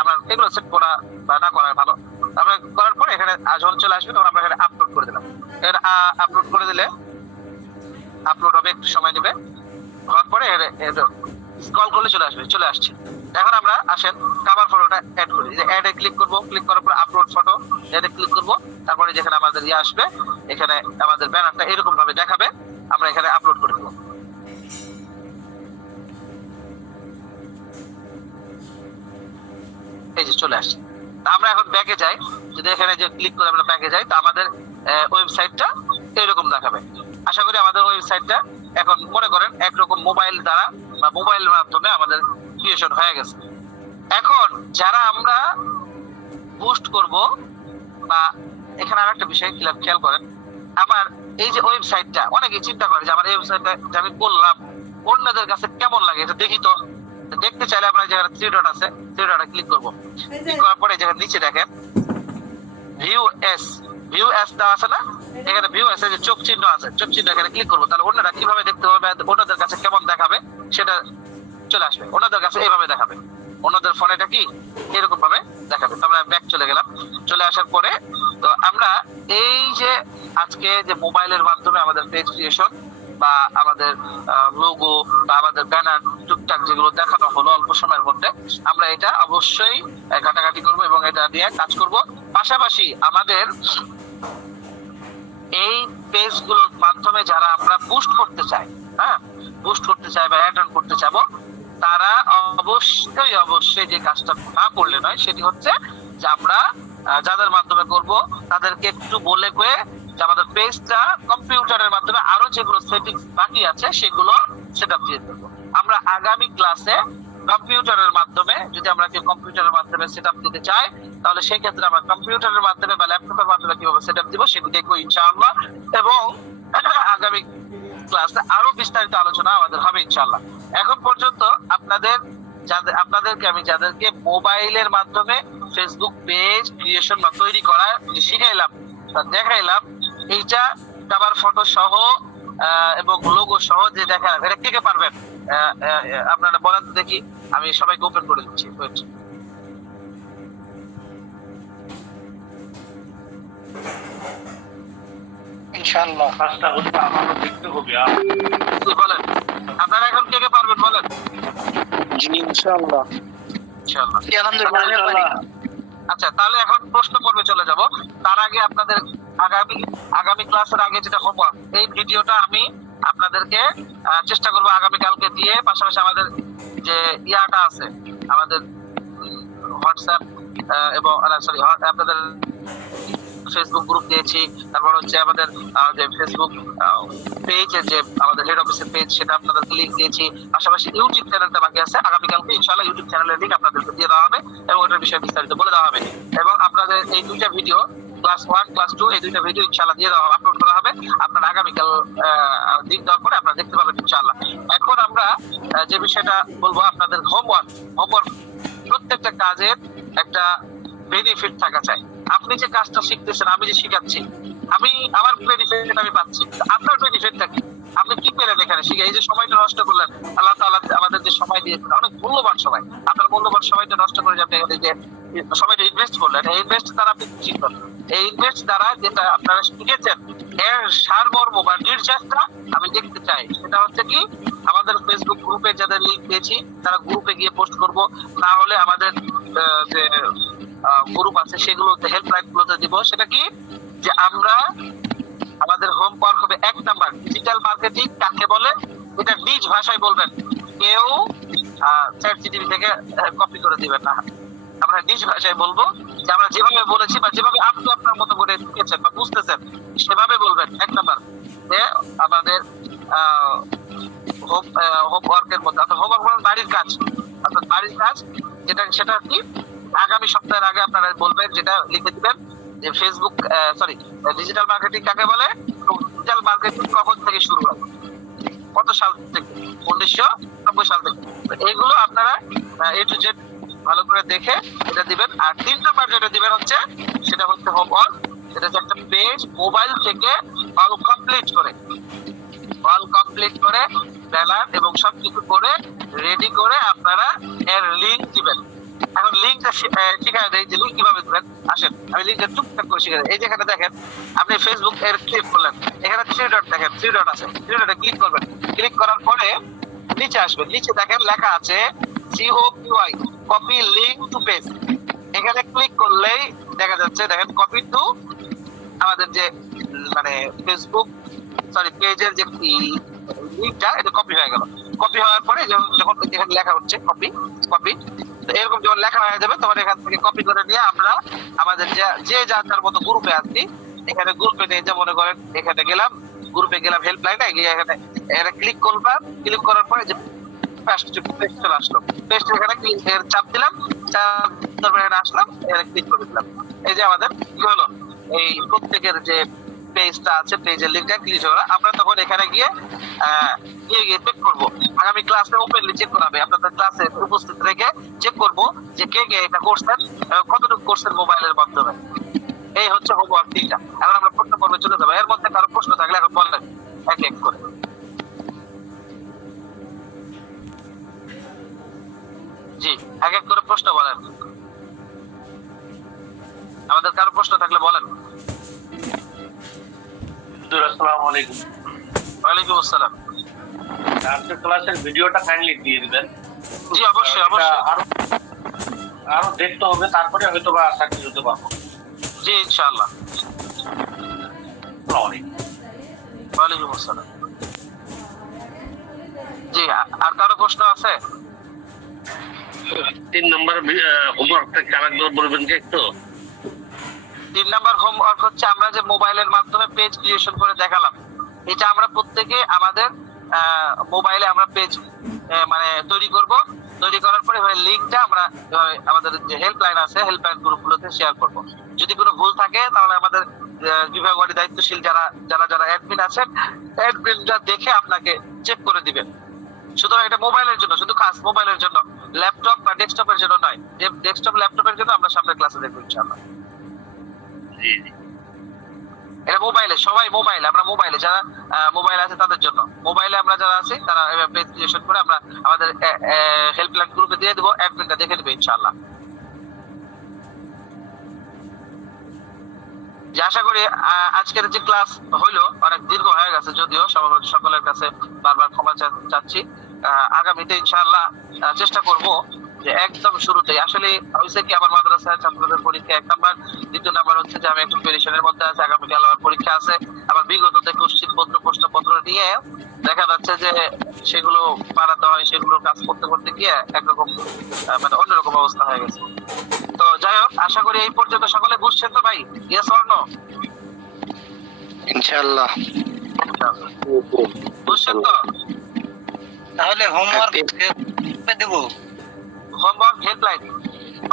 আমার এগুলো সেট করা বা না করা ভালো। আমরা করার পরে এখানে যখন চলে আসবে তখন আমরা এখানে আপলোড করে দিলাম। এখানে আপলোড করে দিলে আপলোড হবে, একটু সময় নেবে, হওয়ার পরে স্ক্রল করলে চলে আসছে। এখন আমরা আসেন কভার ফটোটা অ্যাড করি, যে অ্যাডে ক্লিক করব, ক্লিক করার পরে আপলোড ফটো অ্যাডে ক্লিক করব, তারপরে যেখানে আমাদের আসবে এখানে আমাদের ব্যানারটা এরকম ভাবে দেখাবে, আমরা এখানে আপলোড করে দেব। এই যে চলে আসছে। আমরা এখন ব্যাকে যাই, যদি এখানে যে ক্লিক করে আমরা ব্যাকে যাই, তো আমাদের ওয়েবসাইটটা এরকম দেখাবে। আশা করি আমাদের ওয়েবসাইটটা এখন মনে করেন একরকম মোবাইল দ্বারা বা মোবাইলের মাধ্যমে আমাদের ক্রিয়েশন হয়ে গেছে। এখন যারা আমরা পোস্ট করব, বা এখানে আর একটা বিষয় খেয়াল করেন, আমার এই যে ওয়েবসাইটটা অনেকে চিন্তা করে যে আমার এই ওয়েবসাইটটা আমি করলাম অন্যদের কাছে কেমন লাগে এটা দেখি। তো দেখতে চাইলে আমরা যেখানে 3 ডট আছে 3 ডটে ক্লিক করব। ক্লিক করার পরে যেখানে নিচে দেখেন ভিউ এস দেওয়া আছে না, এখানে ভিউ এস এর যে চোখ চিহ্ন আছে, চোখ চিহ্ন এখানে ক্লিক করবো। তাহলে অন্যরা কিভাবে দেখতে হবে, অন্যদের কাছে কেমন দেখাবে সেটা চলে আসবে। অন্যদের কাছে এইভাবে দেখাবে, অন্যদের ফোনে এটা কি এরকম ভাবে দেখাবে। তো আমরা ব্যাক চলে গেলাম, চলে আসার পরে তো আমরা এই যে আজকে যে মোবাইলের মাধ্যমে আমাদের পেজ ক্রিয়েশন বা আমাদের লোগো বা আমাদের ব্যানার টুকটাক যেগুলো দেখানো হলো অল্প সময়ের মধ্যে, আমরা এটা অবশ্যই কাটাকাটি করব এবং এটা নিয়ে কাজ করব। পাশাপাশি আমাদের এই পেজগুলোর মাধ্যমে যারা আমরা বুস্ট করতে চাই, বুস্ট করতে চাই বা অ্যাড অন করতে চাবো, তারা অবশ্যই যে কাজটা না করলে নয়, সেটি হচ্ছে যে আমরা যাদের মাধ্যমে করব তাদেরকে একটু বলে কয়ে যে আমাদের পেজটা কম্পিউটারের মাধ্যমে আরো যেগুলো সেটিংস বাকি আছে সেগুলো সেটআপ দিয়ে দেবো। আমরা আগামী ক্লাসে কম্পিউটারের মাধ্যমে, যদি আমরা কেউ কম্পিউটারের মাধ্যমে সেটআপ দিতে চাই, তাহলে সেই ক্ষেত্রে আমরা কম্পিউটারের মাধ্যমে বা ল্যাপটপের মাধ্যমে কিভাবে সেটআপ দিব সেগুলো দেখবো ইনশাআল্লাহ। এবং আগামী ক্লাসে আরো বিস্তারিত আলোচনা আমাদের হবে ইনশাআল্লাহ। এখন পর্যন্ত আপনাদেরকে আমি যাদেরকে মোবাইলের মাধ্যমে ফেসবুক পেজ ক্রিয়েশন বা তৈরি করা শিখাইলাম বা দেখাইলাম, এইটা কভার ফটো সহ এবং লোগো সহ যে দেখালাম, এটা কে কে পারবেন আপনারা বলেন তো দেখি, আমি সবাইকে ওপেন করে দিচ্ছি। ইনশাআল্লাহ বলেন আপনারা এখন কে কে পারবেন বলেন। জি ইনশাআল্লাহ। ইনশাআল্লাহ। আলহামদুলিল্লাহ। আচ্ছা, তাহলে এখন প্রশ্ন পর্বে চলে যাব। তার আগে আপনাদের আগামী ক্লাসের আগে যেটা হোমওয়ার্ক, এই ভিডিওটা আমি আপনাদেরকে চেষ্টা করবো আগামীকালকে দিয়ে, পাশাপাশি আমাদের যে ইয়াটা আছে আমাদের হোয়াটসঅ্যাপ এবং সরি আপনাদের ফেসবুক গ্রুপ দিয়েছি, তারপর হচ্ছে আমাদের যে ফেসবুক পেজের যে আমাদের হেড অফিসের পেজ সেটা আপনাদেরকে লিংক দিয়েছি, পাশাপাশি ইউটিউব চ্যানেলটা বাকি আছে। আগামীকালকে ইনশাআল্লাহ ইউটিউব চ্যানেলের লিংক আপনাদেরকে দিয়ে দেওয়া হবে এবং ওটার বিষয়ে বিস্তারিত বলে দেওয়া হবে। এবং আপনাদের এই দুইটা ভিডিও ক্লাস 1 ক্লাস 2 এই দুইটা ভিডিও ইনশাআল্লাহ দিয়ে দেওয়া হবে, আপলোড করা হবে। আপনারা আগামীকাল দিন দেওয়ার পরে আপনারা দেখতে পাবেন ইনশাআল্লাহ। এখন আমরা যে বিষয়টা বলবো, আপনাদের হোমওয়ার্ক প্রত্যেকটা কাজের একটা বেনিফিট থাকা চাই। আপনি যে কাজটা শিখতেছেন, আমি যে শিখাচ্ছি, আমার বেনিফিট আমি পাচ্ছি, আপনার বেনিফিটটা কি? আপনি কি পেলেন এখানে শিখে? এই যে সময়টা নষ্ট করলেন, আল্লাহ তাআলা আমাদের যে সময় দিয়েছেন, অনেক মূল্যবান সময়, আপনার মূল্যবান সময়টা নষ্ট করে আপনি যে সময়টা ইনভেস্ট করলেন, এই ইনভেস্ট দ্বারা আপনি শিখবেন। এই ইনভেস্ট দ্বারা যেটা আপনারা শিখেছেন এর সারমর্ম বা নির্যাসটা আমি দেখতে চাই। সেটা হচ্ছে কি, আমাদের ফেসবুক গ্রুপে যাদের লিংক দিয়েছি তারা গ্রুপে গিয়ে পোস্ট করব, না হলে আমাদের যে গ্রুপ আছে সেগুলোতে হেল্পলাইন গুলোতে দিব। সেটা কি, যে আমরা আমাদের হোমওয়ার্ক হবে 1 নাম্বার ডিজিটাল মার্কেটিং কাকে বলে, এটা নিজ ভাষায় বলবেন, কেউ চ্যাট জিটিভি থেকে কপি করে দিবেন না। আমরা নিজ ভাষায় বলবো, যে আমরা যেভাবে বলেছি বা যেভাবে আপনি আপনার মতো করে শিখেছেন বা বুঝতেছেন সেভাবে বলবেন। 1 নাম্বার যে আমাদের হোমওয়ার্কের মধ্যে, অর্থাৎ হোমওয়ার্ক মানে বাড়ির কাজ, অর্থাৎ বাড়ির কাজ যেটা, সেটা কি আগামী সপ্তাহের আগে আপনারা বলবেন, যেটা লিখে দিবেন যে ফেসবুক ডিজিটাল মার্কেটিং কাকে বলে, ডিজিটাল মার্কেটিং কখন থেকে শুরু হয়, কত সাল থেকে, 1990 সাল থেকে। এইগুলো আপনারা এ টু জেড ভালো করে দেখে এটা দিবেন। আর 3 নাম্বার যেটা দিবেন হচ্ছে, সেটা হচ্ছে হোমওয়ার্ক, সেটা হচ্ছে একটা পেজ মোবাইল থেকে অল কমপ্লিট করে ব্যানার এবং সবকিছু করে রেডি করে আপনারা এর লিংক দিবেন। এখন লিংকটা শিখায় দেয় যে লিংক কিভাবে দিবেন। আসেন আমি লিংকটা টুকটাক করে শিখে দেই। এই যেখানে দেখেন, আপনি ফেসবুক এর ক্লিক করলেন, এখানে 3 ডট দেখেন, 3 ডট আছে, 3 ডটে ক্লিক করবেন। ক্লিক করার পরে নিচে আসবেন, নিচে দেখেন লেখা আছে COPY, copy link to page. এখানে ক্লিক করলেই দেখা যাচ্ছে, দেখেন কপি টু আমাদের যে মানে ফেসবুক পেজের যে লিংকটা, এটা কপি হয়ে গেল। কপি হওয়ার পরে যখন এখানে লেখা হচ্ছে কপি, তো এরকম যখন লেখা হয়ে যাবে তখন এখান থেকে কপি করে নিয়ে আমরা আমাদের যে যার মতো গ্রুপে আসছি, এখানে গ্রুপে নিয়ে যে মনে করেন এখানে গেলাম, গ্রুপে গেলাম হেল্পলাইনে গিয়ে এখানে ক্লিক করলাম। ক্লিক করার পরে যে পেজ চলে আসলো, পেজটা এখানে চাপ দিলাম, চাপ তারপরে এখানে আসলাম, এখানে ক্লিক করে দিলাম। এই যে আমাদের কি হলো, এই প্রত্যেকের যে পেজটা আছে, পেজের লিংকটা ক্লিক হলো। আমরা তখন এখানে গিয়ে চেক করবো, আগামী ক্লাসে ওপেনলি চেক করাবে, আপনাদের ক্লাসে উপস্থিত রেখে চেক করবো যে কে এটা করছেন, কতটুকু করছেন মোবাইলের মাধ্যমে। এই হচ্ছে হোমওয়ার্ক 3টা। এখন আমরা প্রশ্ন পর্বে চলে যাবো। এর মধ্যে কারো প্রশ্ন থাকলে এখন বললেন এক এক করে। জি, এক এক করে প্রশ্ন বলেন, আমাদের কারো প্রশ্ন থাকলে বলেন। আসসালামু আলাইকুম। ওয়ালাইকুম আসসালাম। আজকের ক্লাসের ভিডিওটা কাইন্ডলি দিয়ে দিবেন। জি অবশ্যই। আরো দেখতে হবে, তারপরে হয়তো বা চাকরি হতে পারবো। জি ইনশাআল্লাহ। ওয়ালাইকুম আসসালাম। জি, আর কারো প্রশ্ন আছে? 3 নম্বর হোমওয়ার্কটা কারেক্ট বলবেন কি একটু? 3 নাম্বার হোমওয়ার্ক হচ্ছে আমরা যে মোবাইলের মাধ্যমে পেজ ক্রিয়েশন করে দেখালাম, এটা আমরা প্রত্যেকে আমাদের মোবাইলে আমরা পেজ মানে তৈরি করব। তৈরি করার পরে লিঙ্কটা আমরা আমাদের যে হেল্পলাইন আছে হেল্পলাইন গ্রুপগুলোতে শেয়ার করব। যদি কোনো ভুল থাকে তাহলে আমাদের বিভাগীয় দায়িত্বশীল যারা অ্যাডমিন আছেন, অ্যাডমিনরা দেখে আপনাকে চেক করে দিবেন। সুতরাং এটা মোবাইলের জন্য, শুধু খাস মোবাইলের জন্য, ল্যাপটপ বা ডেস্কটপের জন্য নয়। ডেস্কটপ ল্যাপটপের জন্য আমরা সামনের ক্লাসে দেখব ইনশাআল্লাহ। জি জি। এটা মোবাইলে, সবাই মোবাইলে, আমরা মোবাইলে যারা মোবাইল আছে তাদের জন্য, মোবাইলে আমরা যারা আছি তারা পেজ ক্রিয়েশন করে আমরা আমাদের হেল্পলাইন গ্রুপে দিয়ে দেবো, অ্যাডমিনটা দেখে নেবে ইনশাআল্লাহ। যে আশা করি আজকের যে ক্লাস হইলো অনেক দীর্ঘ হয়ে গেছে, যদিও সকলের কাছে বারবার ক্ষমা চাচ্ছি। আগামীতে ইনশাআল্লাহ চেষ্টা করব যে একদম শুরুতেই, আসলে হয়েছে কি আমার মাদ্রাসায় ছাত্রদের পরীক্ষা 1 নাম্বার, 2 নাম্বার হচ্ছে যে আমি একটু পেরেশানের মধ্যে আছে, আগামীকাল আমার পরীক্ষা আছে। আবার বিগত কোশ্চিনপত্র প্রশ্নপত্র নিয়ে দেখা যাচ্ছে যে সেগুলো বানাতে হয়, সেগুলোর কাজ করতে করতে গিয়ে একরকম মানে অন্যরকম অবস্থা হয়ে গেছে। তো যাই হোক, আশা করি এই পর্যন্ত সকলে বুঝছেন তো ভাই? Yes or no? ইনশাআল্লাহ। বুঝছেন তো? তাহলে হোমওয়ার্ক দেব। হোমওয়ার্ক হেল্পলাইন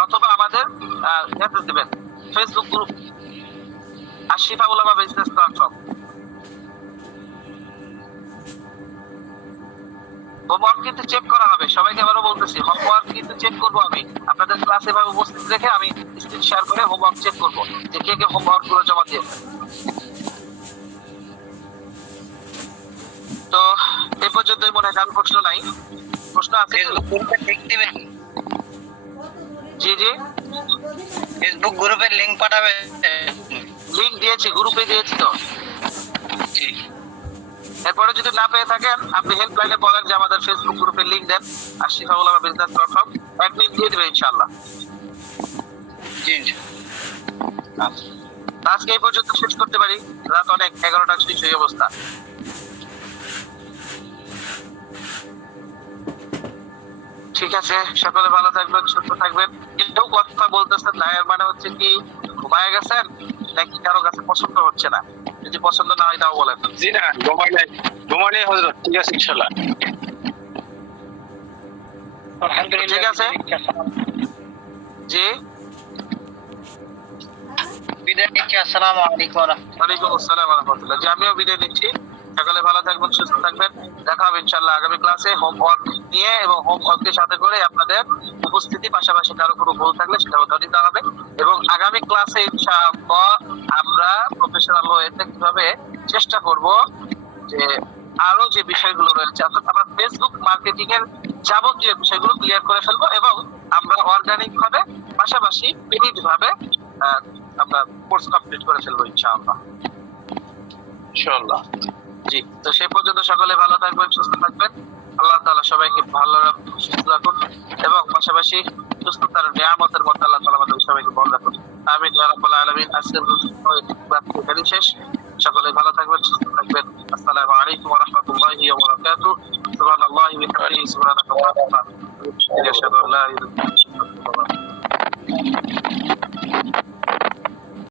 অথবা আমাদের দিবেন ফেসবুক গ্রুপ আশিফা উলামা বিজনেস প্ল্যাটফর্ম। হোমওয়ার্ক কিন্তু চেক করা হবে, সবাইকে আবারও বলতেছি, হোমওয়ার্ক কিন্তু চেক করবো আমি আপনাদের ক্লাসে ভাবে উপস্থিত রেখে আমি স্ক্রিন শেয়ার করে হোমওয়ার্ক চেক করবো যে কে কে হোমওয়ার্ক গুলো জমা দিয়েছে। তো এই পর্যন্তই মনে হয়, প্রশ্ন নাই? প্রশ্ন আছে? ফেসবুক গ্রুপে লিংক দিবেন? জি জি, ফেসবুক গ্রুপের লিংক পাঠাবে? লিংক দিয়েছি, গ্রুপে দিয়েছি তো। জি। এরপরে যদি না পেয়ে থাকেন আপনি হেল্পলাইনে বলেন যে আমাদের ফেসবুক গ্রুপে লিংক দেন, আশিফা উলামা বিজনেস প্ল্যাটফর্ম, অ্যাডমিন দিয়ে দেবে ইনশাআল্লাহ। জি। আজকে এই পর্যন্ত শেষ করতে পারি, রাত অনেক 11টা 6 এই অবস্থা। ঠিক আছে, সকলে ভালো থাকবেন, সুস্থ থাকবেন। কেউ কথা বলতেছেন না, এর মানে হচ্ছে কি ঘুমায় গেছেন নাকি কারো কাছে পছন্দ হচ্ছে না? যদি পছন্দ না হয় তাও বলেন। জি না, ঘুমালে হযরত। ঠিক আছে ইনশাআল্লাহ। আলহামদুলিল্লাহ। ঠিক আছে। জি, বিদায় নিচ্ছি। আসসালামু আলাইকুম ওয়া রাহমাতুল্লাহ। ওয়ালাইকুম আসসালাম ওয়া রাহমাতুল্লাহ। জি, আমিও বিদায় নিচ্ছি। সকালে ভালো থাকবেন, সুস্থ থাকবেন। দেখা হবে ইনশাআল্লাহ আগামী ক্লাসে হোমওয়ার্ক নিয়ে, এবং হোমওয়ার্কের সাথে করে আপনাদের উপস্থিতি, পাশাপাশি কারো কোনো ভুল থাকলে সেটাও দিতে হবে। এবং আগামী ক্লাসে ইনশাআল্লাহ আমরা প্রফেশনাল ওয়েতে কিভাবে চেষ্টা করব যে আরো যে বিষয়গুলো রয়েছে, অর্থাৎ আমরা ফেসবুক মার্কেটিং এর যাবতীয় বিষয়গুলো ক্লিয়ার করে ফেলবো, এবং আমরা অর্গানিক ভাবে পাশাপাশি পেইড ভাবে আমরা কোর্স কমপ্লিট করে ফেলবো ইনশাআল্লাহ। ইনশাআল্লাহ। জি, তো সেই পর্যন্ত সকলে ভালো থাকবেন, সুস্থ থাকবেন। আল্লাহ তাআলা সবাইকে ভালো রাখুন, সুস্থ রাখুন, এবং পাশাপাশি সুস্থতার নিয়ামতের মধ্যে আল্লাহ তাআলা আমাদের সবাইকে ভালো রাখুন। আমিন ইয়া রাব্বাল আলামিন। আজকের ক্লাস শেষ। সকলে ভালো থাকবেন, সুস্থ থাকবেন। আসসালামু আলাইকুম ওয়া রাহমাতুল্লাহি ওয়া বারাকাতুহু। সুবহানাল্লাহি ওয়া বিহামদিহি, সুবহানাল্লাহি ওয়া বিহামদিহি, আশহাদু আল্লা ইলাহা ইল্লাল্লাহ।